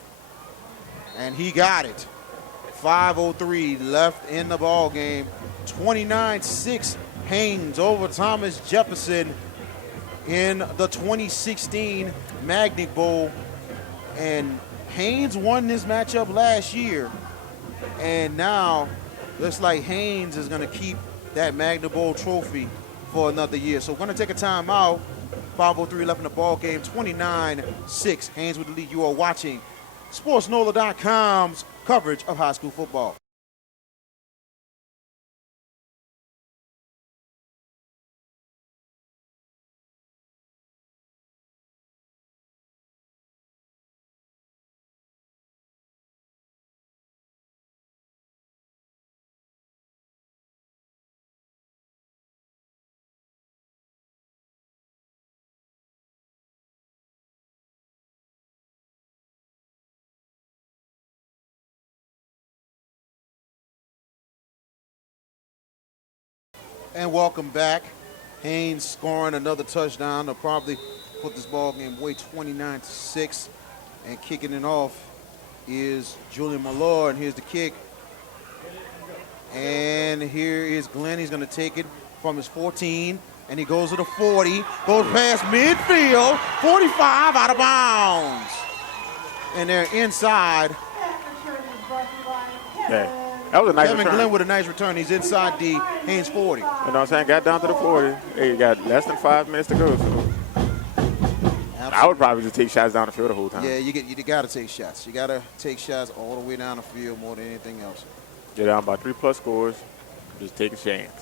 and he got it. 5:03 left in the ball game. 29-6 Haynes over Thomas Jefferson in the 2016 Magnet Bowl. And Haynes won this matchup last year, and now looks like Haynes is going to keep that Magnet Bowl trophy for another year. So we're going to take a timeout. 5:03 left in the ball game. 29-6. Haynes with the lead. You are watching SportsNola.com's coverage of high school football. And welcome back. Haynes scoring another touchdown to probably put this ball game away 29-6 and kicking it off is Julian Malloy, and here's the kick. And here is Glenn. He's going to take it from his 14, and he goes to the 40, goes past midfield, 45 out of bounds. And they're inside. Yeah. That was a nice Kevin return. Glenn with a nice return. He's inside the Haynes 40. You know what I'm saying? Got down to the 40. Hey, you got less than 5 minutes to go. So I would probably just take shots down the field the whole time. Yeah, you got to take shots. You got to take shots all the way down the field more than anything else. Get down by 3+ scores. Just take a chance.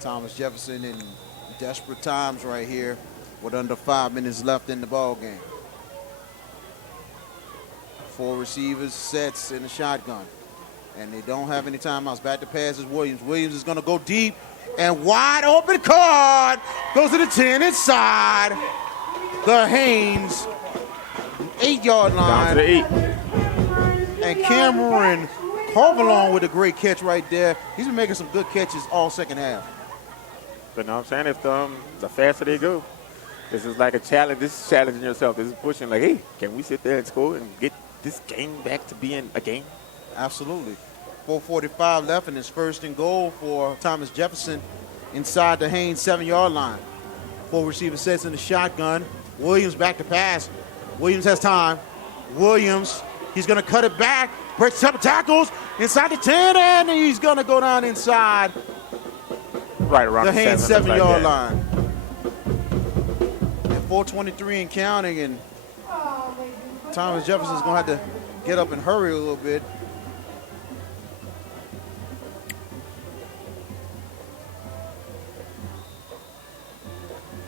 Thomas Jefferson in desperate times right here with under 5 minutes left in the ball game. 4 receivers, sets in the shotgun. And they don't have any timeouts. Back to pass is Williams. Williams is going to go deep. And wide open card. Goes to the 10 inside. The Haynes 8-yard line. Down to the 8. And Cameron Covalon with a great catch right there. He's been making some good catches all second half. But you know what I'm saying? If the faster they go, this is like a challenge. This is challenging yourself. This is pushing like, hey, can we sit there and score and get this game back to being a game? Absolutely. 4:45 left, and it's first and goal for Thomas Jefferson inside the Haynes 7-yard line. 4 receiver sets in the shotgun. Williams back to pass. Williams has time. Williams, he's going to cut it back. Breaks up tackles inside the 10, and he's going to go down inside Right around the Haynes 7 7-yard line. And 4:23 and counting, and Thomas Jefferson's going to have to get up and hurry a little bit.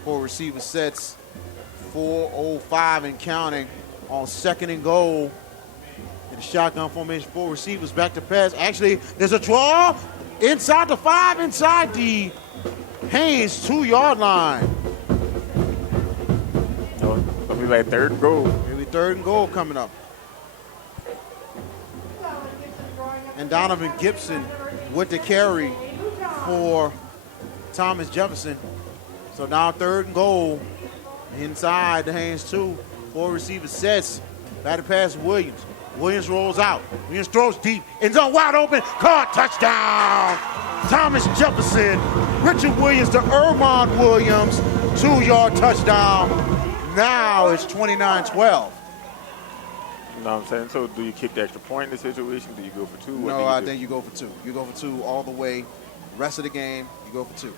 Four receiver sets, 4:05 and counting on second and goal. In the shotgun formation, 4 receivers back to pass. Actually, there's a draw inside the 5, inside the Haynes 2-yard line. So it'll be like 3rd and goal. Maybe 3rd and goal coming up. And Donovan Gibson with the carry for Thomas Jefferson. So now 3rd and goal inside the Haynes 2. 4 receiver sets. Back to pass Williams. Williams rolls out. Williams throws deep. End zone wide open. Caught. Touchdown. Thomas Jefferson. Richard Williams to Ermon Williams. 2-yard touchdown. Now it's 29-12. You know what I'm saying? So do you kick the extra point in this situation? Do you go for 2? No, I think you go for 2. You go for 2 all the way. Rest of the game, you go for 2.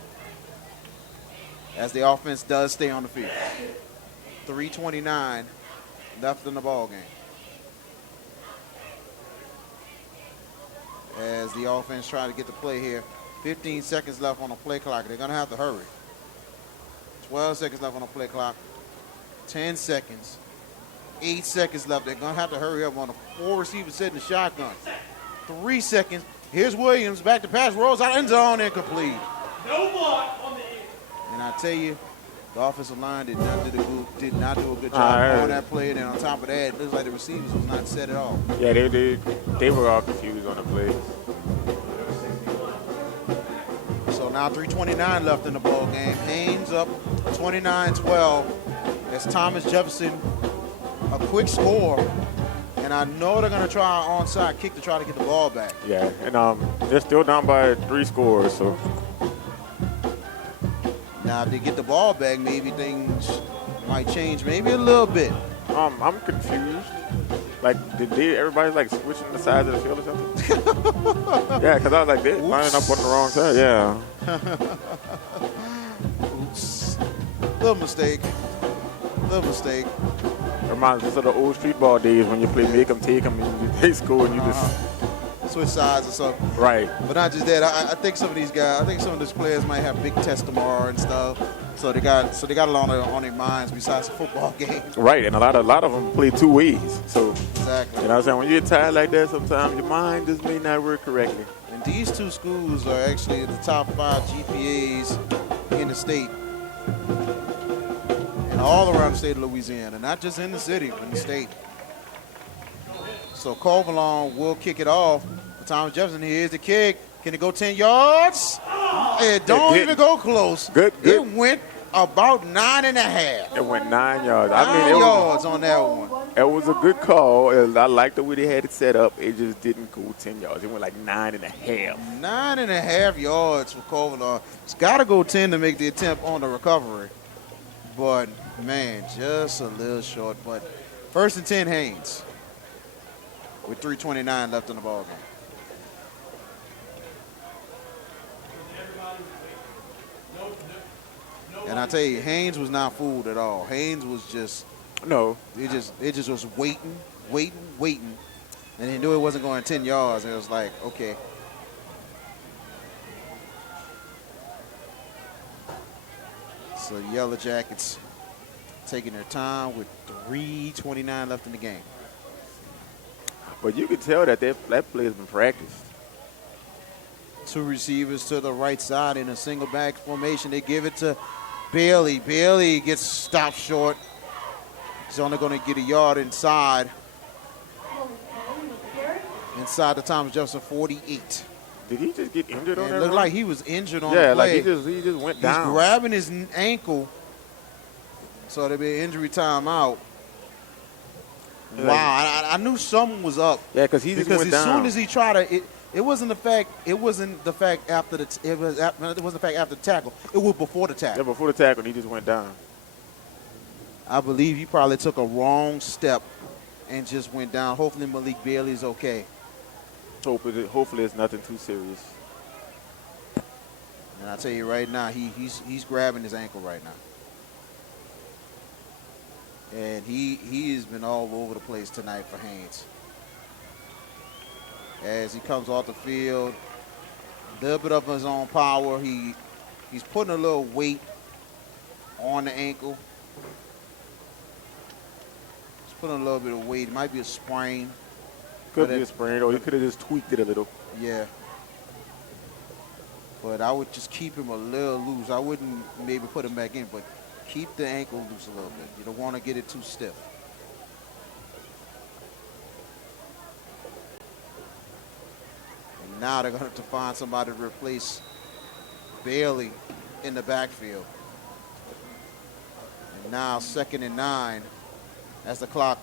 As the offense does stay on the field. 3:29 left in the ball game. As the offense try to get the play here. 15 seconds left on the play clock. They're going to have to hurry. 12 seconds left on the play clock. 10 seconds. 8 seconds left. They're going to have to hurry up on a 4 receiver set in the shotgun. 3 seconds. Here's Williams. Back to pass. Rolls out end zone. Incomplete. No block on the end. And I tell you, the offensive line did not do a good job on that play. And on top of that, it looks like the receivers was not set at all. Yeah, they were all confused on the play. So now 3:29 left in the ball game. Haynes up 29-12. That's Thomas Jefferson. A quick score. And I know they're going to try an onside kick to try to get the ball back. Yeah, and they're still down by 3 scores, so. Now, if they get the ball back, maybe things might change maybe a little bit. I'm confused. Like, everybody like switching the sides of the field or something? Yeah, because I was like, they're lining up on the wrong side. Yeah. Oops. Little mistake. Reminds us of the old street ball days when you play make them, take them, and they score and you just. Switch sides or something. Right. But not just that. I think some of these guys, some of these players might have big tests tomorrow and stuff. So they got a lot on their minds besides the football game. Right, and a lot of them play 2 ways. So Exactly. you know what I'm saying? When you get tired like that, sometimes your mind just may not work correctly. And these 2 schools are actually the top 5 GPAs in the state. And all around the state of Louisiana, not just in the city, but in the state. So Covalon will kick it off. Thomas Jefferson, here's the kick. Can it go 10 yards? It don't even go close. Good. It went about 9.5. It went 9 yards. 9 yards on that one. It was a good call. I like the way they had it set up. It just didn't go 10 yards. It went like 9.5. 9.5 yards for Kovalar. It's got to go 10 to make the attempt on the recovery. But, man, just a little short. But first and 10, Haynes, with 3:29 left in the ball game. And I tell you, Haynes was not fooled at all. Haynes was just it just was waiting, and he knew it wasn't going 10 yards. And it was like, okay. So the Yellow Jackets taking their time with 3:29 left in the game. But you could tell that that play has been practiced. Two receivers to the right side in a single back formation. They give it to Bailey. Bailey gets stopped short. He's only going to get a yard inside the Thomas Jefferson 48. Did he just get injured on that? It looked run? like he was injured on the Yeah, play. like he just went down. He's grabbing his ankle, so there'll be an injury timeout. Wow, I knew something was up. Yeah, because he just went down. Because as soon as he tried to, it wasn't the fact after the tackle. It was before the tackle. Yeah, before the tackle, he just went down. I believe he probably took a wrong step and just went down. Hopefully Malik Bailey's okay. Hopefully it's nothing too serious. And I tell you right now, he's grabbing his ankle right now. And he has been all over the place tonight for Haynes. As he comes off the field, a little bit of his own power. He's putting a little weight on the ankle. He's putting a little bit of weight. It might be a sprain. Could be a sprain, or he could have just tweaked it a little. Yeah. But I would just keep him a little loose. I wouldn't maybe put him back in, but keep the ankle loose a little bit. You don't want to get it too stiff. And now they're going to have to find somebody to replace Bailey in the backfield. And now 2nd and 9 as the clock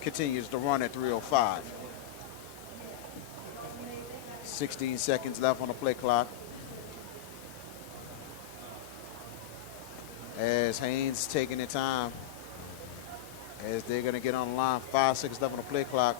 continues to run at 3:05. 16 seconds left on the play clock. As Haynes taking their time, as they're going to get on the line, 5 seconds left on the play clock.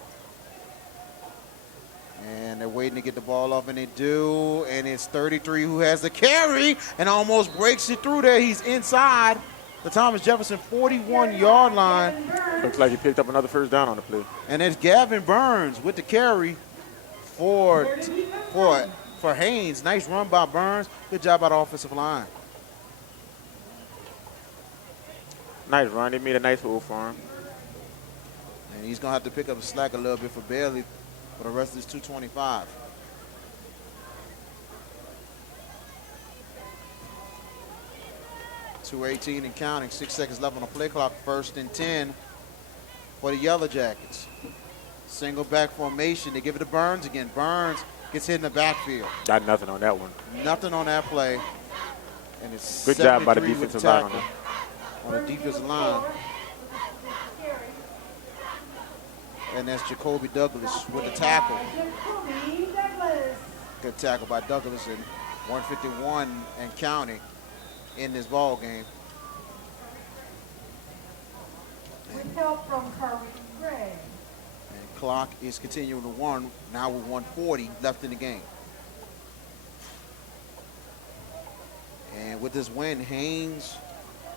And they're waiting to get the ball off, and they do. And it's 33 who has the carry and almost breaks it through there. He's inside the Thomas Jefferson 41-yard line. Looks like he picked up another first down on the play. And it's Gavin Burns with the carry for Haynes. Nice run by Burns. Good job by the offensive line. Nice run. They made a nice hole for him. And he's going to have to pick up the slack a little bit for Bailey for the rest of this 2:25. .218 and counting. 6 seconds left on the play clock. 1st and 10 for the Yellow Jackets. Single back formation. They give it to Burns again. Burns gets hit in the backfield. Got nothing on that one. Nothing on that play. And it's good job by the 73 with defensive line on tackle that. on the defensive line. And that's Jacoby Douglas with the tackle. Good tackle by Douglas, and 151 and counting in this ball game. With help from Curry Gray. And clock is continuing to run now with 140 left in the game. And with this win, Haynes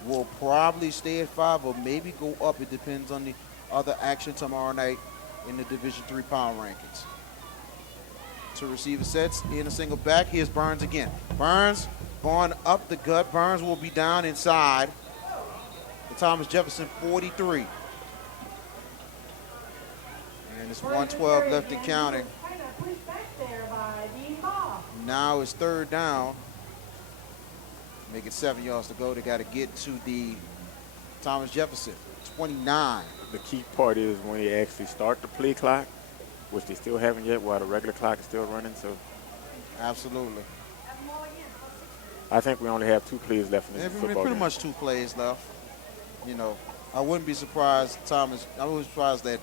will probably stay at 5 or maybe go up. It depends on the other action tomorrow night in the Division III power rankings. Two receiver sets in a single back. Here's Burns again. Burns going up the gut. Burns will be down inside the Thomas Jefferson 43. And it's 112 left and counting. Now it's 3rd down. Make it 7 yards to go. They got to get to the Thomas Jefferson 29. The key part is when they actually start the play clock, which they still haven't yet while the regular clock is still running. So, absolutely. I think we only have 2 plays left in this football Pretty game. much 2 plays left. You know, I wouldn't be surprised, Thomas. I wouldn't be surprised that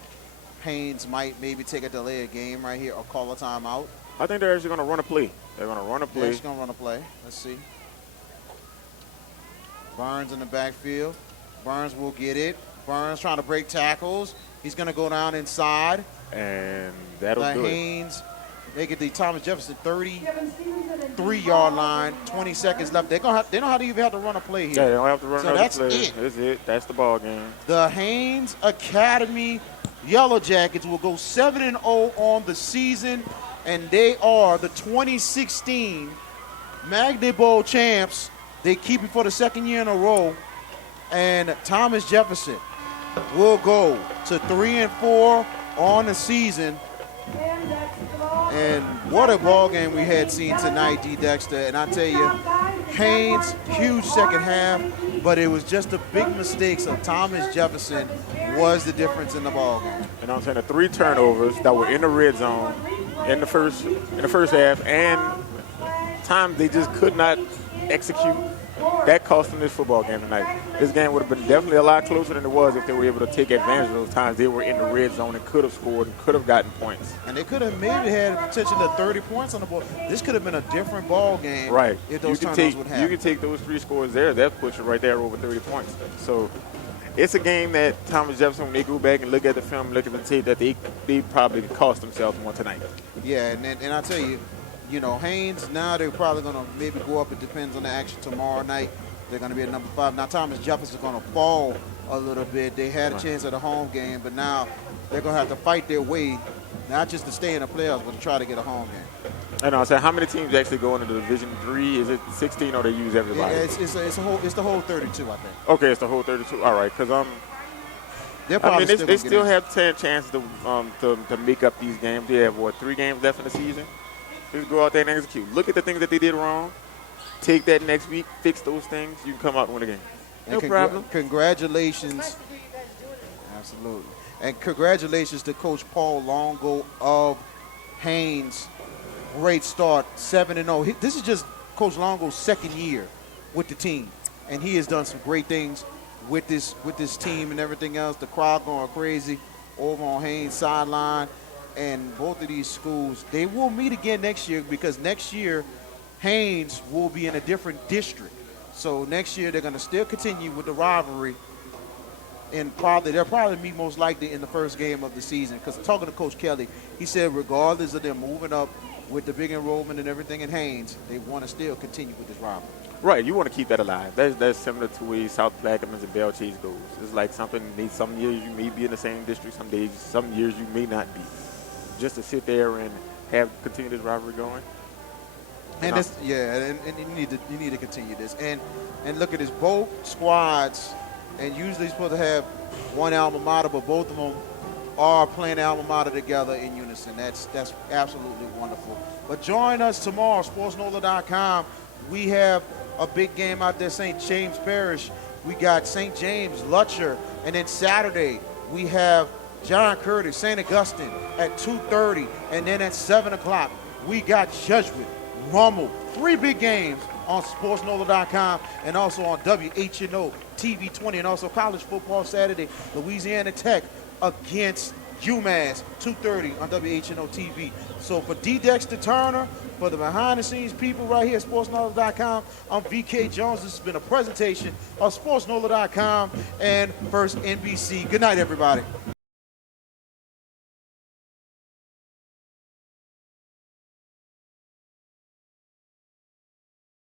Haynes might maybe take a delay of game right here or call a timeout. I think they're actually going to run a play. They're going to run a play. They're just going to run a play. Let's see. Burns in the backfield. Burns will get it. Burns trying to break tackles. He's going to go down inside. And that'll do it. Haynes make it the Thomas Jefferson 33-yard line. 20 seconds left. They don't have to even have to run a play here. Yeah, they don't have to run another that's play. it. That's it. That's the ball game. The Haynes Academy Yellow Jackets will go 7-0 on the season, and they are the 2016 Magnet Bowl champs. They keep it for the 2nd year in a row, and Thomas Jefferson will go to 3-4 on the season. And what a ball game we had seen tonight, D. Dexter. And I tell you, Haynes, huge second half, but it was just the big mistakes of Thomas Jefferson was the difference in the ball game. And I'm saying the 3 turnovers that were in the red zone in the first half, and times they just could not execute. That cost them this football game tonight. This game would have been definitely a lot closer than it was if they were able to take advantage of those times they were in the red zone and could have scored and could have gotten points. And they could have maybe had potentially 30 points on the board. This could have been a different ball game, right? If those turnovers would happen. You can take those 3 scores there. That puts you right there over 30 points. So it's a game that Thomas Jefferson, when they go back and look at the film, look at the tape, that they probably cost themselves more tonight. Yeah, and I tell you, Haynes, now they're probably going to maybe go up. It depends on the action tomorrow night. They're going to be at number 5. Now, Thomas Jefferson is going to fall a little bit. They had a chance at a home game, but now they're going to have to fight their way, not just to stay in the playoffs, but to try to get a home game. I know. I said, how many teams actually go into the Division 3? Is it 16 or they use everybody? Yeah, it's the whole 32, I think. Okay, it's the whole 32. All right, because they still have 10 chances to make up these games. They have 3 games left in the season. Just go out there and execute. Look at the things that they did wrong. Take that next week, fix those things. You can come out and win a game. No problem. Congratulations. Absolutely. And congratulations to Coach Paul Longo of Haynes. Great start, 7-0. This is just Coach Longo's 2nd year with the team, and he has done some great things with this team and everything else. The crowd going crazy over on Haynes sideline. And both of these schools, they will meet again next year, because next year Haynes will be in a different district. So next year they're going to still continue with the rivalry, and they'll probably meet most likely in the first game of the season. Because talking to Coach Kelly, he said regardless of them moving up with the big enrollment and everything in Haynes, they want to still continue with this rivalry. Right, you want to keep that alive. That's similar to where South Plaquemines and Belle Chase goes. It's like something, some years you may be in the same district, some years you may not be. Just to sit there and continue this rivalry going. And you need to continue this. And look at this, both squads, and usually you're supposed to have one alma mater, but both of them are playing alma mater together in unison. That's absolutely wonderful. But join us tomorrow, sportsnola.com. We have a big game out there, St. James Parish. We got St. James, Lutcher, and then Saturday we have John Curtis, St. Augustine at 2:30, and then at 7 o'clock we got Jesuit, Rummel. 3 big games on sportsnola.com and also on WHNO TV 20, and also college football Saturday, Louisiana Tech against UMass, 2:30 on WHNO TV. So for D. Dexter Turner, for the behind-the-scenes people right here at sportsnola.com, I'm VK Jones. This has been a presentation of sportsnola.com and First NBC. Good night, everybody.